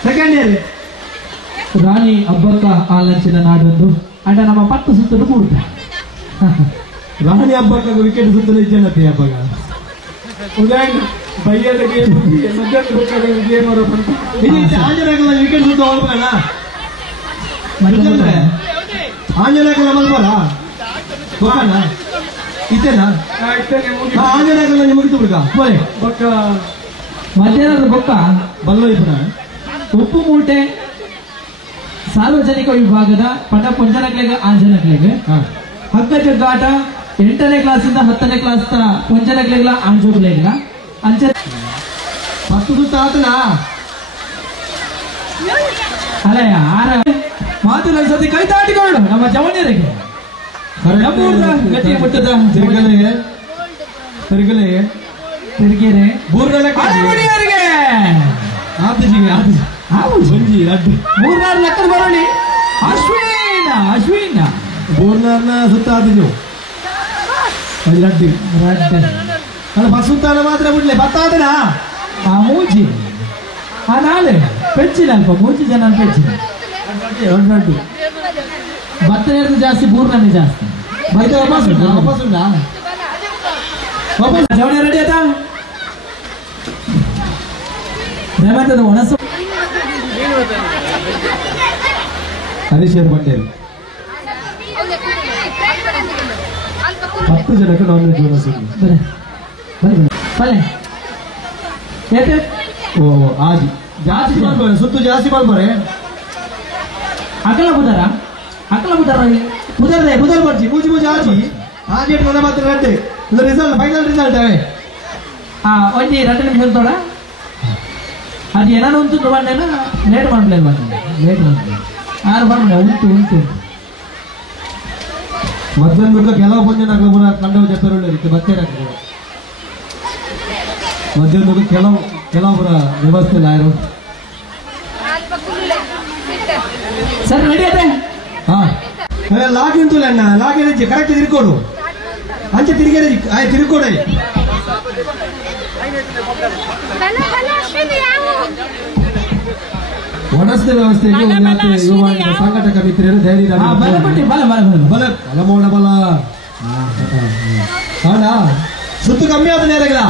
ಸೆಕೆಂಡ್ ಇಯರ್ ರಾಣಿ ಹಬ್ಬಕ್ಕ ಆಲಂಚಿನ ನಾಡೊಂದು ಅಂಡ ನಮ್ಮ 10 ಸುತ್ತಲು ಮೂರ್ತ ರಾಣಿ ಹಬ್ಬಕ್ಕ ವಿಕೆಟ್ ಸುತ್ತಲು ಇಜ್ಜನತೆ ಹಬ್ಬಗ ಬೈಯದ ಗೇಮ್ ಗೇಮ್ ಆಂಜನೇಯಕಲ್ಲ ವಿಕೆಟ್ ಸುತ್ತ ಹೋಗ್ಬೇಕಲ್ಲ ಆಂಜನೇಯಕಲ್ಲ ಮಲ್ಬಾರ ಹೋಗಣ ಇತ್ತೇನಾ ಆಂಜನೇಯಕಲ್ಲ ಮುಗಿತು ಬಿಡ್ಕ ಬೋಲೆ ಬೊಕ್ಕ ಮಧ್ಯಾಹ್ನದ ಬೊಕ್ಕ ಬಲ್ಲೋ ಇಬ್ಬರ ಉಪ್ಪು ಮೂಟೆ ಸಾರ್ವಜನಿಕ ವಿಭಾಗದ ಪಟ ಪೊಂಜನಕ್ಲೆಗೆ ಆಂಜನಕ್ಲೆಗೆ ಹಗ್ಗ ಜಗ್ಗಾಟ 8ನೇ ಕ್ಲಾಸಿಂದ 10ನೇ ಕ್ಲಾಸ್ ತರ ಪೊಂಜನಕ್ಲೆಗಳ ಆಂಜೋಗ್ಲೆಗಳ ಅಂಚ 10 ಸುತ್ತ ಆತನ ಅಲ್ಲ ಯಾರ ಮಾತು ಸತಿ ಕೈ ತಾಟಿಕೊಂಡು ನಮ್ಮ ಜವನಿಯರಿಗೆ ಗತಿ ಮುಟ್ಟದ ತಿರುಗೇರೆ ಬೂರ್ನರಿಗೆ ಮೂರ್ನಾರು ಲೆಕ್ಕ ಬರೋಣಿ ಅಶ್ವಿನ ಬೋರ್ನಾರ್ನ ಸುತ್ತ ಆದ ನೀವು ರಡ್ಡಿ ಅಲ್ಲ ಬಸ್ ಸುತ್ತಾನ ಮಾತ್ರ ಬಿಡ್ಲೆ ಬತ್ತಾದನಾ ಆ ಮೂಜಿ ಆ ನಾಳೆ ಪೆಂಚಿನ ಅಲ್ಪ ಮೂಜಿ ಜನ ಪೆಂಚಿನ ರಡ್ಡು ಭತ್ತ ಹಿಡಿದು ಜಾಸ್ತಿ ಬೂರ್ನೇ ಜಾಸ್ತಿ ಬೈತ ವಾಪಸ್ ಉಂಟಾ ವಾಪಸ್ ಜವಳಿ ರೆಡಿ ಆಯ್ತಾ ರೇಮಂತದ ಒಣಸು ಹರೀಶ್ ಬಂಡೇರು 10 ಜನಕ್ಕೆ ನಾನ್ ವೆಜ್ ಬೋನಸ್ ಬಲೆ ಓ ಆಜಿ ಜಾಸ್ತಿ ಮಾಡ್ಬಾರೆ ಸುತ್ತು ಜಾಸ್ತಿ ಮಾಡ್ಬಾರೆ ಅಕಲ ಬುಧರ ಬುಧರ್ ಬರ್ಜಿ ಮೂಜಿ ಆಜಿ ಆಜಿ ನನ್ನ ಮಾತ್ರ ರೆಡ್ಡೆ ಇದು ರಿಸಲ್ಟ್ ಫೈನಲ್ ರಿಸಲ್ಟ್ ಅವೇ ಒಂಜಿ 2 ನಿಮಿಷ ತೋಡ ಅದು ಏನಾರು ಉಂಟು ಬಂಡೇನ ಲೇಟ್ ಮಾಡ್ಲೇ ಲೇಟ್ ಮಾಡ್ಲಿ ಆರು ಬಂಡ ಉಂಟು ಮಧ್ಯಾಹ್ನ ಕೆಲವು ಬಂದ ಕಂಡು ಜಪ್ಪೆರುಳ್ಳಿ ಇರುತ್ತೆ ಮತ್ತೆ ಮಧ್ಯಾಹ್ನ ಕೆಲವೊಬ್ಬರ ವ್ಯವಸ್ಥೆ ಇಲ್ಲ ಯಾರು ಸರ್ ರೆಡಿ ಅದೇ ಹಾ ಲಾಗಿನ್ ತುಲೆ ಅಣ್ಣ ಲಾಗಿನ್ ಕರೆಕ್ಟ್ ತಿರ್ಕೊಡು ಅಂಚೆ ತಿರ್ಕೊಡೆ ಒಣಸ್ದ ವ್ಯವಸ್ಥೆಗೆ ಸಂಘಟಕ ಮಿತ್ರರು ಧೈರ್ಯ ಬಲ ಬಲ ಹಣ ಸುತ್ತು ಕಮ್ಮಿ ಆದ ನೇರಗಳ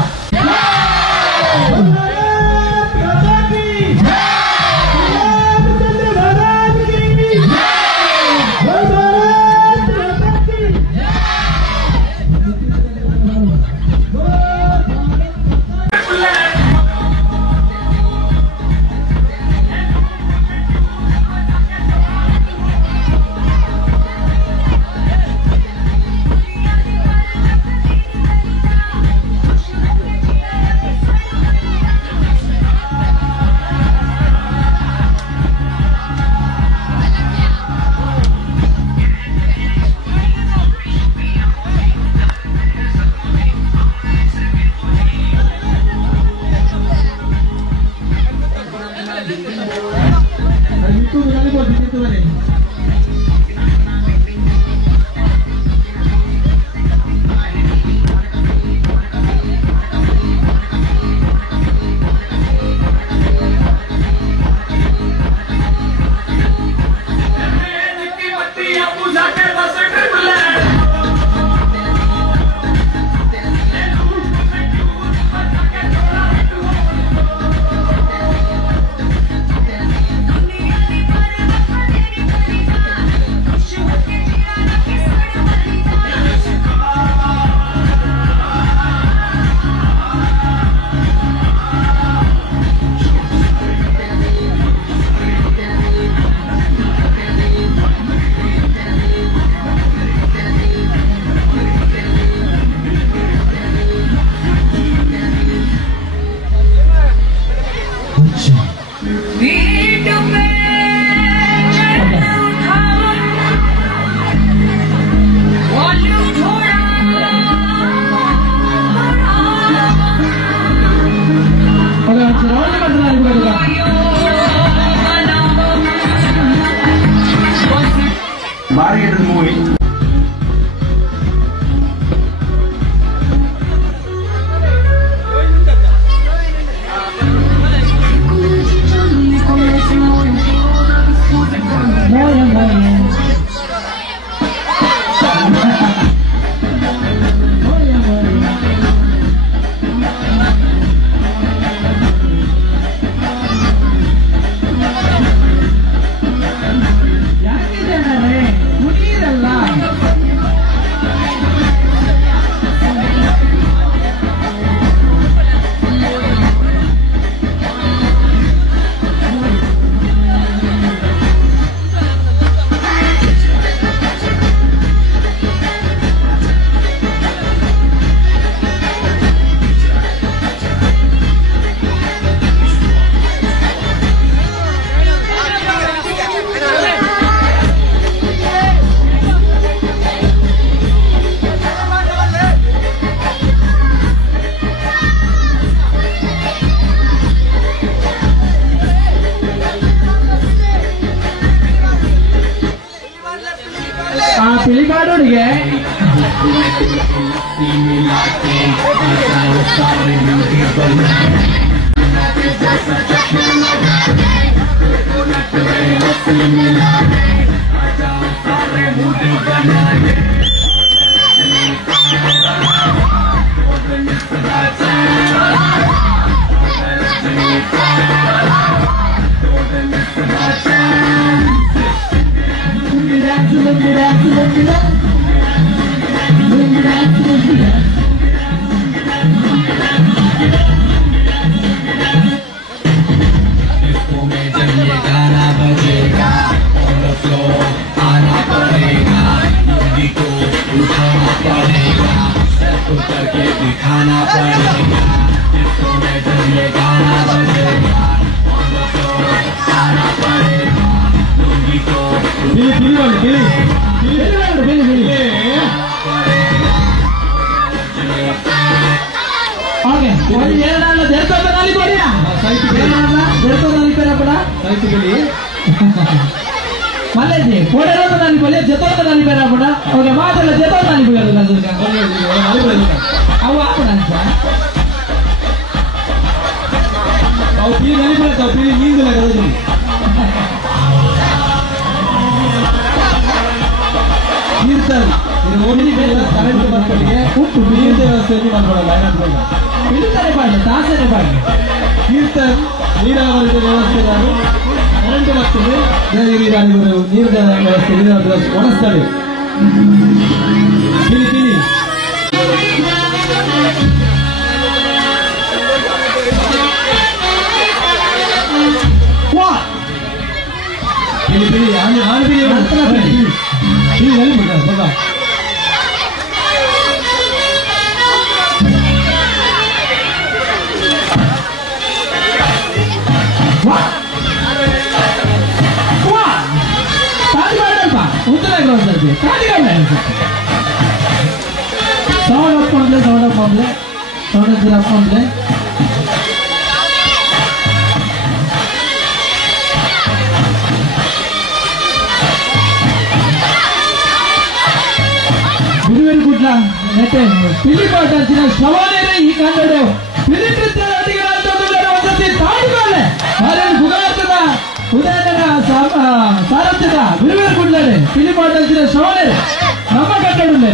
ಭಾರಿ ಹಿಡಿದ ಮೂವಿ. ಪಿಳಿಗಾಡೋರಿಗೆ दिखाना पड़ेगा इसको मैं जब ये गाना बजेगा आना पड़ेगा लुंगी को ओके ఏడాల జర్తోత నాలిపోడియా ఏడాల జర్తోత నాలిపోరాపడా సైట్ బలి మళ్ళీ కోడరోత నాలిపోలే జతోత నాలిపోరాపడా ఓకే మాటల జతోత నాలిపోయారు కదల్కా అవు ఆపడంట అవు పీ నాలిపోతా పీ నీందుల కదల్కా ಕೀರ್ತನ್ ಇದು ಓಡಿ ಕರೆಂಟ್ ಬರ್ಕೊಳ್ಳಿಗೆ ಉಪ್ಪು ನೀರಿನ ವ್ಯವಸ್ಥೆಯಲ್ಲಿ ಮಾಡ್ಕೊಳ್ಳಲ್ಲ ಏನಾದ್ರು ಇಳಿತಾರೆ ಬಾಡಿ ತಾಸನೆ ಬಾಡಿ ಕೀರ್ತನ್ ನೀರಾವರಿ ವ್ಯವಸ್ಥೆಗಾರು ಕರೆಂಟ್ ಬರ್ತದೆ ನೀರಿನ ವ್ಯವಸ್ಥೆ ನೀರಿನ ವ್ಯವಸ್ಥೆ ಒಣಸ್ತಾರೆ ಕಿಲಿ ಕಿಲಿ ಕಿಲಿ ಕಿಲಿ ಆನೆ ini kali benar, benar. Wah, wah, tadi mana pak? Untuk lagi orang saja. Tadi kan mana? Sound up komple, sound jelas komple. ಬಿರುವೆರು ಗುಡ್ಲ ನೆಟ್ಟೆ ಪಿಲಿ ಪಾಟಾಚಿನ ಶ್ರವಣೇನೆ ಈ ಕಂಡಡೆ ಪಿಲಿ ಕೃತ್ಯರಾಟಿಗಳಂತಂದ್ರೆ ಒಂದ್ಸತಿ ತಾಡುಗಾಲೆ ಮಾರೇನು ಗುಗಾರ್ತದ ಉದಯನ ಸಾರಥ್ಯದ ಬಿರುವೆರು ಗುಡ್ಲಡೆ ಪಿಲಿ ಪಾಟಾಚಿನ ಶ್ರವಣೇನೆ ನಮ್ಮ ಕಟ್ಟಡುಂಡೆ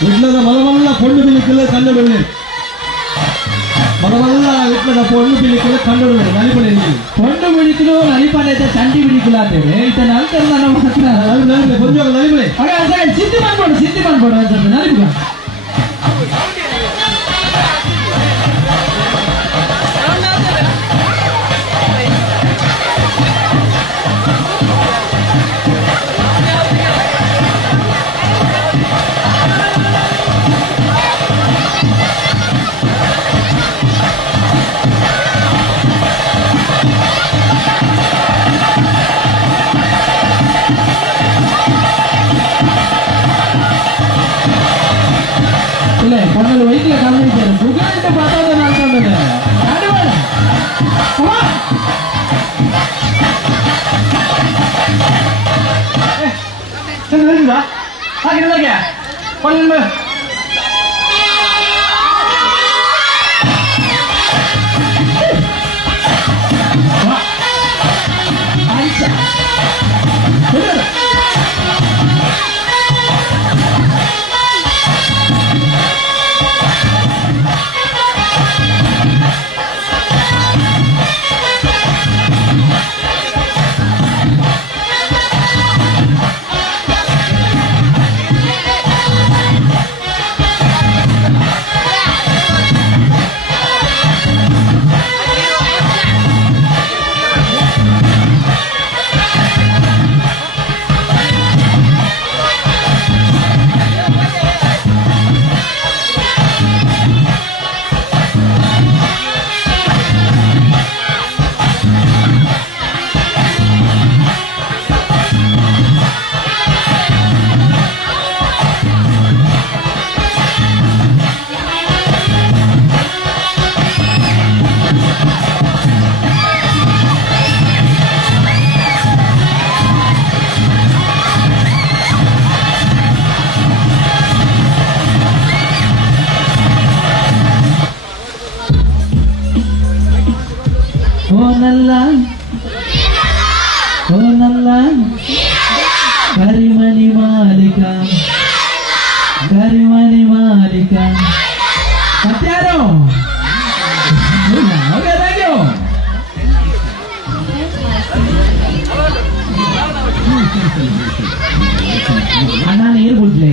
ಗುಡ್ಲದ ಮಲಮಲ್ಲ ಪೊಣ್ಣು ಬಿಲಿಕ್ಕಿಲ್ಲ ಕಣ್ಣು ಬೆಳ್ಳಿ ಮಲಮಲ್ಲ ಇಟ್ಲದ ಪೊಣ್ಣು ಬಿಲಿಕ್ಕಿಲ್ಲ ಕಣ್ಣು ಬೆಳ್ಳಿ ನಲಿಪಡೆ ಪೊಣ್ಣು ಬಿಡಿಕಲು ನಲಿಪಡೆ ಚಂಡಿ ಬಿಡಿಕಲು ಅಂತೇವೆ ಇತನ ಅಂಕರ್ನ ನಮ್ಮ ಹತ್ರ ಕೊಂಚ ನಲಿಪಡೆ ಹಾಗೆ ಸಿದ್ಧಿ ಮಾಡ್ಬೋಡು ಅಂತ ನಲಿಪುಗ వాళ్ళు వైద్యులు గమనించారు సుఖాంటే పదార్థం అంటుండే తెలియదా ಹಾಗೆ ಪಳ್ಳ ಕರಿಮನಿ ಮಾಲಿಕ ಮತ್ಯಾರು ಅಣ್ಣ ನೀರು ಬಿಡ್ಲೆ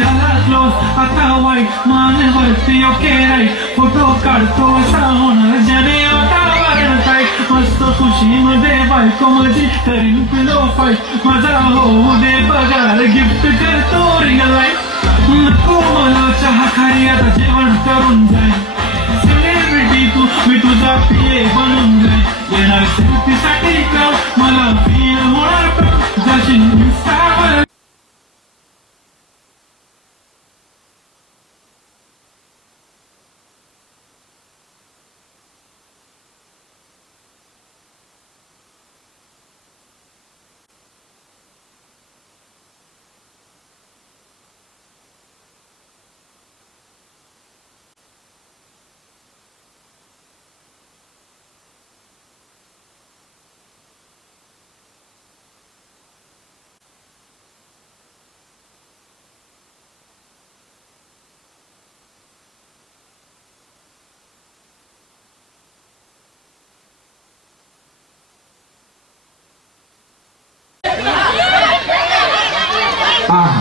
आता वाईट मानवरती ओकेराई फोटो काढतो असा होणार ज्याने आता वाढताय मस्त खुशीमध्ये बायको माझी करीन पिलो फाईट माझा होऊ दे पगार गिफ्ट करतो रिंग लाईट नको मला चहा खारी आता जेवण करून जाय सेलिब्रिटी तू मी तुझा पिये बनून जाय येणार सेल्फीसाठी का मला फील होणार जशी इंस्टावर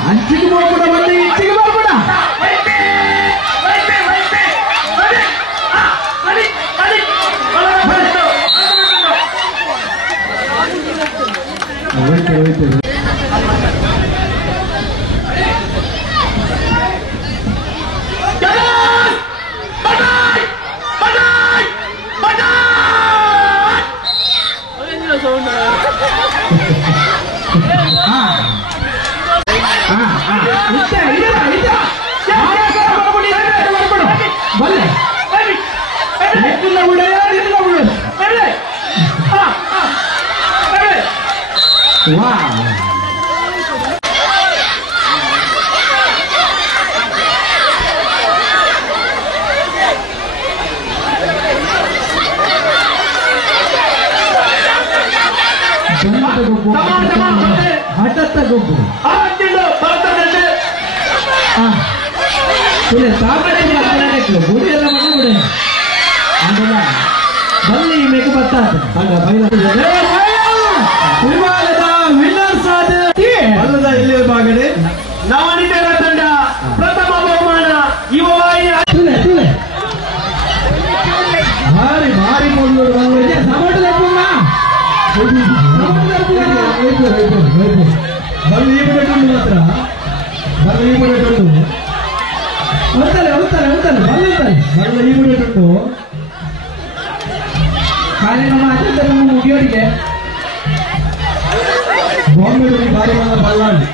ಅಂಚಿಗೆ ಮಾಡ್ಬಿಡ ಬಂದು ಇಂಚಿಗೆ ಮಾಡ್ಬಿಡ Wow. ಹಠತ್ತ ಗೊಬ್ಬು ಗುಡಿ ಎಲ್ಲ ಮನೆ ಅದಲ್ಲ ಬಲ್ಲಿ ಮೇಕು ಬರ್ತಾರೆ ಅಲ್ಲದ ಇಲ್ಲಿ ಬಾಗಡೆ ನವನಿತರ ತಂಡ ಪ್ರಥಮ ಬಹುಮಾನ ಭಾರಿ ಭಾರಿ ಮೊದಲು ಬಲ್ಲಿ ಈ ಬಿಡಟು ಮಾತ್ರ ಬಲ್ಲ ಈ ಬಿಡಟು ಹೋಗ್ತಾನೆ ಹೋಗ್ತಾನೆ ಹೋಗ್ತಾನೆ ಬಲ್ಲ ಈ ಬಿಡಟು ಖಾಲಿ ನಮ್ಮ ಅತ್ಯಂತ ನಮ್ಮ ಮುಗಿಯೋರಿಗೆ ಬಾಂಬೆ ಭಾರಿ ಬಲ್ಲಾಡಿ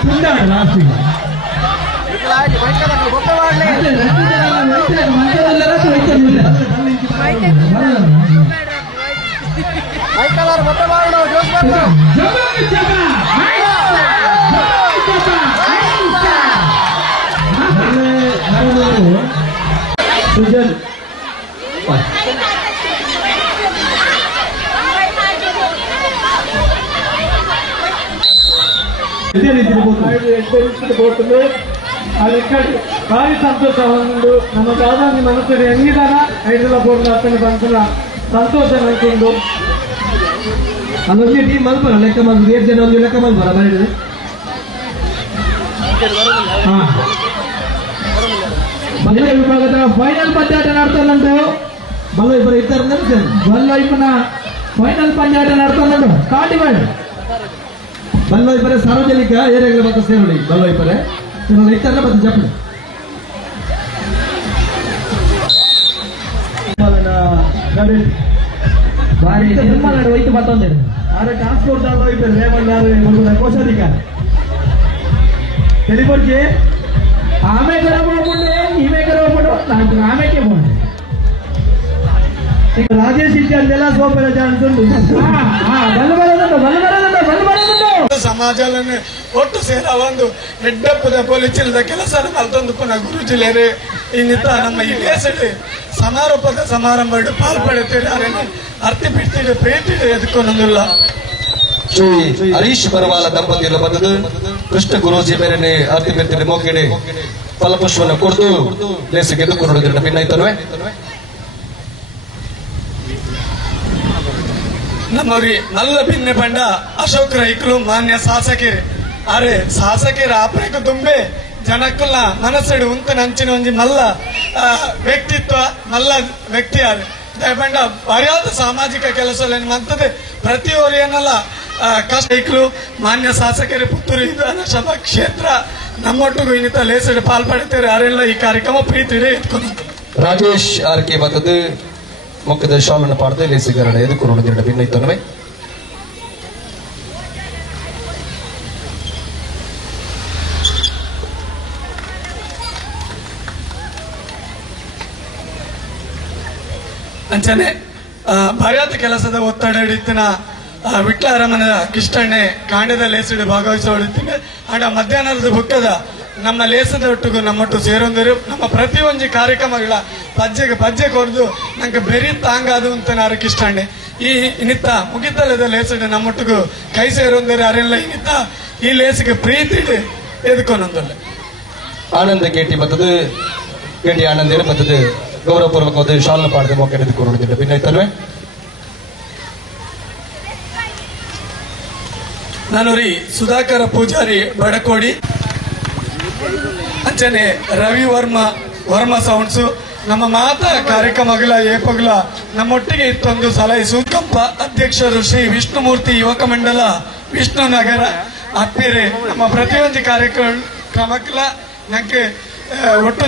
ತುಂಡಾಡು ಲಾಸ್ಟಿಗೆ ಸುಜನ್ ಇದೇ ರೀತಿ పోతుంది అది ఇక్కడ భారీ సంతోషం ఉండు ನಮ್ಮ దాదాపు మనసు ఎంగిదాన ఐదులో పోతుంది అతని పంతుల సంతోషం అంటుండు ಅದೊಂದು ಟೀಮ್ ಮಲ್ಪರ ಲೆಕ್ಕ ಮಲ್ಪರು 7 ಜನ ಒಂದು ಲೆಕ್ಕ ಮಲ್ಪರ ಬರೀ ಮಹಿಳಾ ವಿಭಾಗದ ಫೈನಲ್ ಪಂದ್ಯಾಟ ನಡ್ತಲ್ಲಂಟು ಬಲ್ಲ ಇಬ್ಬರು ಇದ್ದಾರೆ ಬಲ್ಲ ಇಬ್ಬನ ಫೈನಲ್ ಪಂದ್ಯಾಟ ನಡ್ತಲ್ಲಂಟು ಕಾಟಿಬೇಡ ಬಲ್ಲ ಇಬ್ಬರೇ ಸಾರ್ವಜನಿಕ ಏರಿಯಾಗಳ ಬಗ್ಗೆ ಸೇರಿ ಬಲ್ಲ ಇಬ್ಬರೇ ಇರ್ತಾರೆ ಮತ್ತೆ ಜಪ್ಪು ಭಾರಿ ನಿರ್ಮಾಣ ವೈದ್ಯ ಮತ್ತೊಂದು ಆದ್ರೆ ಟ್ರಾನ್ಸ್ಪೋರ್ಟ್ ಇದ್ದಾರೆ ರೇವಣ್ಣಾರು ಒಂದು ಕೋಶಾಧಿಕಾರ తెలిపొచ్చి ఆమె కరవకుండా ఈమె కరవకుండా నాకు ఆమెకే పోండి ఇక రాజేష్ ఇచ్చారు ఎలా సోపర ఛాన్స్ ಸಮಾಜವನ್ನು ಒಟ್ಟು ಸೇರ ಒಂದು ಹೆಡ್ಡಪ್ಪದ ಪೊಲೀಸರ ಕೆಲಸ ಮಲ್ತೊಂದುಪನ ಗುರುಜಿಲೇರೆ ಇನ್ನಿತ ನಮ್ಮ ಇಲೇಸಡೆ ಸಮಾರೋಪದ ಸಮಾರಂಭ ಪಾಲ್ಪಡುತ್ತೀರಿ ಅವರನ್ನು ಅರ್ತಿ ಬಿಡ್ತೀರಿ ಪ್ರೀತಿ ಎದುಕೊಂಡೊಂದಿಲ್ಲ ಶ್ರೀ ಹರೀಶ್ ಬರವಾಲ ದಂಪತಿಗಳ ಬಂದದು ಕೃಷ್ಣ ಗುರೂಜಿ ಬೇರೆ ಅರ್ತಿ ಬಿಡ್ತೀರಿ ಮೋಕೆಡೆ ಫಲಪುಷ್ಪವನ್ನು ಕೊಡ್ದು ಲೇಸಿಗೆ ಎದುಕೊಂಡೋದ್ರಿಂದ ಭಿನ್ನೈತಲ್ವೇ ನಮ್ಮವ್ರಿ ನಲ್ಲ ಭಿನ್ನ ಪಂಡ ಅಶೋಕ್ ರೈಕಲು ಮಾನ್ಯ ಶಾಸಕರು ಅರೆ ಶಾಸಕರ ಆಪ್ರೇಕ ತುಂಬೆ ಜನಕ್ಕಲ್ಲ ಮನಸ್ಸಡು ಉಂತ ನಂಚಿನ ಒಂಜಿ ಮಲ್ಲ ವ್ಯಕ್ತಿತ್ವ ಮಲ್ಲ ವ್ಯಕ್ತಿ ಆದ್ರೆ ದಯಪಂಡ ಬರೆಯಾದ ಸಾಮಾಜಿಕ ಕೆಲಸಗಳನ್ನು ಮಾಡ್ತದೆ ಪ್ರತಿಯೊರು ಏನಲ್ಲ ಕಷ್ಟಗಳು ಮಾನ್ಯ ಶಾಸಕರ ಪುತ್ತೂರು ವಿಧಾನಸಭಾ ಕ್ಷೇತ್ರ ನಮ್ಮೊಟ್ಟಿಗೂ ಇನ್ನಿತ ಲೇಸಡು ಪಾಲ್ಪಡುತ್ತಾರೆ ಅವರೆಲ್ಲ ಈ ಕಾರ್ಯಕ್ರಮ ಪ್ರೀತಿಡೆ ಎತ್ಕೊಂಡು ರಾಜೇಶ್ ಆರ್ಕೆ ಬಂದದ್ದು ಮುಖದ ಶಾಲನ್ನು ಪಾಡ್ದೆ ಲೇಸಿಗರಣ ಎದುಕೊಂಡೋದ್ರಿಂದ ಭಿನ್ನೈತಲ್ವೇ ಅಂಚನೆ ಬರೆಯಾದ ಕೆಲಸದ ಒತ್ತಡ ಹಿಡಿತಿನ ವಿಟ್ಲ ಅರಮನೆಯ ಕಿಷ್ಟಣ್ಣೆ ಕಾಂಡದ ಲೇಸಡು ಭಾಗವಹಿಸೋಡಿತೀನಿ ಆಡ ಮಧ್ಯಾಹ್ನದ ಬುಕ್ಕದ ನಮ್ಮ ಲೇಸದ ಒಟ್ಟಿಗೂ ನಮ್ಮೊಟ್ಟು ಸೇರೊಂದರು ನಮ್ಮ ಪ್ರತಿಯೊಂದು ಕಾರ್ಯಕ್ರಮಗಳ ಪಜ್ಜೆ ಕೊರ್ದು ನಂಗೆ ಬೆರಿ ತಾಂಗಾದು ಅಂತ ನಾರು ಕಿಷ್ಟಣ್ಣೆ ಈ ಇನ್ನಿತ್ತ ಮುಗಿತಲದ ಲೇಸಡು ನಮ್ಮೊಟ್ಟಿಗೂ ಕೈ ಸೇರೊಂದರು ಅರೆಲ್ಲ ಇನ್ನಿತ್ತ ಈ ಲೇಸಿಗೆ ಪ್ರೀತಿ ಎದುಕೊಂಡೊಂದಲ್ಲ ಆನಂದ ಕೇಟಿ ಬರ್ತದೆ ಕೇಟಿ ಆನಂದ ಬರ್ತದೆ ಗೌರವಪೂರ್ವಕವಾದ ಶಾಲನ ಪಾಡದೆ ಮೋಕೆ ಎದುಕೊಂಡೋದ್ರಿಂದ ಭಿನ್ನೈತಲ್ವೇ ನಾನು ರೀ ಸುಧಾಕರ ಪೂಜಾರಿ ಬಡಕೋಡಿ ಅಂಚನೆ ರವಿ ವರ್ಮ ಸೌಂಡ್ಸು ನಮ್ಮ ಮಾತಾ ಕಾರ್ಯಕ್ರಮಗಳ ಏಪಗಳ ನಮ್ಮೊಟ್ಟಿಗೆ ಇತ್ತೊಂದು ಸಲಹೆ ಕಂಪ ಅಧ್ಯಕ್ಷರು ಶ್ರೀ ವಿಷ್ಣುಮೂರ್ತಿ ಯುವಕ ಮಂಡಲ ವಿಷ್ಣುನಗರ ಅಪ್ಪಿರೆ ನಮ್ಮ ಪ್ರತಿಯೊಂದು ಕಾರ್ಯಕ್ರಮಗಳ ನಂಗೆ ಒಟ್ಟು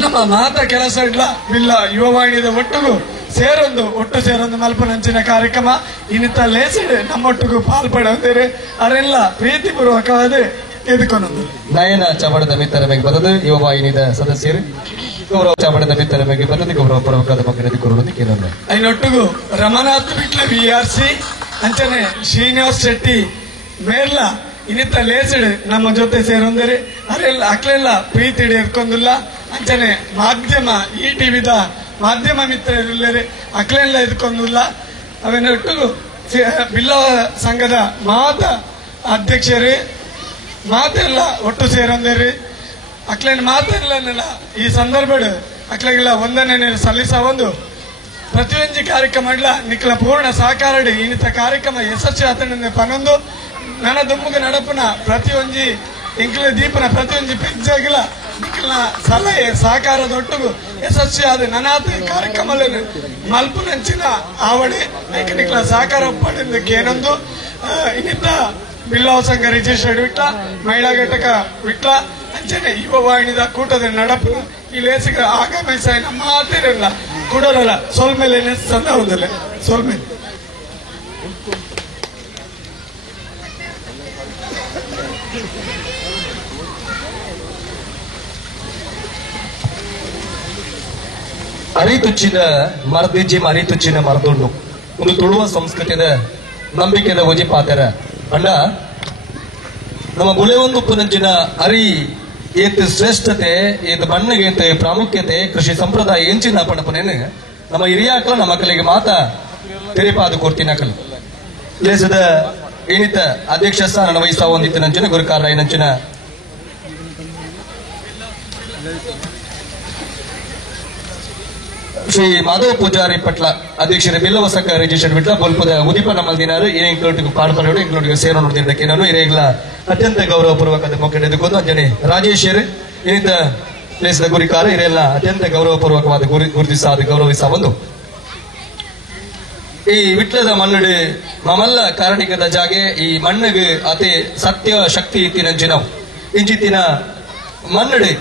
ನಮ್ಮ ಮಾತಾ ಕೆಲಸ ಇಲ್ಲ ಬಿಲ್ಲ ಯುವವಾಣಿದ ಒಟ್ಟಿಗೂ ಒಟ್ಟು ಸೇರೊಂದು ಮಲ್ಪನಂಚಿನ ಕಾರ್ಯಕ್ರಮ ಇನ್ನಿತ ಲೇಸಿಡೆ ನಮ್ಮೊಟ್ಟಿಗೂ ಪಾಲ್ಪಡೋದೇರೆ ಅವರೆಲ್ಲ ಪ್ರೀತಿಪೂರ್ವಕವಾದ ಎದುಕೊಂಡೊಂದು ನಯನ ಚಬಡದ ಮಿತ್ತರ ಬಗ್ಗೆ ಬರ್ತದೆ ಯುವವಾಹಿನಿದ ಸದಸ್ಯರು ಗೌರವ ಚಬಡದ ಮಿತ್ತರ ಬಗ್ಗೆ ಬರ್ತದೆ ಗೌರವಪೂರ್ವಕವಾದ ಬಗ್ಗೆ ಎದುಕೊಳ್ಳೋದು ಕೇಳೋಣ അതിനൊട്ടുകു ರಮನಾಥ್ ಬಿಟ್ಲ VRC ಅಂಚನೆ ಶ್ರೀನಿವಾಸ್ ಶೆಟ್ಟಿ ಮೇರ್ಲ ಇನ್ನಿತ ಲೇಸಡ್ ನಮ್ಮ ಜೊತೆ ಸೇರೊಂದರೆ ಅರೆಲ್ಲ ಅಕ್ಲೆಲ್ಲ ಪ್ರೀತಿ ಇರ್ಕೊಂದಿಲ್ಲ ಅಂಚನೆ ಮಾಧ್ಯಮ ಈ ಟಿವಿದ ಮಾಧ್ಯಮ ಮಿತ್ರರಿಲ್ಲರೆ ಅಕ್ಲೆಲ್ಲ ಇದ್ಕೊಂಡಿಲ್ಲ ಅವನೊಟ್ಟು ಬಿಲ್ಲವ ಸಂಘದ ಮಾತ ಅಧ್ಯಕ್ಷರು ಮಾತೆಲ್ಲ ಒಟ್ಟು ಸೇರೊಂದೇರಿ ಅಕ್ಲೇನು ಮಾತೆಲ್ಲ ಈ ಸಂದರ್ಭ ಅಕ್ಲೆಗೆಲ್ಲ ವಂದನೆ ಸಲ್ಲಿಸ ಒಂದು ಪ್ರತಿಯೊಂದು ಕಾರ್ಯಕ್ರಮ ನಿಖಲ ಪೂರ್ಣ ಸಹಕಾರ ಇನ್ನಿತ ಕಾರ್ಯಕ್ರಮ ಯಶಸ್ವಿ ಆತನ ಪನೊಂದು ನನ್ನ ದುಮ್ಮಗ ನಡಪನ ಪ್ರತಿಯೊಂದು ಇಂಕ್ಲ ದೀಪನ ಪ್ರತಿಯೊಂದು ಪಿಜ್ಜಾಗಿಲ್ಲ ನಿಖಲ್ನ ಸಲಹೆ ಸಹಕಾರದೊಟ್ಟಿಗೂ ಯಶಸ್ವಿ ಆದ ನನಾತ ಕಾರ್ಯಕ್ರಮ ಮಲ್ಪು ನಂಚಿನ ಆವಡೆ ನಿಖಲ ಸಹಕಾರ ಪಡೆದಕ್ಕೆ ಏನೊಂದು ಇನ್ನಿತ ಬಿಲ್ಲವ ಸಂಘ ರಿಜಿಸ್ಟರ್ಡ್ ವಿಟ್ಲ ಮಹಿಳಾ ಘಟಕ ವಿಟ್ಲ ಅಂಚನೆ ಯುವ ವಾಹಿನಿದ ಕೂಟದ ನಡಪು ಈ ಲೇಸಿಗೆ ಆಗಮಿಸ ಮಾತೇನಿಲ್ಲ ಕೂಡಲಲ್ಲ ಸೋಲ್ಮೇಲೆ ಸಂದ ಹೌದಲ್ಲ ಸೋಲ್ಮೇಲೆ ಅರಿತುಚ್ಚಿನ ಮರದಿಜ್ಜಿ ಅರಿತುಚ್ಚಿನ ಮರದೊಂಡು ಒಂದು ತುಳುವ ಸಂಸ್ಕೃತಿದ ನಂಬಿಕೆದ ಒಜಿ ಪಾತರ ಅಂಡ ನಮ್ಮ ಗುಳೆ ಒಂದು ಉಪ್ಪುನಂಚಿನ ಅರಿ ಏತ್ ಶ್ರೇಷ್ಠತೆ ಏತ್ ಬಣ್ಣಗೆ ಏತ್ ಪ್ರಾಮುಖ್ಯತೆ ಕೃಷಿ ಸಂಪ್ರದಾಯ ಎಂಚಿನ ಪಣಪನೇನು ನಮ್ಮ ಹಿರಿಯಾಕಲ ನಮ್ಮ ಮಕ್ಕಳಿಗೆ ಮಾತ ತೆರೆಪಾದು ಕೊಡ್ತೀನಕಲ್ ದೇಶದ ಏನಿತ ಅಧ್ಯಕ್ಷ ಸ್ಥಾನ ವಹಿಸ ಹೊಂದಿತ್ತು ನಂಚಿನ ಗುರುಕಾರ ನಂಚಿನ ಶ್ರೀ ಮಾಧವ ಪೂಜಾರಿ ಪಟ್ಲ ಅಧ್ಯಕ್ಷರ ಬಿಲ್ಲವ ಸಂಘ ರಿಜಿಸ್ಟರ್ಡ್ ಬಿಟ್ಲ ಬಲ್ಪದ ಉದಿಪನ ಮಲ್ದಿನಾರು ಏನೇ ಇಂಕ್ಲೂಟಿಗೆ ಪಾಡ್ಪಡು ಇಂಕ್ಲೂಟಿಗೆ ಸೇರೋ ನೋಡ್ತಿದ್ದಕ್ಕೆ ನಾನು ಇರೇಗ್ಲ ಅತ್ಯಂತ ಗೌರವಪೂರ್ವಕದ ಮೊಕ್ಕಡೆದುಕೊಂಡು ಅಂಜನೆ ರಾಜೇಶ್ವರ್ ಏನಿತ ದೇಶದ ಗುರಿಕಾರ ಇರೆಲ್ಲ ಅತ್ಯಂತ ಗೌರವಪೂರ್ವಕವಾದ ಗುರುತಿಸಾದ ಗೌರವಿಸ ಒಂದು ಈ ವಿಟ್ಲದ ಮಣ್ಣುಡು ಮಮಲ್ಲ ಕಾರಣಿಕದ ಜಾಗೆ ಈ ಮಣ್ಣಿಗೆ ಅತಿ ಸತ್ಯ ಶಕ್ತಿ ಇತ್ತಿನಂಚಿನ ಇಂಚಿತ್ತಿನ ಮಣ್ಣುಡು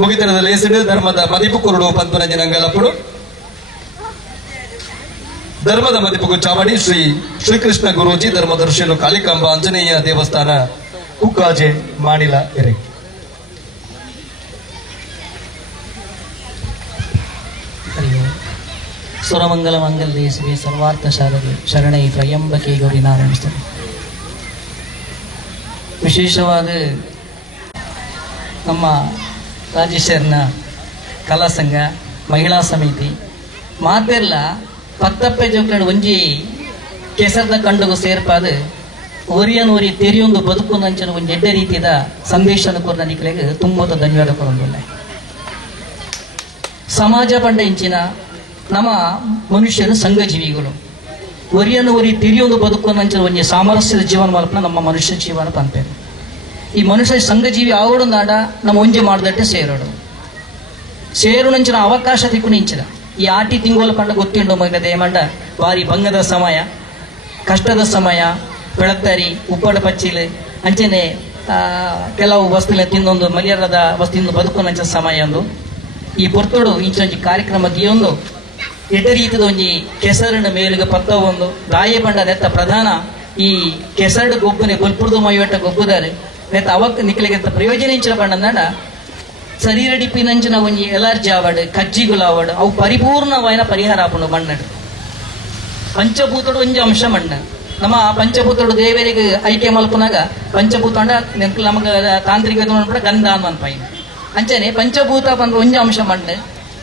ಮುಗಿತನದ ಲೇಸಿಡು ಧರ್ಮದ ಮದಿಪು ಕುರುಡು ಪಂಪನ ಜನಾಂಗಲಪುಡು ಧರ್ಮದ ಮದಿಪುಗು ಚಾವಡಿ ಶ್ರೀ ಶ್ರೀಕೃಷ್ಣ ಗುರೂಜಿ ಧರ್ಮದರ್ಶಿಲು ಕಾಳಿಕಾಂಬ ಆಂಜನೇಯ ದೇವಸ್ಥಾನ ಕುಕ್ಕಾಜೆ ಮಾಡಿಲ ಎರೆ ಸುರಮಂಗಲ ಮಂಗಲ್ಯ ಶಿವೆ ಸರ್ವಾರ್ಥ ಶಾರದೆ ಶರಣೈ ತ್ರಯಂಬಕೆ ಗೌರಿ ನಾರಾಯಣಿಸ್ತದೆ. ವಿಶೇಷವಾದ ನಮ್ಮ ರಾಜೇಶ್ವರನ ಕಲಾ ಸಂಘ ಮಹಿಳಾ ಸಮಿತಿ ಮಾತೆಲ್ಲ ಪತ್ತಪ್ಪೆ ಜೋಕ್ಲಡ್ ಒಂಜಿ ಕೆಸರದ ಕಂಡುಗು ಸೇರ್ಪಾದ ಒರಿಯನೂರಿ ತೆರಿಯೊಂದು ಬದುಕು ನಂಚನ ಒಂದು ಎಡ್ಡೆ ರೀತಿಯ ಸಂದೇಶನ ಕೊರ ನಿಕ್ಲೆಗೆ ತುಂಬದ ಧನ್ಯವಾದ ಕೊರೊಂದಿಲ್ಲ. ಸಮಾಜ ಪಂಡ ಇಂಚಿನ ನಮ್ಮ ಮನುಷ್ಯರು ಸಂಘಜೀವಿಗಳು ಒರಿಯನೂರಿ ತೆರಿಯೊಂದು ಬದುಕು ನಂಚನ ಒಂಜಿ ಸಾಮರಸ್ಯದ ಜೀವನ ಮಲ್ಪನ ನಮ್ಮ ಮನುಷ್ಯ ಜೀವನ ಪಂಪೇರು. ಈ ಮನುಷ್ಯ ಸಂಘಜೀವಿ ಆವಡು ನಾಡ ನಮ್ಮ ಒಂಜಿ ಮಾಡ್ದಟ್ಟೆ ಸೇರು ನಂಚಿನ ಅವಕಾಶ ತಿಕ್ಕುನಿಂಚಿನ ಈ ಆಟಿ ತಿಂಗೋಲ ಪಂಡ ಗೊತ್ತಿಂಡು ಮಗದ ಏಮಂಡ ಬಾರಿ ಭಂಗದ ಸಮಯ ಕಷ್ಟದ ಸಮಯ ಬೆಳತ್ತರಿ ಉಪ್ಪಡ ಪಚ್ಚಿಲು ಅಂಚನೆ ಕೆಲವು ವಸ್ತುಗಳ ತಿನ್ನೊಂದು ಮರ್ಯಾದದ ವಸ್ತುವಿಂದ ಬದುಕು ನಂಚಿನ ಸಮಯ ಒಂದು ಈ ಪೊರ್ತುಡು ಇಂಚೊಂಜಿ ಕಾರ್ಯಕ್ರಮ ದಿಯೊಂದು ಎಡ್ಡ ರೀತಿದ ಒಂಜಿ ಕೆಸರಿನ ಮೇಲಿಗೆ ಪತ್ತ ಒಂದು ರಾಯ ಪಂಡ ನೆತ್ತ ಪ್ರಧಾನ ಈ ಕೆಸರಡು ಗೊಬ್ಬನೆ ಬಲ್ಪುರ್ದು ಮೈವೆಟ್ಟ ಗೊಬ್ಬುದಾರೆ ನೆತ್ತ ಅವಕ್ಕೆ ನಿಕ್ಲಿಗೆ ಪ್ರಯೋಜನ ಇಂಚಿನ ಪಂಡ ಶರೀರ ಡಿಪ್ಪಿನಂಚಿನ ಒಂಜಿ ಎಲರ್ಜಿ ಆವಡ್ ಕಜ್ಜಿಗುಲಾವಡ್ ಅವು ಪರಿಪೂರ್ಣವಾಯಿನ ಪರಿಹಾರ ಆಪುಂಡು ಮಣ್ಣಡು ಪಂಚಭೂತಡು ಒಂಜಿ ಅಂಶ ಮಣ್ಣ ನಮ್ಮ ಪಂಚಭೂತಡು ದೇವರಿಗೆ ಐಕ್ಯ ಮಲ್ಪನಾಗ ಪಂಚಭೂತ ನಮಗೆ ತಾಂತ್ರಿಕ ಗಂಧ ಅನ್ಪೈನ ಅಂಚನೆ ಪಂಚಭೂತ ಬಂದ್ರೆ ಒಂಜಿ ಅಂಶ ಮಣ್ಣು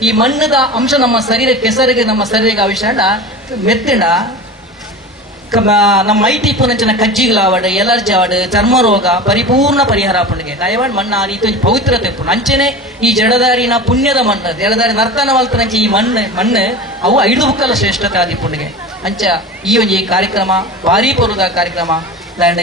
ಈ ಮಣ್ಣದ ಅಂಶ ನಮ್ಮ ಶರೀರ ಕೆಸರಿಗೆ ನಮ್ಮ ಶರೀರಕ್ಕೆ ಆವಿಷ ಮೆತ್ತಿನ ನಮ್ಮ ಐಟಿ ಪುನಂಚಿನ ಕಜ್ಜಿಗಳಾವಡ್ ಎಲರ್ಜಿ ಆವಡ್ ಚರ್ಮ ರೋಗ ಪರಿಪೂರ್ಣ ಪರಿಹಾರ ಆಪುಂಡಿಗೆ ದಯವಾಡ್ ಮಣ್ಣ ಆ ರೀತಿ ಪವಿತ್ರತೆ ಪುಣ್ಣ ಅಂಚನೆ ಈ ಜಡದಾರಿನ ಪುಣ್ಯದ ಮಣ್ಣು ಜಡದಾರಿ ನರ್ತನ ಮಲ್ತನಂಚೆ ಈ ಮಣ್ಣು ಅವು 5 ಬುಕ್ಕಲ ಶ್ರೇಷ್ಠತೆ ಆದಿಪುಂಡಿಗೆ ಅಂಚ ಈ ಒಂದು ಕಾರ್ಯಕ್ರಮ ಭಾರಿ ಪೊರುದ ಕಾರ್ಯಕ್ರಮ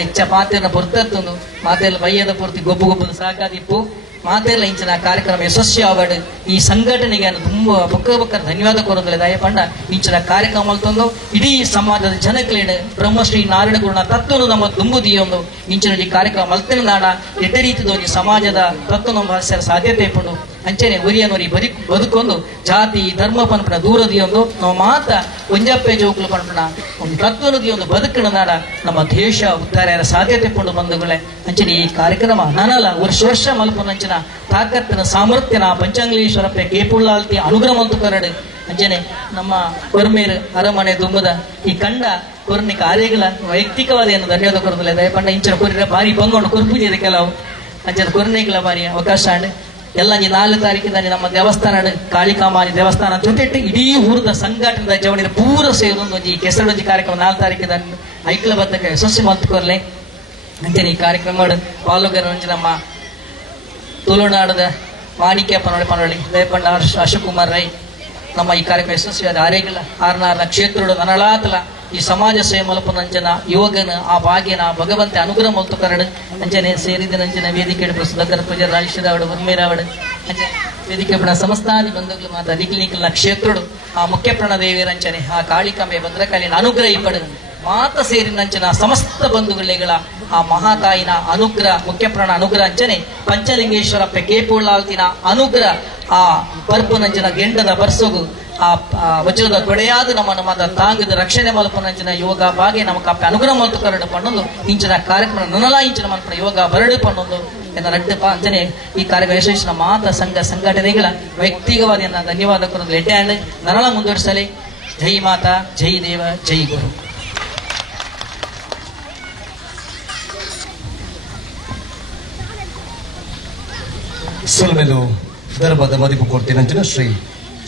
ಇಚ್ಚ ಪಾತೆರ್ನ ಪೊರ್ತತ್ತೊಂದು ಮಾತೆಲ್ಲ ಬಯ್ಯದ ಪೂರ್ತಿ ಗೊಬ್ಬದ ಸಾಕಾದಿಪ್ಪು ಮಾತೆಲ್ಲ ಇಂಚಿನ ಕಾರ್ಯಕ್ರಮ ಯಶಸ್ವಿ ಆವಡ್ ಈ ಸಂಘಟನೆಗೆ ತುಂಬಾ ಬೊಕ್ಕ ಧನ್ಯವಾದ ಕೊರೋದಿಲ್ಲ ದಯಪಂಡ ಇಂಚಿನ ಕಾರ್ಯಕ್ರಮ ಮಲ್ತೊಂದು ಇಡೀ ಸಮಾಜದ ಜನಕ್ಲೇಡ್ ಬ್ರಹ್ಮಶ್ರೀ ನಾರಾಯಣ ಗುರುನ ತತ್ವನು ನಮ್ಮ ತುಂಬುದಿಯೊಂದು ಇಂಚಿನ ಈ ಕಾರ್ಯಕ್ರಮ ಮಲ್ತಿನ ನಾಡ ಎಡ್ಡ ರೀತಿದ ಸಮಾಜದ ತತ್ವ ನಮ್ಮ ಸಾಧ್ಯತೆ ಇಪ್ಪುಂಡು ಅಂಚನೆ ಒರಿಯನೂರಿ ಬದುಕೊಂದು ಜಾತಿ ಧರ್ಮ ಪನ್ಪನ ದೂರದಿಯೊಂದು ನಾವು ಮಾತ ಒಂಜಪ್ಪೆ ಜೋಕುಲು ಪನ್ಪನ ಒಂದು ತತ್ವನದಿಯೊಂದು ಬದುಕಿನ ನಾಡ ನಮ್ಮ ದೇಶ ಉದ್ಧಾರ ಸಾಧ್ಯತೆ ಪುಂಡು ಬಂಧುಗಳೇ ಅಂಚನೆ ಈ ಕಾರ್ಯಕ್ರಮ ನಾನಲ್ಲ ವರ್ಷ ಮಲ್ಪನಂಚಿನ ತಾಕತ್ತಿನ ಸಾಮರ್ಥ್ಯನ ಪಂಚಾಂಗ್ಲೇಶ್ವರಪ್ಪೆ ಕೇಪುಳ್ಳಾಲ್ತಿ ಅನುಗ್ರಹ ಮಂತು ಕರಡು ಅಂಚನೆ ನಮ್ಮ ಕೊರ್ಮೇರು ಅರಮನೆ ದುಂಬದ ಈ ಕಂಡ ಕೊರ್ನಿ ಕಾರ್ಯಗಳ ವೈಯಕ್ತಿಕವಾದ ಏನು ಧನ್ಯವಾದ ಕೊರದಿಲ್ಲ ದಯಪಂಡ ಇಂಚಿನ ಕೊರಿರ ಭಾರಿ ಬಂಗೊಂಡು ಕೊರ್ಪೂಜೆ ಕೆಲವು ಅಂಚನ ಕೊರ್ನೆಗಳ ಭಾರಿ ಅವಕಾಶ ಅಂಡ್ ಎಲ್ಲ 4 ತಾರೀಕಿನಲ್ಲಿ ನಮ್ಮ ದೇವಸ್ಥಾನ ಕಾಳಿಕಾಮಾನಿ ದೇವಸ್ಥಾನ ಜೊತೆಟ್ಟು ಇಡೀ ಊರದ ಸಂಘಟನೆ ಜವಣಿನ ಪೂರ ಸೇರೊಂದು ಈ ಕೆಸರೊಂಜಿ ಕಾರ್ಯಕ್ರಮ 4 ತಾರೀಕಿದ ಐಕ್ಲ ಬದ್ದಕ್ಕೆ ಯಶಸ್ವಿ ಮಲ್ತುಕೊರ್ಲೆ ಅಂಚನೆ ಈ ಕಾರ್ಯಕ್ರಮ ಪಾಲ್ಗೊಳ್ಳುವಂಜಿ ನಮ್ಮ ತುಳುನಾಡದ ಮಾಣಿಕ್ಯ ಪನೊಳಿ ಲೇಪಂಡ ಅಶೋಕ್ ಕುಮಾರ್ ರೈ ನಮ್ಮ ಈ ಕಾರ್ಯಕ್ರಮ ಯಶಸ್ವಿಯಾದ ಆರೇಗಲ ಆರ್ನಾರ್ನ ಕ್ಷೇತ್ರದ ನನಳಾತಲ ಈ ಸಮಾಜ ಸೇವೆ ಮಲ್ಪನಂಚನ ಯೋಗನ ಆ ಭಾಗ್ಯನ ಭಗವಂತ ಅನುಗ್ರಹ ಮಲ್ತು ಕರಡು ಅಂಚನೆ ಸೇರಿದ ನಂಚನ ವೇದಿಕೆ ಸುಧಾಕರ್ ಪೂಜಾರ್ ರಾಜೇಶ್ವರ ಉರ್ಮೇರಾವಡು ಅಂಚನೆ ವೇದಿಕೆ ಪಡ ಸಮಸ್ತಾದಿ ಬಂಧುಗಳು ಮಾತ ನಿಖಿಲ ಕ್ಷೇತ್ರಡು ಆ ಮುಖ್ಯಪ್ರಾಣ ದೇವಿಯರಂಚನೆ ಆ ಕಾಳಿಕಾಂಬೆ ಭದ್ರಕಾಲಿನ ಅನುಗ್ರಹ ಇಪ್ಪಡು ಮಾತ ಸೇರಿನಂಚನ ಸಮಸ್ತ ಬಂಧುಗಳಿಗಳ ಆ ಮಹಾತಾಯಿನ ಅನುಗ್ರಹ ಮುಖ್ಯಪ್ರಾಣ ಅನುಗ್ರಹ ಅಂಚನೆ ಪಂಚಲಿಂಗೇಶ್ವರ ಕೇಪುಳ್ಳಾಲ್ತಿನ ಅನುಗ್ರಹ ಆ ಪರ್ಪುನಂಚನ ಗೆಂಡದ ಬರ್ಸೋಗು ಆ ವಜ್ರದ ತೊಡೆಯಾದ ನಮ್ಮ ತಾಂಗದ ರಕ್ಷಣೆ ಮಲ್ಪನಂಚಿನ ಯೋಗ ಬಾಗೆ ನಮ್ಮ ಕಪ್ಪೆ ಅನುಗ್ರಹ ಮಲ್ತು ಕರಡು ಪಣ್ಣೊಂದು ಇಂಚಿನ ಕಾರ್ಯಕ್ರಮ ನನಲ ಇಂಚಿನ ಮಲ್ಪನ ಯೋಗ ಬರಡು ಪಣ್ಣೊಂದು ಎನ್ನ ರಡ್ಡಪ್ಪ ಅಂಚನೆ ಈ ಕಾರ್ಯಕ್ರಮ ಯಶಸ್ಸಿನ ಮಾತ ಸಂಘಟನೆಗಳ ವ್ಯಕ್ತಿಗವಾದ ಎನ್ನ ಧನ್ಯವಾದ ಕೊರದು ಲೆಟ್ಟೆ ಅಂಡ್ ನನಲ ಮುಂದುವರಿಸಲಿ. ಜೈ ಮಾತಾ, ಜೈ ದೇವ, ಜೈ ಗುರು. ಸುಲ್ಮೆಲು ಧರ್ಮದ ಮದಿಪು ಕೊಡ್ತೀನಂಚಿನ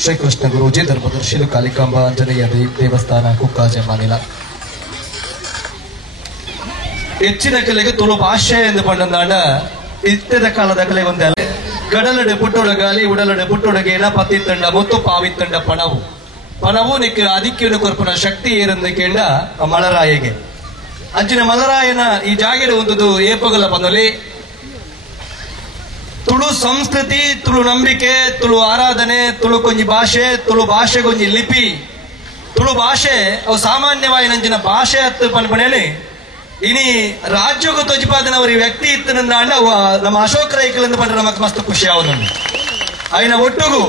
ಶ್ರೀಕೃಷ್ಣ ಗುರೂಜಿ ಧರ್ಮದರ್ಶಿಲು ಕಾಳಿಕಾಂಬ ಆಂಜನೇಯ ದೇವಸ್ಥಾನ ಕುಕ್ಕಾಜೆ ಮಾನಿಲ ಹೆಚ್ಚಿನ ಕಲೆಗೆ ತುಳು ಭಾಷೆ ಎಂದು ಪಂಡಂದಾಂಡ ಇತ್ತೆದ ಕಾಲದ ಕಲೆ ಒಂದಲ್ಲ ಗಡಲಡೆ ಪುಟ್ಟೊಡಗಾಲಿ ಉಡಲಡೆ ಪುಟ್ಟೊಡಗೇನ ಪತ್ತಿತ್ತಂಡ ಮತ್ತು ಪಾವಿತ್ತಂಡ ಪಣವು ನಿಕ್ ಅದಿಕ್ಕಿನ ಕೊರ್ಪನ ಶಕ್ತಿ ಏರಂದ ಕೇಂಡ ಮಲರಾಯಗೆ ಅಂಚಿನ ಮಲರಾಯನ ಈ ಜಾಗೆಡೆ ಒಂದು ಏಪಗಲ ಪನೊಲಿ ತುಳು ಸಂಸ್ಕೃತಿ, ತುಳು ನಂಬಿಕೆ, ತುಳು ಆರಾಧನೆ, ತುಳು ಕೊಂಜಿ ಭಾಷೆ, ತುಳು ಭಾಷೆ ಕೊಂಜಿ ಲಿಪಿ, ತುಳು ಭಾಷೆ ಅವು ಸಾಮಾನ್ಯವಾಗಿ ನಂಚಿನ ಭಾಷೆ ಹತ್ತು ಪನ್ಪಣೇನೆ ಇನಿ ರಾಜ್ಯಕ್ಕೂ ತೊಜಿಪಾದನವರಿ ವ್ಯಕ್ತಿ ಇತ್ತು ನಮ್ಮ ಅಶೋಕ್ ರೈಕಲ್ ಪಂಡ್ರೆ ನಮಕ್ ಮಸ್ತ್ ಖುಷಿ ಆವನು ఆయన ಒಟ್ಟುಗು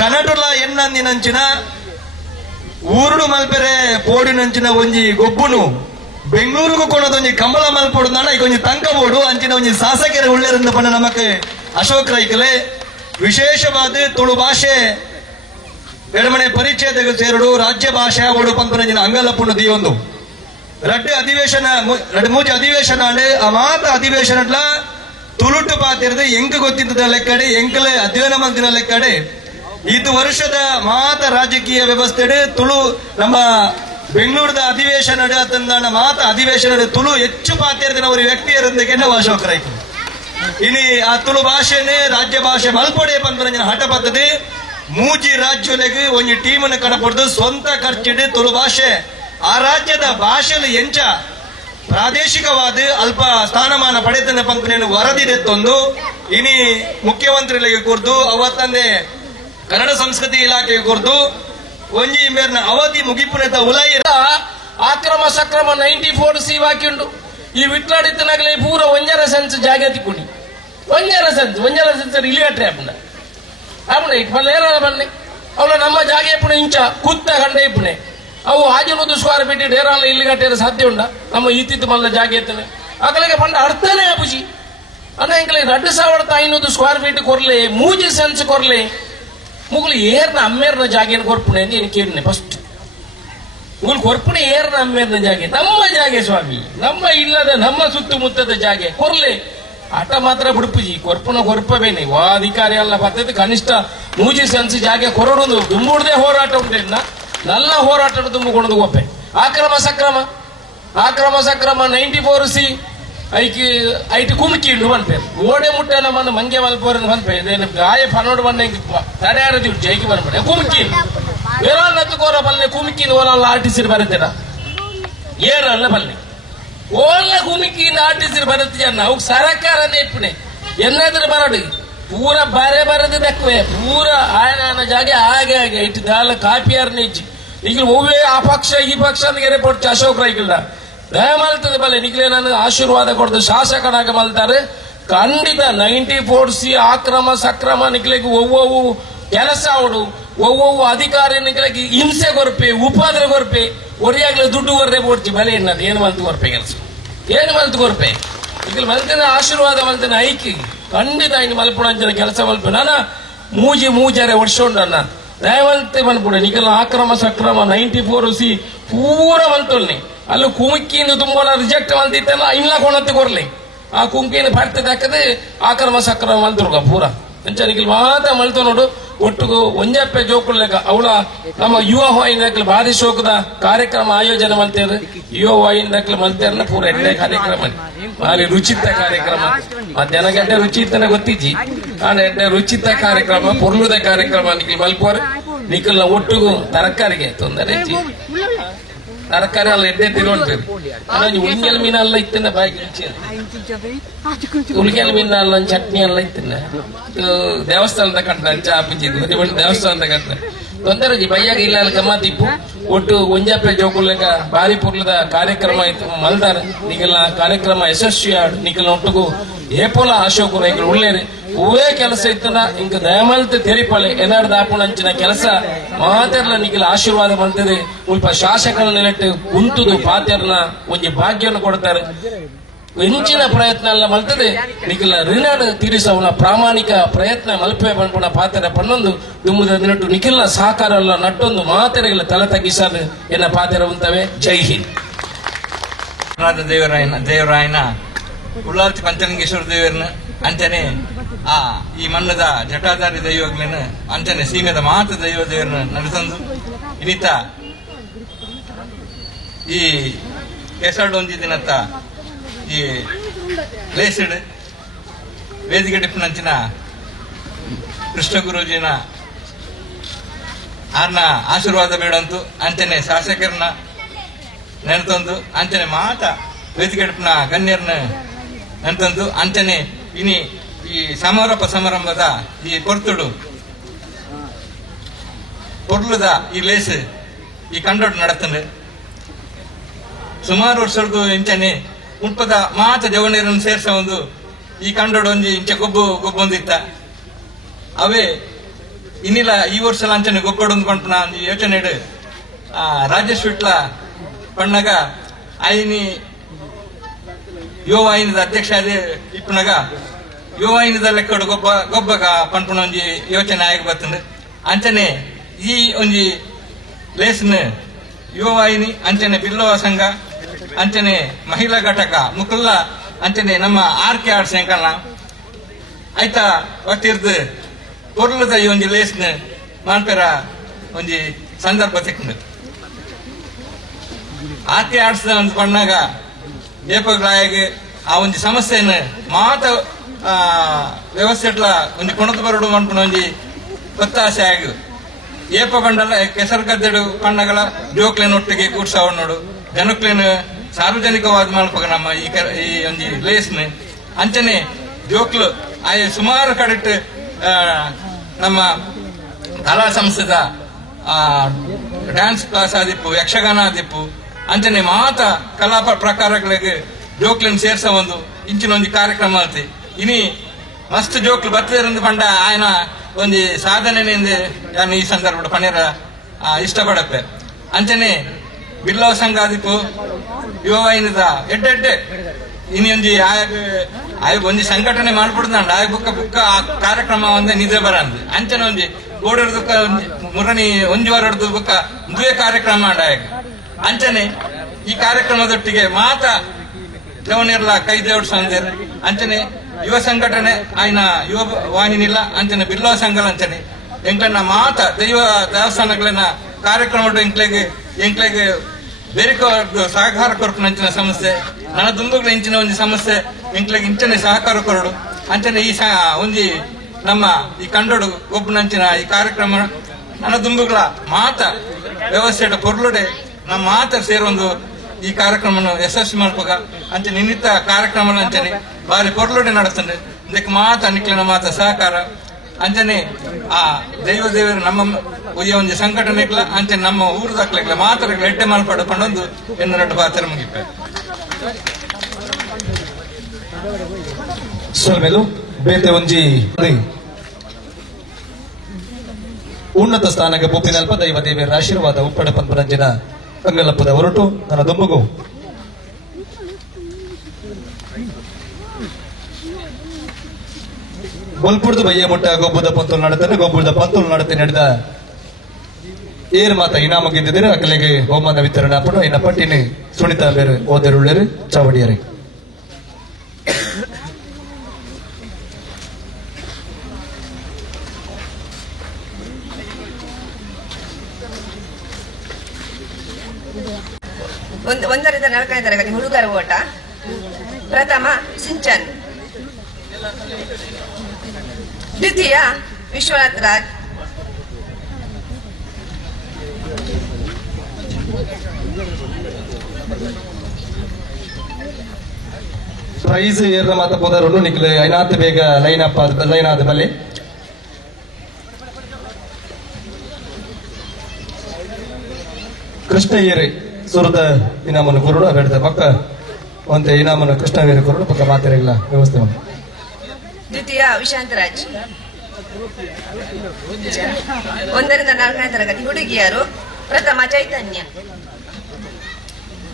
ಕನ್ನಡಲ ಎನ್ನಂದಿನಂಚಿನ ಊರುಡು ಮಲ್ಪೆರೆ ಪೋಡಿನಂಚಿನ ಒಂಜಿ ಗೊಬ್ಬುನು ಬೆಂಗಳೂರಿಗೂ ಕೊಡೋದೊಂಜಿ ಕಂಬಳ ಮಲ್ಪೊಡುದಾಣ ಈಗ ಒಂಜಿ ತಂಕಬೋಡು ಅಂಚಿನ ಒಂಜಿ ಸಾಸಕೆರೆ ಉಳ್ಳೇರಿಂದ ಪಂಡ ನಮಕ್ ಅಶೋಕ್ ರೈಕಲೆ ವಿಶೇಷವಾದ ತುಳು ಭಾಷೆ ಎಡಮನೆ ಪರಿಚಯದ ಸೇರುಡು ರಾಜ್ಯ ಭಾಷೆ ಓಡು ಪಂಪನಂಜಿನ ಅಂಗಲಪುಣ ದಿಯೊಂದು ರಡ್ಡೆ ಅಧಿವೇಶನ ಮೂಜಿ ಅಧಿವೇಶನ ಆ ಮಾತ ಅಧಿವೇಶನ ತುಳುಟು ಪಾತಿರದು ಎಂಕ್ ಗೊತ್ತಿದ್ದ ಲೆಕ್ಕಡೆ ಎಂಕಲ ಅಧ್ಯಯನ ಮಂದಿನ ಲೆಕ್ಕಡೆ ಇದು ವರ್ಷದ ಮಾತ ರಾಜಕೀಯ ವ್ಯವಸ್ಥೆ ತುಳು ನಮ್ಮ ಬೆಂಗಳೂರದ ಅಧಿವೇಶನ ತಂದಾಣ ಮಾತ ಅಧಿವೇಶನ ತುಳು ಹೆಚ್ಚು ಪಾತಿರದಿನವರ ವ್ಯಕ್ತಿಯರೊಂದಿಗೆ ನಾವು ಅಶೋಕ್ ರೈಕಲ್ ಇನಿ ಆ ತುಳು ಭಾಷೆನೇ ರಾಜ್ಯ ಭಾಷೆ ಮಲ್ಪೊಡೆ ಪಂಪನಂಜಿನ ಹಠ ಪದ್ಧತಿ ಮೂಜಿ ರಾಜ್ಯಗಳಿಗೆ ಒಂದು ಟೀಮನ್ನು ಕಡಪಡ್ದು ಸ್ವಂತ ಖರ್ಚಿಡು ತುಳು ಭಾಷೆ ಆ ರಾಜ್ಯದ ಭಾಷೆಯಲ್ಲಿ ಎಂಚ ಪ್ರಾದೇಶಿಕವಾದ ಅಲ್ಪ ಸ್ಥಾನಮಾನ ಪಡೆದ ಪಂಪನೇನು ವರದಿದೆತ್ತೊಂದು ಇನಿ ಮುಖ್ಯಮಂತ್ರಿಗಳಿಗೆ ಕುರಿತು ಅವತ್ತಂದೆ ಕನ್ನಡ ಸಂಸ್ಕೃತಿ ಇಲಾಖೆಗೆ ಕುರಿತು ಒಂಜಿ ಮೇರ್ನ ಅವಧಿ ಮುಗಿಪುನೆತ ಉಲೈ ಆಕ್ರಮ ಸಕ್ರಮ 94 ಸಿ ವಾಕ್ಯುಂಡು ಈ ವಿಟ್ಲಾಡಿತನಾಗಲೇ ಪೂರ ಒಂಜರ ಸೆನ್ಸ್ ಜಾಗ ತಿಕ್ಕೊಂಡಿ ಒಂಜರ ಸೆನ್ಸ್ ಇಲಿಗಟ್ರೆ ಅಪ್ಪನ ಅಪ್ಪನ ಇಟ್ಪಲ್ಲೇರ ಬನ್ನಿ ಅವಳ ನಮ್ಮ ಜಾಗ ಇಪ್ಪುಣ ಇಂಚ ಕುತ್ತ ಕಂಡ ಇಪ್ಪುಣೆ ಅವು ಆಜನೂದು ಸ್ಕ್ವೇರ್ ಫೀಟ್ ಡೇರಾಲ ಇಲ್ಲಿಗಟ್ಟೆ ಸಾಧ್ಯ ಉಂಡ ನಮ್ಮ ಈತಿತ್ತು ಮಲ್ಲ ಜಾಗ ಎತ್ತನೆ ಆಗಲಿಗೆ ಪಂಡ ಅರ್ಥನೇ ಅಪುಜಿ ಅನ್ನ ಇಂಕಲಿ 2500 ಸ್ಕ್ವೇರ್ ಫೀಟ್ ಕೊರ್ಲೆ ಮೂಜಿ ಸೆನ್ಸ್ ಕೊರ್ಲೆ ಮುಗುಲು ಏರ್ನ ಅಮ್ಮೇರ್ನ ಜಾಗೇನು ಕೊರ್ಪುಣೆ ಅಂತ ಏನು ಕೇಳಿನೆ ಫಸ್ಟ್ ಮುಗುಲು ಕೊರ್ಪುಣೆ ಏರ್ನ ಅಮ್ಮೇರ್ನ ಜಾಗೆ ನಮ್ಮ ಜಾಗೆ ಸ್ವಾಮಿ ನಮ್ಮ ಇಲ್ಲದ ನಮ್ಮ ಸುತ್ತಮುತ್ತದ ಜಾಗೆ ಕೊರ್ಲೆ ಆಟ ಮಾತ್ರ ಬಿಡುಪುಜಿ ಕೊರ್ಪುನ ಕೊರ್ಪಬೇನೆ ವಾ ಅಧಿಕಾರಿ ಅಲ್ಲ ಪದ್ಧತಿ ಕನಿಷ್ಠ ಮೂಜಿ ಸೆನ್ಸ್ ಜಾಗೆ ಕೊರಡೊಂದು ದುಂಬುಡ್ದೆ ಹೋರಾಟ ಉಂಟೆನ್ನ ನಲ್ಲ ಹೋರಾಟ ತುಂಬಿಕೊಂಡು ಒಪ್ಪೆ ಆಕ್ರಮ ಸಕ್ರಮ 94 ಸಿ ಐಟಿ ಕುಮ್ಕಿ ಉಂಡು ಬಂಪೆ ಓಡೆ ಮುಟ್ಟೆ ನಮ್ಮನ್ನು ಮಂಗೆ ಮಲ್ಪೋರ ಬಂಪೆ ಗಾಯ ಪನೋಡು ಬಂದ ತಡೆಯಾರದಿ ಜೈಕಿ ಬಂದ್ಬಿಟ್ಟೆ ಕುಮ್ಕಿ ವಿರಾನತ್ತುಕೋರ ಬಲ್ಲೆ ಕುಮ್ಕಿನ ಓಲಲ್ಲ ಆರ್ಟಿಸಿರ್ ಬರುತ್ತೇನ ಏರಲ್ಲ ಬಲ್ಲೆ ಓಲ್ಲ ಕುಮ್ಕಿನ ಆರ್ಟಿಸಿರ್ ಬರುತ್ತೆ ಅನ್ನ ಅವು ಸರಕಾರನೇ ಇಪ್ಪಣೆ ಎನ್ನಾದ್ರೂ ಬರಡು ಪೂರ ಬಾರೆ ಬರದು ಬೆಕ್ಕವೆ ಪೂರ ಆಯನ ಜಾಗೆ ಹಾಗೆ ಹಾಗೆ ಇಟ್ಟು ದಾಲ ಕಾಪಿಯಾರ್ನ ಇಚ್ಚಿ ಈಗ ಒವ್ವೇ ಆ ಪಕ್ಷ ಈ ಪಕ್ಷ ಅಂತ ಪೊಟ್ಟು ಅಶೋಕ್ ರೈಕಲ್ ದಯ ಮಲ್ತದೆ ಬಲ್ಲೆ ನಿಗ್ಲೇ ನಾನು ಆಶೀರ್ವಾದ ಕೊಡ್ದು ಶಾಸಕನಾಗ ಮಲ್ತಾರೆ ಖಂಡಿತ 94 ಸಿ ಆಕ್ರಮ ಸಕ್ರಮ ನಿಗ್ಲಿಗೆ ಒವ್ವವು ಕೆಲಸ ಅವಡು ಒವ್ವವು ಅಧಿಕಾರಿ ನಿಗ್ಲಿಗೆ ಹಿಂಸೆ ಕೊರ್ಪೆ ಉಪದ್ರ ಕೊರ್ಪೆ ಒರಿಯಾಗ್ಲೇ ದುಡ್ಡು ಹೊರದೆ ಬೋಡ್ತಿ ಬಲೆ ಎನ್ನದು ಏನು ಮಲ್ತು ಕೊರ್ಪೆ ಕೆಲಸ ಏನು ಮಲ್ತು ಕೊರ್ಪೆ ಈಗ ಮಲ್ತೇನೆ ಆಶೀರ್ವಾದ ಮಲ್ತೇನೆ ಐಕಿ ಖಂಡಿತ ಇನ್ನು ಮಲ್ಪುಣಂಜನ ಕೆಲಸ ಮಲ್ಪ ನಾನ ಮೂಜಾರೆ ಒಡ್ಸೋಂಡನ್ನ ದಯವಂತೆ ಮಲ್ಪುಣ ನಿಗಲ ಆಕ್ರಮ ಸಕ್ರಮ 94 ಸಿ ಪೂರ ಮಲ್ತೊಲ್ನಿ ಅಲ್ಲಿ ಕುಮಕ್ಕಿಂದು ತುಂಬ ರಿಜೆಕ್ಟ್ ಮಲ್ತಿತ್ತಲ್ಲ ಇಲ್ಲ ಕೊಣತ್ತೆ ಕೊರ್ಲಿ ಆ ಕುಂಕೇನ ಭಾರತದಾಕದೆ ಆಕ್ರಮ ಸಕ್ರಮ ಮಲ್ತುರ್ಗ ಪೂರ ಅಂಚನಿಗೆ ಮಾತ ಮಲ್ತು ನೋಡು ಒಟ್ಟಿಗೂ ಒಂಜಪ್ಪೆ ಜೋಕುಳ್ಳೆಗ ಅವಳ ನಮ್ಮ ಯುವ ವಾಹಿನಿ ಭಾರಿ ಶೋಕದ ಕಾರ್ಯಕ್ರಮ ಆಯೋಜನೆ ಮಾಡ್ತೇವೆ ಯುವ ವಾಹಿನಿ ಮಲ್ತೇರ್ನ ಪೂರ ಎಡ್ಡೆ ಕಾರ್ಯಕ್ರಮ ಭಾರಿ ರುಚಿತ ಕಾರ್ಯಕ್ರಮ ಮಧ್ಯಾಹ್ನ ಗಂಟೆ ರುಚಿತನ ಗೊತ್ತಿಜ್ಜಿ ಆದ್ರೆ ಎಡ್ಡೆ ರುಚಿತ ಕಾರ್ಯಕ್ರಮ ಪೊರ್ಲುದ ಕಾರ್ಯಕ್ರಮ ನಿಖಿಲ್ ಮಲ್ಪೋರ್ ನಿಖಿಲ್ನ ಒಟ್ಟಿಗೂ ತರಕಾರಿಗೆ ತೊಂದರೆ ತರಕಾರಿ ಎಲ್ಲ ಎಡ್ಡೆ ತಿರುವಂತೇವೆ ಉಳಿಗೆಲ್ ಮೀನ ಎಲ್ಲ ಇತ್ತನ್ನ ಬಾಯಿಗೆ ರುಚಿ ಉಳಿಗೆಲ್ ಮೀನ ಎಲ್ಲ ಚಟ್ನಿ ಎಲ್ಲ ಇತ್ತನ್ನ ದೇವಸ್ಥಾನದ ಕಂಡ ಚಾ ಪಿಚ್ಚಿದ್ದು ದೇವಸ್ಥಾನದ ಕಂಡ ತೊಂದರೆ ಬಯ್ಯಾಗ ಇಲ್ಲ ಗಮ್ಮತ್ತಿಪ್ಪು ಒಟ್ಟು ಒಂಜಾಪೆ ಜೋಕುಲ್ಲೆಗ ಬಾರಿ ಪುರ್ಲದ ಕಾರ್ಯಕ್ರಮ ಇತ್ತು ಮಲ್ದಾರ ನಿಗಲ ಕಾರ್ಯಕ್ರಮ ಯಶಸ್ವಿ ಆಡು ನಿಗಲ ಒಟ್ಟಿಗೂ ಏಪೋಲ ಅಶೋಕ್ ರೈಗಳು ಉಳ್ಳೇರಿ ಊರೇ ಕೆಲಸ ಇತ್ತನ ಇಂಕ ದಯಮಲ್ತ ತೆರಿಪಳೆ ಏನಾರ್ದ ಆಪುಣ ಅಂಚಿನ ಕೆಲಸ ಮಾತೆರ್ಲ ನಿಗಲ ಆಶೀರ್ವಾದ ಮಾಡ್ತದೆ ಸ್ವಲ್ಪ ಶಾಸಕರ ನೆಲೆಟ್ಟು ಕುಂತುದು ಪಾತೆರ್ನ ಒಂಜಿ ಭಾಗ್ಯವನ್ನು ಕೊಡ್ತಾರೆ ಹೆಂಚಿನ ಪ್ರಯತ್ನ ಎಲ್ಲ ಮಲ್ತದೆ ನಿಖಿಲ ಋಣ ತೀರಿಸವನ ಪ್ರಾಮಾಣಿಕ ಪ್ರಯತ್ನ ಮಲ್ಪೆ ಪಂಪುಣ ಪಾತ್ರ ಪನ್ನೊಂದು ದುಮ್ಮುದ ದಿನಟ್ಟು ನಿಖಿಲ್ನ ಸಹಕಾರ ಎಲ್ಲ ನಟ್ಟೊಂದು ಮಾತೆರೆಗಳ ತಲೆ ತಗ್ಗಿಸಲು ಎನ್ನ ಪಾತ್ರ ಉಂತವೆ. ಜೈ ಹಿಂದ್. ದೇವರಾಯನ ಉಳ್ಳಾರ್ತಿ ಪಂಚಲಿಂಗೇಶ್ವರ ದೇವರನ್ನ ಅಂಚನೆ ಈ ಮಣ್ಣದ ಜಟಾಧಾರಿ ದೈವಗಳನ್ನ ಅಂಚನೆ ಸೀಮೆದ ಮಾತ ದೈವ ದೇವರನ್ನ ನಡೆಸಂದು ಇನ್ನಿತ ಈ ಕೆಸಡೊಂಜಿ ದಿನತ್ತ ಈ ಲೇಸಿಡ್ ವೇದಿಕೆ ಡಿಪ್ನಂಚಿನ ಕೃಷ್ಣ ಗುರೂಜಿನ ಆರ್ನ ಆಶೀರ್ವಾದ ಬೇಡಂತು ಅಂಚನೆ ಶಾಸಕರನ್ನ ನೆನೆತಂದು ಅಂಚನೆ ಮಾತ ವೇದಿಕೆ ಡಿಪ್ನ ಗಣ್ಯರನ್ನ ನೆನೆತಂದು ಅಂಚನೆ ಇನಿ ಈ ಸಮಾರಂಭದ ಈ ಪೊರ್ಲುದ ಈ ಲೇಸ್ ಈ ಕಂಡೋಡು ನಡತಂದು ಸುಮಾರು ವರ್ಷದ್ದು ಇಂಚನೆ ಮುಪ್ಪದ ಮಾತ ಜವನೀರನ್ನು ಸೇರ್ಸ ಒಂದು ಈ ಕಂಡೋಡು ಒಂಜಿ ಇಂಚ ಗೊಬ್ಬೊಂದಿತ್ತ ಅವೇ ಇನ್ನಿಲ್ಲ ಈ ವರ್ಷ ಅಂಚನೆ ಗೊಬ್ಬಡೊಂದು ಪಂಪನ ಒಂದು ಯೋಚನೆ ರಾಜೇಶ್ ವಿಟ್ಲ ಪಣ್ಣಗ ಐನಿ ಯುವ ವಾಹಿನಿದ ಅಧ್ಯಕ್ಷ ಅದೇ ಇಪ್ಪನಾಗ ಯುವ ವಾಹಿನಿದ ಲೆಕ್ಕಡು ಗೊಬ್ಬಗ ಪಂಪನ ಒಂಜಿ ಯೋಚನೆ ಆಗಿ ಬರ್ತಂದು ಅಂಚನೆ ಈ ಒಂಜಿ ಲೇಸ್ನ ಯುವ ವಾಹಿನಿ ಅಂಚನೆ ಬಿಲ್ಲವ ಸಂಘ ಅಂಚನೆ ಮಹಿಳಾ ಘಟಕ ಮುಕುಲ್ಲ ಅಂಚನೆ ನಮ್ಮ ಆರ್ಕೆ ಆರ್ಟ್ಸ್ ಎಂಕಲ್ನ ಆಯ್ತಾ ಒಟ್ಟಿರ್ದು ಪೊರ್ಲದ ಈ ಒಂಜಿ ಲೇಸ್ನ ಮಾನ್ಪೆರ ಒಂಜಿ ಸಂದರ್ಭ ಸಿಕ್ಕಿಂದು ಆರ್ಕೆ ಆರ್ಟ್ಸ್ ಒಂದು ಪಣ್ಣಾಗ ಏಪಗಳಾಗಿ ಆ ಒಂದು ಸಮಸ್ಯೆಯನ್ನು ಮಾತ ವ್ಯವಸ್ಥೆಟ್ಲ ಒಂದು ಕೊಣತು ಬರಡು ಅನ್ಕೊಂಡ ಒಂಜಿ ಒತ್ತಾಸೆ ಆಗಿ ಏಪ ಪಂಡಲ್ಲ ಕೆಸರು ಗದ್ದೆಡು ಪಣ್ಣಗಳ ಜೋಕ್ಲೇನ್ ಒಟ್ಟಿಗೆ ಕೂಡ್ಸವ ನೋಡು ಜನಕ್ಲೇನು ಸಾರ್ವಜನಿಕವಾದ ಮಾಡ್ಬೇಕು ನಮ್ಮ ಈ ಒಂದು ಲೇಸ್ನ ಅಂಚನೆ ಜೋಕ್ಲು ಆಯ ಸುಮಾರು ಕಡೆಟ್ ನಮ್ಮ ಕಲಾ ಸಂಸ್ಥೆದ ಡ್ಯಾನ್ಸ್ ಕ್ಲಾಸ್ ಆದಿಪ್ಪು ಯಕ್ಷಗಾನ ಆದಿಪ್ಪು ಅಂಚನೆ ಮಾತ ಕಲಾ ಪ್ರಕಾರಗಳಿಗೆ ಜೋಕ್ಲಿನ ಸೇರ್ಸ ಒಂದು ಇಂಚಿನ ಒಂದು ಕಾರ್ಯಕ್ರಮ ಆಯ್ತು ಇನಿ ಮಸ್ತ್ ಜೋಕ್ಲು ಬರ್ತದೆ ಪಂಡ ಆಯನ ಒಂದು ಸಾಧನೆಯಿಂದ ನಾನು ಈ ಸಂದರ್ಭ ಪಣೇರ ಇಷ್ಟಪಡಪ್ಪೆ ಅಂಚನೆ ಬಿಲ್ಲವ ಸಂಘ ಆದಿಪ್ಪು ಯುವ ವಾಹಿನಿದ ಎಡ್ಡೆ ಇನಿ ಒಂಜಿ ಆಯ ಒಂಜಿ ಸಂಘಟನೆ ಮಾಡ್ಬಿಡ್ದಂಡ ಆಯ ಬುಕ್ಕ ಆ ಕಾರ್ಯಕ್ರಮ ಒಂದೇ ನಿದ್ರೆ ಬರಂದು ಅಂಚನೆ ಒಂಜಿ ಗೋಡರ್ದುಕ್ಕ ಮುರಣಿ ಒಂಜಿ ವಾರಡ್ದು ಬುಕ್ಕ ದುವೆ ಕಾರ್ಯಕ್ರಮ ಆಡ ಅಂಚನೆ ಈ ಕಾರ್ಯಕ್ರಮದೊಟ್ಟಿಗೆ ಮಾತ ಜವನಿರ್ಲ ಕೈ ದೇವಡ್ಸಂದೇರ್ ಅಂಚನೆ ಯುವ ಸಂಘಟನೆ ಆಯ್ನ ಯುವ ವಾಹಿನಿಲ್ಲ ಅಂಚನೆ ಬಿಲ್ಲವ ಸಂಘ ಅಂಚನೆ ಎಂಕನ್ನ ಮಾತ ದೇವಸ್ಥಾನಗಳನ್ನ ಕಾರ್ಯಕ್ರಮ ಎಂಕ್ಲೆಗೆ ಬೇರಿಕ ಸಹಕಾರ ಕೊರಕು ನಂಚಿನ ಸಮಸ್ಯೆ ನನ್ನ ದುಂಬುಗಳ ಇಂಚಿನ ಒಂದು ಸಮಸ್ಯೆ ಎಂಕ್ಲೆಗೆ ಇಂಚನೆ ಸಹಕಾರ ಕೊರಡು ಅಂಚನೆ ಈ ಒಂಜಿ ನಮ್ಮ ಈ ಕಂಡೋಡು ಒಬ್ಬನಂಚಿನ ಈ ಕಾರ್ಯಕ್ರಮ ನನ್ನ ದುಂಬುಗಳ ಮಾತ ವ್ಯವಸ್ಥೆ ಪೊರ್ಲುಡೆ ನಮ್ಮ ಮಾತ ಸೇರೊಂದು ಈ ಕಾರ್ಯಕ್ರಮ ಯಶಸ್ವಿ ಮಾಡ್ಬೇಕ ಅಂಚನೆ ನಿನ್ನಿತ ಕಾರ್ಯಕ್ರಮ ಅಂಚನೆ ಬಾರಿ ಪೊರ್ಲುಡೆ ನಡೆಸ್ತಂಡೆ ಇದಕ್ಕೆ ಮಾತ ನಿಕ್ಲಿನ ಮಾತ ಸಹಕಾರ ಅಂಚನೆ ಆ ದೇವರು ನಮ್ಮ ಒಂದು ಸಂಘಟನೆಗಳ ಅಂಚನೆ ನಮ್ಮ ಊರದಾಗ್ಲಿಲ್ಲ ಮಾತ್ರ ಎಡ್ಡೆ ಮಾಲ್ಪಾಡು ಪಂಡೊಂದು ಎನ್ನೆರಡು ಪಾತ್ರ ಮುಗಿಪ್ಪೆ ಸೊಲ್ಮೆಲು ಬೇತೆ ಒಂಜಿ ಉನ್ನತ ಸ್ಥಾನಕ್ಕೆ ಪೊಪ್ಪಿನಲ್ಪ ದೈವ ದೇವಿಯರ ಆಶೀರ್ವಾದ ಉಪ್ಪಡ ಪಂಪರಂಜಿನ ಅಂಗಲಪ್ಪದ ಹೊರಟು ನನ್ನ ದುಂಬುಗು ಬಲ್ಪುರ್ದು ಬಯ್ಯ ಮುಟ್ಟ ಗೊಬ್ಬದ ಪಂತುಲ್ ನಡತಾನೆ ಗೊಬ್ಬರದ ಪಂತುಲ್ ನಡತೆ ನಡೆದ ಏನ್ ಮಾತ ಇನಾಮ ಗೆದ್ದಿದ್ದೀರ ಅಕಲೆಗೆ ಹೋಮದ ವಿತರಣೆ ಹಾಕೊಂಡು ಇನ್ನ ಪಟ್ಟಿನಿ ಸುಣಿತ ಬೇರೆ ಓದರುಳ್ಳರು ಚಾವಡಿಯರಿ ಒಂದರಿಂದ 4ನೇ ತರಗತಿ ಹುಡುಗರ ಓಟ. ಪ್ರಥಮ ಸಿಂಚನ್, ದ್ವಿತೀಯ ವಿಶ್ವನಾಥ್ ರಾಜ್, ಪ್ರೈಸ್ ಏರ್ನ ಮಾತ ಪೋದರು ನಿಕ್ಲೆ ಐನಾತ್ ಬೇಗ ಲೈನ್ ಆದ ಬಲ್ಲೆ ಕೃಷ್ಣಯ್ಯರೇ ಸುರದ ಇನಾಮನ್ನು ಕೊರಡು ಬೇಡದ ಪಕ್ಕ ಒಂದೇ ಇನಾಮನ್ನು ಕೃಷ್ಣವೀರ ಕೊರಡು ಪಕ್ಕ ಮಾತೆರೆಲ್ಲ ವ್ಯವಸ್ಥೆ ಮಾಡಿ. ದ್ವಿತೀಯ ವಿಶಾಂತ್ ರಾಜ್. 1ರಿಂದ 4ನೇ ತರಗತಿ ಹುಡುಗಿಯರು. ಪ್ರಥಮ ಚೈತನ್ಯ,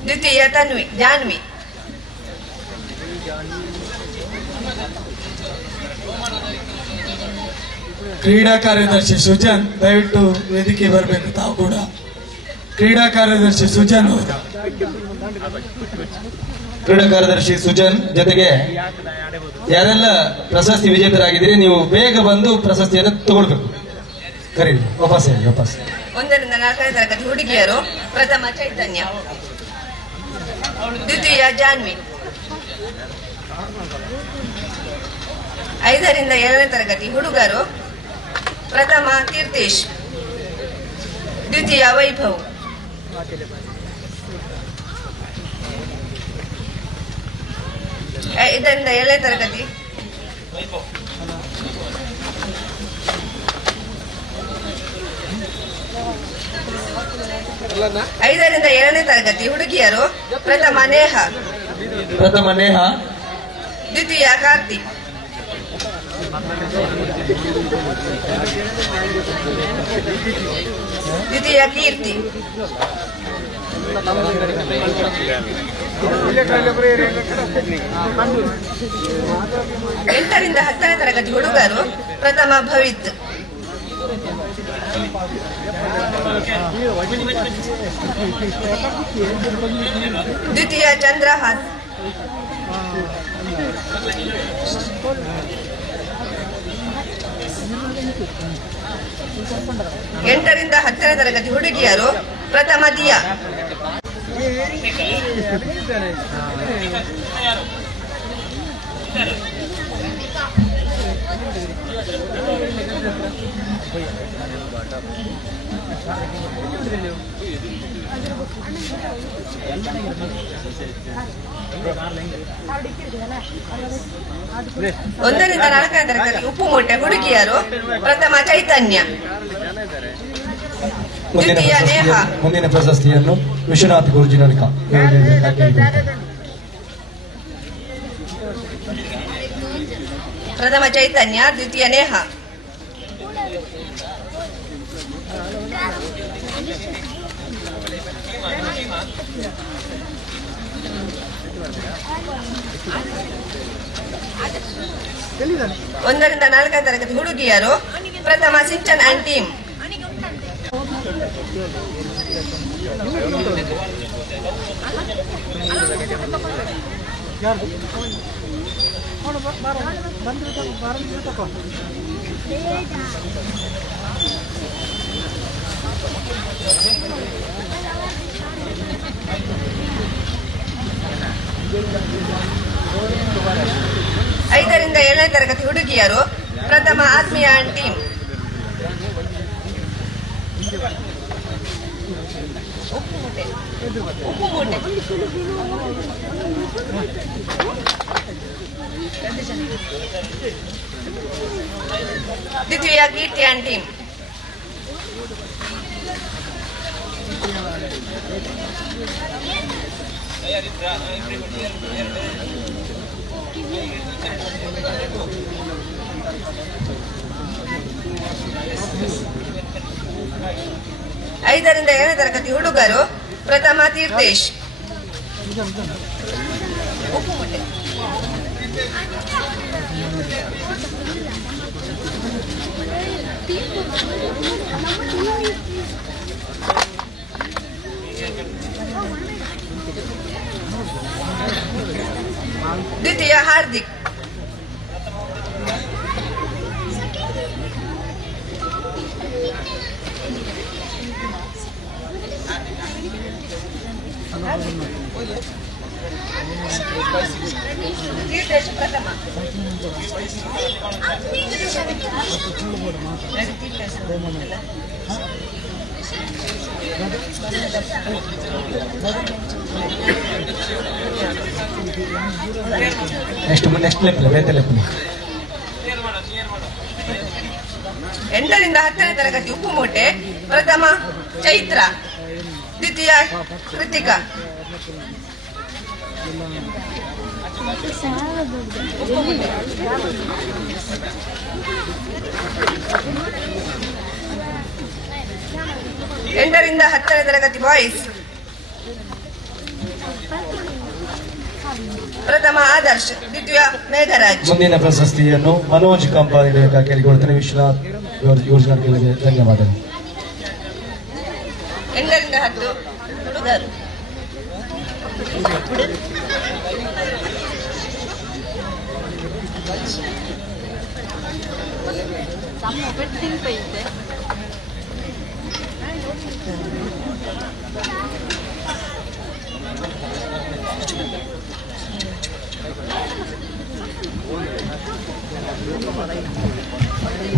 ದ್ವಿತೀಯ ಜಾನ್ವಿ, ಕ್ರೀಡಾ ಕಾರ್ಯದರ್ಶಿ ಸುಜನ್ ದಯವಿಟ್ಟು ವೇದಿಕೆ ಬರಬೇಕು. ತಾವು ಕೂಡ ಕ್ರೀಡಾ ಕಾರ್ಯದರ್ಶಿ ಸುಜನ್ ಅವರು. ಕ್ರೀಡಾ ಕಾರ್ಯದರ್ಶಿ ಸುಜನ್ ಜೊತೆಗೆ ಯಾರೆಲ್ಲ ಪ್ರಶಸ್ತಿ ವಿಜೇತರಾಗಿದ್ದೀರಿ ನೀವು ಬೇಗ ಬಂದು ಪ್ರಶಸ್ತಿಯನ್ನು ತಗೊಳ್ಬೇಕು. ಕರೀರಿ ವಾಪಸ್ 1ರಿಂದ 4ನೇ ತರಗತಿ ಹುಡುಗಿಯರು. ಪ್ರಥಮ ಚೈತನ್ಯ, ದ್ವಿತೀಯ ಜಾನ್ವಿ, 5ರಿಂದ 7ನೇ ತರಗತಿ ಹುಡುಗರು. ಪ್ರಥಮ ತೀರ್ಥೇಶ್, ದ್ವಿತೀಯ ವೈಭವ್, 5ರಿಂದ 7ನೇ ತರಗತಿ ಹುಡುಗಿಯರು. ಪ್ರಥಮ ನೇಹ, ದ್ವಿತೀಯ ಕಾರ್ತಿಕ್, ದ್ವಿತೀಯ ಕೀರ್ತಿ, 8ರಿಂದ 10ನೇ ತರಗತಿ ಹುಡುಗರು. ಪ್ರಥಮ ಭವಿತ್, ದ್ವಿತೀಯ ಚಂದ್ರಹಾಸ್, ಎಂಟರಿಂದ 10ನೇ ತರಗತಿ ಹುಡುಗಿಯರು. ಪ್ರಥಮ ದಿಯಾ, ಒಂದರಿಂದ 4ನೇ ತರಗತಿ ಉಪ್ಪುಮೂಟೆ ಹುಡುಗಿಯರು. ಪ್ರಥಮ ಚೈತನ್ಯ, ದ್ವಿತೀಯ ನೇಹ, ಮುಂದಿನ ಪ್ರಶಸ್ತಿಯನ್ನು ವಿಶ್ವನಾಥ್ ಗುರುಜಿನವರಿಗೆ ಪ್ರಥಮ ಚೈತನ್ಯ, ದ್ವಿತೀಯ ನೇಹ, ಒಂದರಿಂದ 4ನೇ ತರಗತಿ ಹುಡುಗಿಯರು. ಪ್ರಥಮ ಸಿಂಚನ್ ಅಂಡ್ ಟೀಮ್, ಐದರಿಂದ 7ನೇ ತರಗತಿ ಹುಡುಗಿಯರು. ಪ್ರಥಮ ಆತ್ಮೀಯ ಅಂಡ್ ಟೀಮ್, ಉಪ್ಪುಮೂಟೆ, ದ್ವಿತೀಯ ಕೀರ್ತಿ ಅಂಡ್ ಟೀಮ್, ಐದರಿಂದ 7ನೇ ತರಗತಿ ಹುಡುಗರು. ಪ್ರಥಮ ತೀರ್ಥೇಶ್, ಉಪ್ಪುಮೂಟೆ, ದ್ವಿತೀಯ ಹಾರ್ದಿಕ್, ತೀರ್ಥೇಶ್ ಪ್ರಥಮ. ನೆಕ್ಸ್ಟ್ ಲೆಪ್ಪಲೆ ಬೇತೆ ಲೆಪ್ಪಲೆ. 8ರಿಂದ 10ನೇ ತರಗತಿ ಉಪ್ಪುಮೂಟೆ. ಪ್ರಥಮ ಚೈತ್ರ, ದ್ವಿತೀಯ ಕೃತಿಕಾ. ಎಂಟರಿಂದ 10ನೇ ತರಗತಿ ಬಾಯ್ಸ್. ಪ್ರಥಮ ಆದರ್ಶ್, ದ್ವಿತೀಯ ಮೇಘರಾಜ್. ಮುಂದಿನ ಪ್ರಶಸ್ತಿಯನ್ನು ಮನೋಜ್ ಕಂಪ ಕೇಳಿಕೊಳ್ತಾರೆ. ವಿಶ್ವನಾಥ್ ಯೋಜನೆಗಳಿಗೆ ಧನ್ಯವಾದಗಳು. 8ರಿಂದ 10 ಹುಡುಗರು.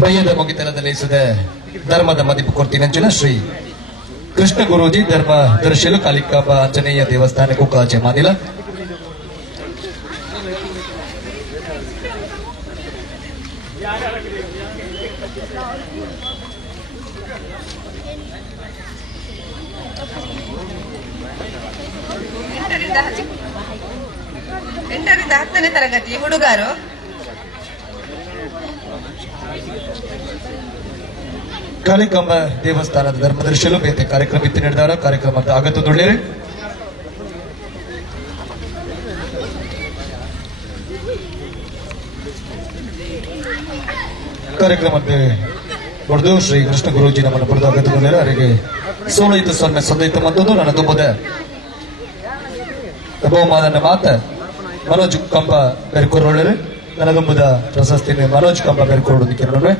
ಬಯ್ಯದ ಮುಗಿತನದಲ್ಲಿ ಧರ್ಮದ ಮದಿಪು ಕೊರ್ತಿನಂಚಿನ ಶ್ರೀ ಕೃಷ್ಣ ಗುರೂಜಿ ಧರ್ಮ ದರ್ಶಿಲು ಕಾಲಿಕಾಂಬ ಆಂಜನೇಯ ದೇವಸ್ಥಾನ ಕುಕ್ಕಾಚೆ ಮಾನಿಲ. ಎಂಟರಿಂದ 10ನೇ ತರಗತಿ ಹುಡುಗರು. ಕಾಳಿಕಾಂಬ ದೇವಸ್ಥಾನದ ಧರ್ಮದರ್ಶಿಲು ಬೇತೆ ಕಾರ್ಯಕ್ರಮ ಇತ್ತು ನಡೆದವರ ಕಾರ್ಯಕ್ರಮದ ಆಗತ್ತದೊಳ್ಳೆರೆ ಕಾರ್ಯಕ್ರಮಕ್ಕೆ ಬಡ್ದು ಶ್ರೀ ಕೃಷ್ಣ ಗುರೂಜಿ ನಮ್ಮನ್ನು ಬಡ್ದು ಆಗತ್ತದೊಳ್ಳೆರೆ ಅವರಿಗೆ 16 ಮಂದೊಂದು ನನ್ನ ತುಂಬದ ಬಹುಮಾನ ಮಾತ ಮನೋಜ್ ಕಂಬ ಬೆರ್ಕೊರೊಳ್ಳೆರೆ ನನ್ನ ತುಂಬದ ಪ್ರಶಸ್ತಿ ಮನೋಜ್ ಕಂಬ ಬೆರ್ಕೊರೋದಕ್ಕೆ ನೋಡ್ರೆ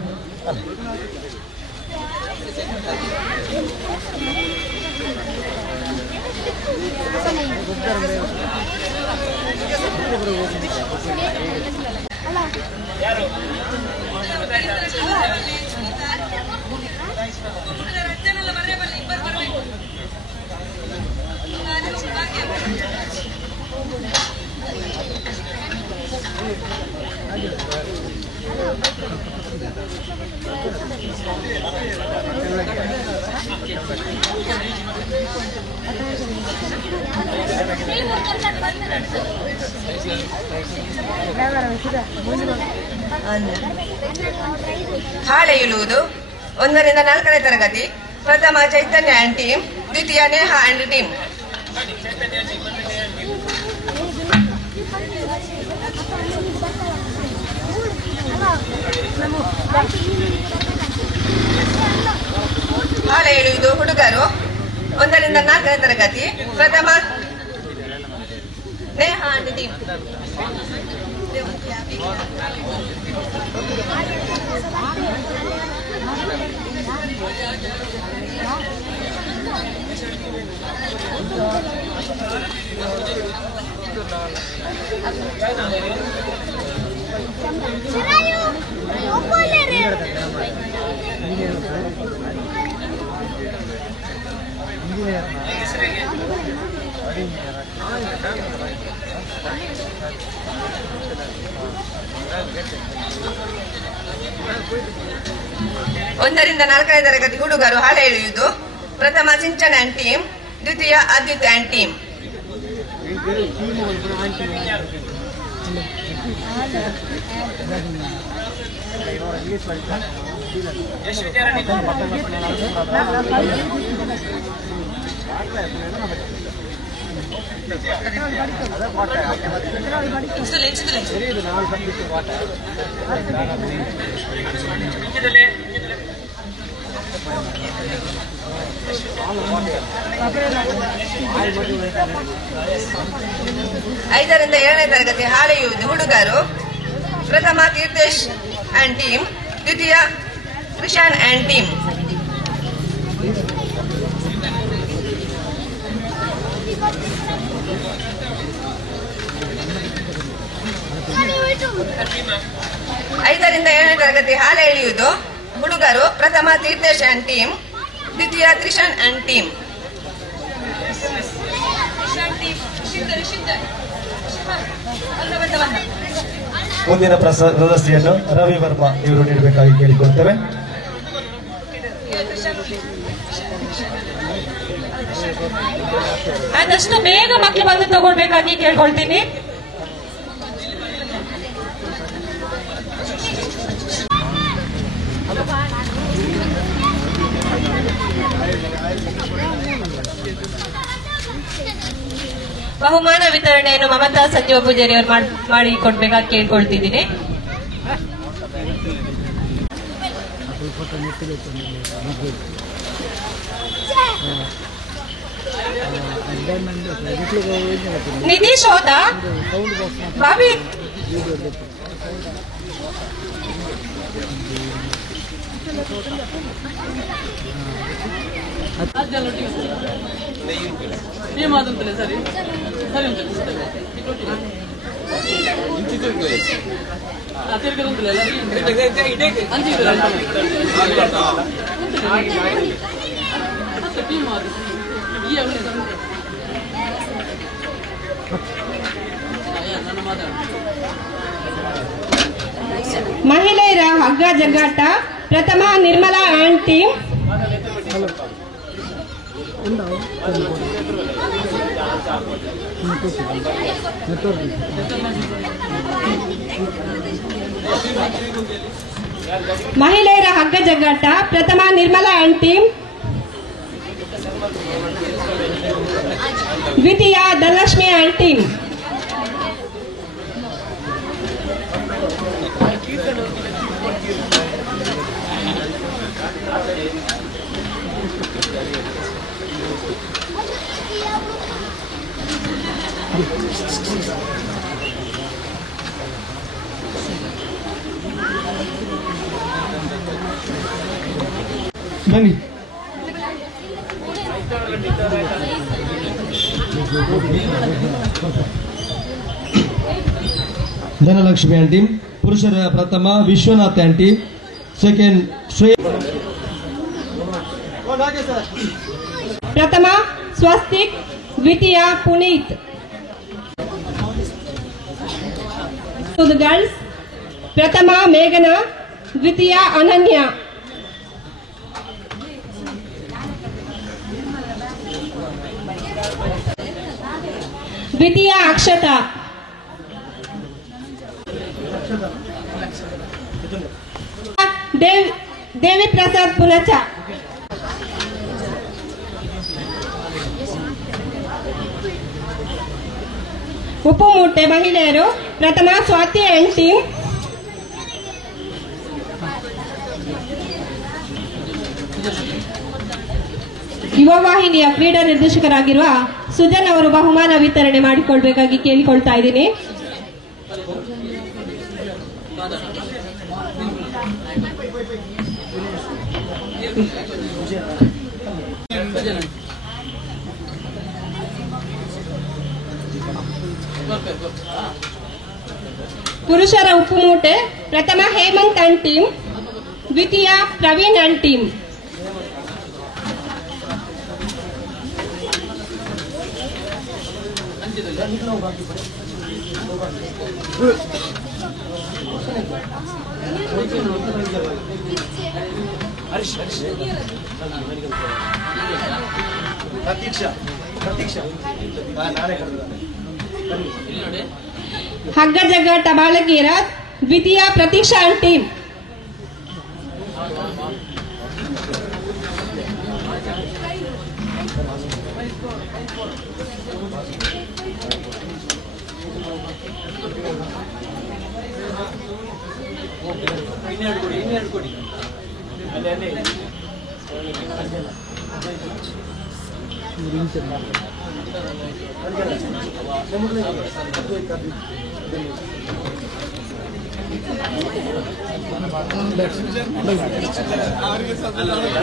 ಹಾಳೆಯುವುದು 1ರಿಂದ 4ನೇ ತರಗತಿ. ಪ್ರಥಮ ಚೈತನ್ಯ ಆ್ಯಂಡ್ ಟೀಮ್, ದ್ವಿತೀಯ ನೇಹ ಆ್ಯಂಡ್ ಟೀಮ್. ಹಾಳೆ ಎಳೆಯುವುದು ಹುಡುಗರು 1ರಿಂದ 4ನೇ ತರಗತಿ. ಪ್ರಥಮ ನೇಹ ಆ್ಯಂಡ್ ಟೀಮ್. ಒಂದರಿಂದ 4ನೇ ತರಗತಿ ಹುಡುಗರು ಹಾಳೆ ಎಳೆಯುವುದು. ಪ್ರಥಮ ಸಿಂಚನ ಆ್ಯಂಡ್ ಟೀಮ್, ದ್ವಿತೀಯ ಅದ್ವಿತ್ ಆ್ಯಂಡ್ ಟೀಮ್. ಐದರಿಂದ 7ನೇ ತರಗತಿ ಹಾಳೆಯುವುದು ಹುಡುಗರು. ಪ್ರಥಮ ತೀರ್ಥೇಶ್ ಆ್ಯಂಡ್ ಟೀಮ್, ದ್ವಿತೀಯ ಕೃಷಾನ್ ಆ್ಯಂಡ್ ಟೀಮ್. ಐದರಿಂದ 7ನೇ ತರಗತಿ ಹಾಲೆ ಎಳೆಯುವುದು ಹುಡುಗರು ಪ್ರಥಮ ತೀರ್ಥೇಶ್ ಅಂಡ್ ಟೀಮ್, ದ್ವಿತೀಯ ತ್ರಿಷನ್ ಅಂಡ್ ಟೀಮ್. ಮುಂದಿನ ಪ್ರಶಸ್ತಿಯನ್ನು ರವಿ ವರ್ಮಾ ಇವರು ನೀಡಬೇಕಾಗಿ ಕೇಳಿಕೊಳ್ತೇವೆ. ಆದಷ್ಟು ಬೇಗ ಮಕ್ಕಳು ಬಂದು ತಗೊಳ್ಬೇಕಾಗಿ ಕೇಳ್ಕೊಳ್ತೀನಿ. ಬಹುಮಾನ ವಿತರಣೆಯನ್ನು ಮಮತಾ ಸಚಿವ ಪೂಜಾರಿ ಅವರು ಮಾಡಿಕೊಡ್ಬೇಕಾಗಿ ಕೇಳ್ಕೊಳ್ತಿದ್ದೀನಿ. ನಿತೀಶ್ ಹೋದ ಬಾಬಿ ಮಹಿಳೆಯರ ಹಗ್ಗ ಜಗ್ಗಾಟ ಪ್ರಥಮ ನಿರ್ಮಲಾ ಅಂಡ್ ಟೀಮ್, ಮಹಿಳೆಯರ ಹಗ್ಗ ಜಗ್ಗಾಟ ಪ್ರಥಮ ನಿರ್ಮಲಾ ಅಂಡ್ ಟೀಮ್, ದ್ವಿತೀಯ ಧನಲಕ್ಷ್ಮಿ ಅಂಡ್ ಟೀಮ್. ಬನ್ನಿ. Dhanalakshmi and team. ಪುರುಷರ ಪ್ರಥಮ ವಿಶ್ವನಾಥ್ ಆ್ಯಂಡ್ ಟೀಮ್, ಸೆಕೆಂಡ್ ಪ್ರಥಮ ಸ್ವಸ್ತಿಕ್, ದ್ವಿತೀಯ ಪುನೀತ್. ಗರ್ಲ್ಸ್ ಪ್ರಥಮ ಮೇಘನಾ, ದ್ವಿತೀಯ ಅನನ್ಯ. ದ್ವಿತೀಯ ಅಕ್ಷತಾ. ದೇವಿ ಪ್ರಸಾದ್ ಪುನಚ. ಉಪ್ಪುಮೂಟೆ ಮಹಿಳೆಯರು ಪ್ರಥಮ ಸ್ವಾತಿ ಅಂಡ್ ಟೀಮ್, ಯುವ ವಾಹಿನಿಯ ಕ್ರೀಡಾ ನಿರ್ದೇಶಕರಾಗಿರುವ ಸುಜನ್ ಅವರು ಬಹುಮಾನ ವಿತರಣೆ ಮಾಡಿಕೊಳ್ಬೇಕಾಗಿ ಕೇಳಿಕೊಳ್ತಾ ಇದ್ದೀನಿ. ಪುರುಷರ ಉಪ್ಪುಮೂಟೆ ಪ್ರಥಮ ಹೇಮಂತ್ ಅಂಡ್ ಟೀಮ್, ದ್ವಿತೀಯ ಪ್ರವೀಣ್ ಅಂಡ್ ಟೀಮ್. ಹಗ್ಗ ಜಗ್ಗಾಟ ಬಾಲಕಿಯರ ದ್ವಿತೀಯ ಪ್ರತೀಕ್ಷಾ ಅಂಡ್ ಟೀಮ್,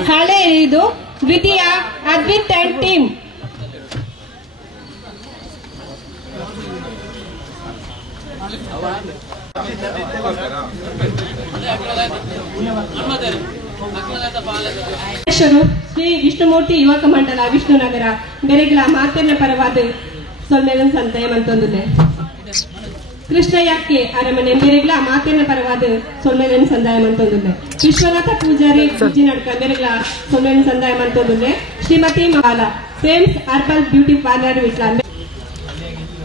ಹಳೆ ಇದು ದ್ವಿತೀಯ ಅದ್ವಿತ್ ಅಂಡ್ ಟೀಮ್. ಶ್ರೀ ವಿಷ್ಣುಮೂರ್ತಿ ಯುವಕ ಮಂಡಲ ವಿಷ್ಣುನಗರ ಬೆರೆಗಳ ಮಾತೆರ್ನ ಪರವಾದ ಸೊಲ್ಮೆಲನ್ ಸಂತಯ ಮಂತೊಂದುಲ್ಲೆ ಕೃಷ್ಣಯ್ಯಕ್ಕೆ ಅರಮನೆ ಬೆರೆಗಳ ಮಾತೆರ್ನ ಪರವಾದ ಸೊಲ್ಮೆಲನ್ ಸಂದಾಯ ಮಂತೊಂದುಲ್ಲೆ ವಿಶ್ವನಾಥ ಪೂಜಾರಿ ಪೂಜಿ ನಡ್ಕ ಬೆರೆಗಳ ಸೊಲ್ಮೆಲನ್ ಸಂದಾಯ ಮಂತೊಂದುಲ್ಲೆ ಶ್ರೀಮತಿ ಮಾಲ ಫೇಮ್ಸ್ ಅರ್ಬಲ್ ಬ್ಯೂಟಿ ಪಾರ್ಲರ್ ವಿಟ್ಲ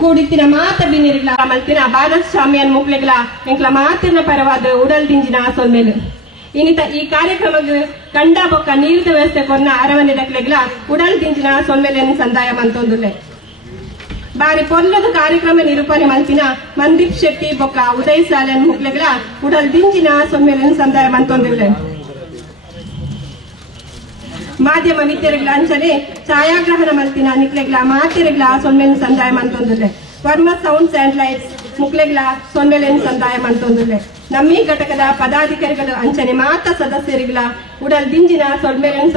ಕೂಡಿತ್ತಿನ ಮಾತ ಬಿನ್ನಿರಿಗಳ ಮಲ್ತಿನ ಭಾರತ ಸ್ವಾಮಿಯನ್ ಮುಕ್ಲೆಗಳ ಎಂಕ್ಲ ಮಾತಿನ ಪರವಾದ ಉಡಲ್ ದಿಂಜಿನ ಸೊಲ್ಮೆಲು ಇನ್ನಿತ ಈ ಕಾರ್ಯಕ್ರಮಕ್ಕೆ ಕಂಡ ಬೊಕ್ಕ ನೀರಿನ ವ್ಯವಸ್ಥೆ ಕೊನ್ನ ಅರಮನೆ ಡಕ್ಲೆಗಳ ಉಡಲ್ ದಿಂಜಿನ ಸೊಲ್ಮೆಲೆನ್ ಸಂದಾಯ ಮಂತೊಂದುಲ್ಲೆ ಬಾರಿ ಪೊಲ್ಲದ ಕಾರ್ಯಕ್ರಮ ನಿರೂಪಣೆ ಮಲ್ತಿನ ಮಂದೀಪ್ ಶೆಟ್ಟಿ ಬೊಕ್ಕ ಉದಯ್ ಸಾಲನ್ ಮುಕ್ಲೆಗಳ ಉಡಲ್ ದಿಂಜಿನ ಸೊಲ್ಮೆಲೆನ್ ಸಂದಾಯ ಮಂತೊಂದುಲ್ಲೆ ಮಾಧ್ಯಮ ವಿದ್ಯಾರ್ಥಿಗಳ ಅಂಚನೆ ಛಾಯಾಗ್ರಹಣ ಮಲ್ತಿನ ನಿಕ್ಲೆಗಳ ಮಾತೆರೆಗಳ ಸೊಲ್ಮೆಲೆನ್ ಸಂದಾಯ ಮಂತೊಂದುಲ್ಲೆ ವರ್ಮ ಸೌಂಡ್ಸ್ ಅಂಡ್ ಲೈಟ್ಸ್ ಮುಕ್ಲೆಗಳ ಸೊಲ್ಮೆಲೆನ್ ಸಂದಾಯ ಮಂತೊಂದುಲ್ಲೆ ನಮ್ಮಿ ಘಟಕದ ಪದಾಧಿಕಾರಿಗಳು ಅಂಚನೆ ಮಾತ ಸದಸ್ಯರಿಗಳ ಉಡಲ್ ದಿಂಜಿನ ಸೊಲ್ಮೆಲೆನ್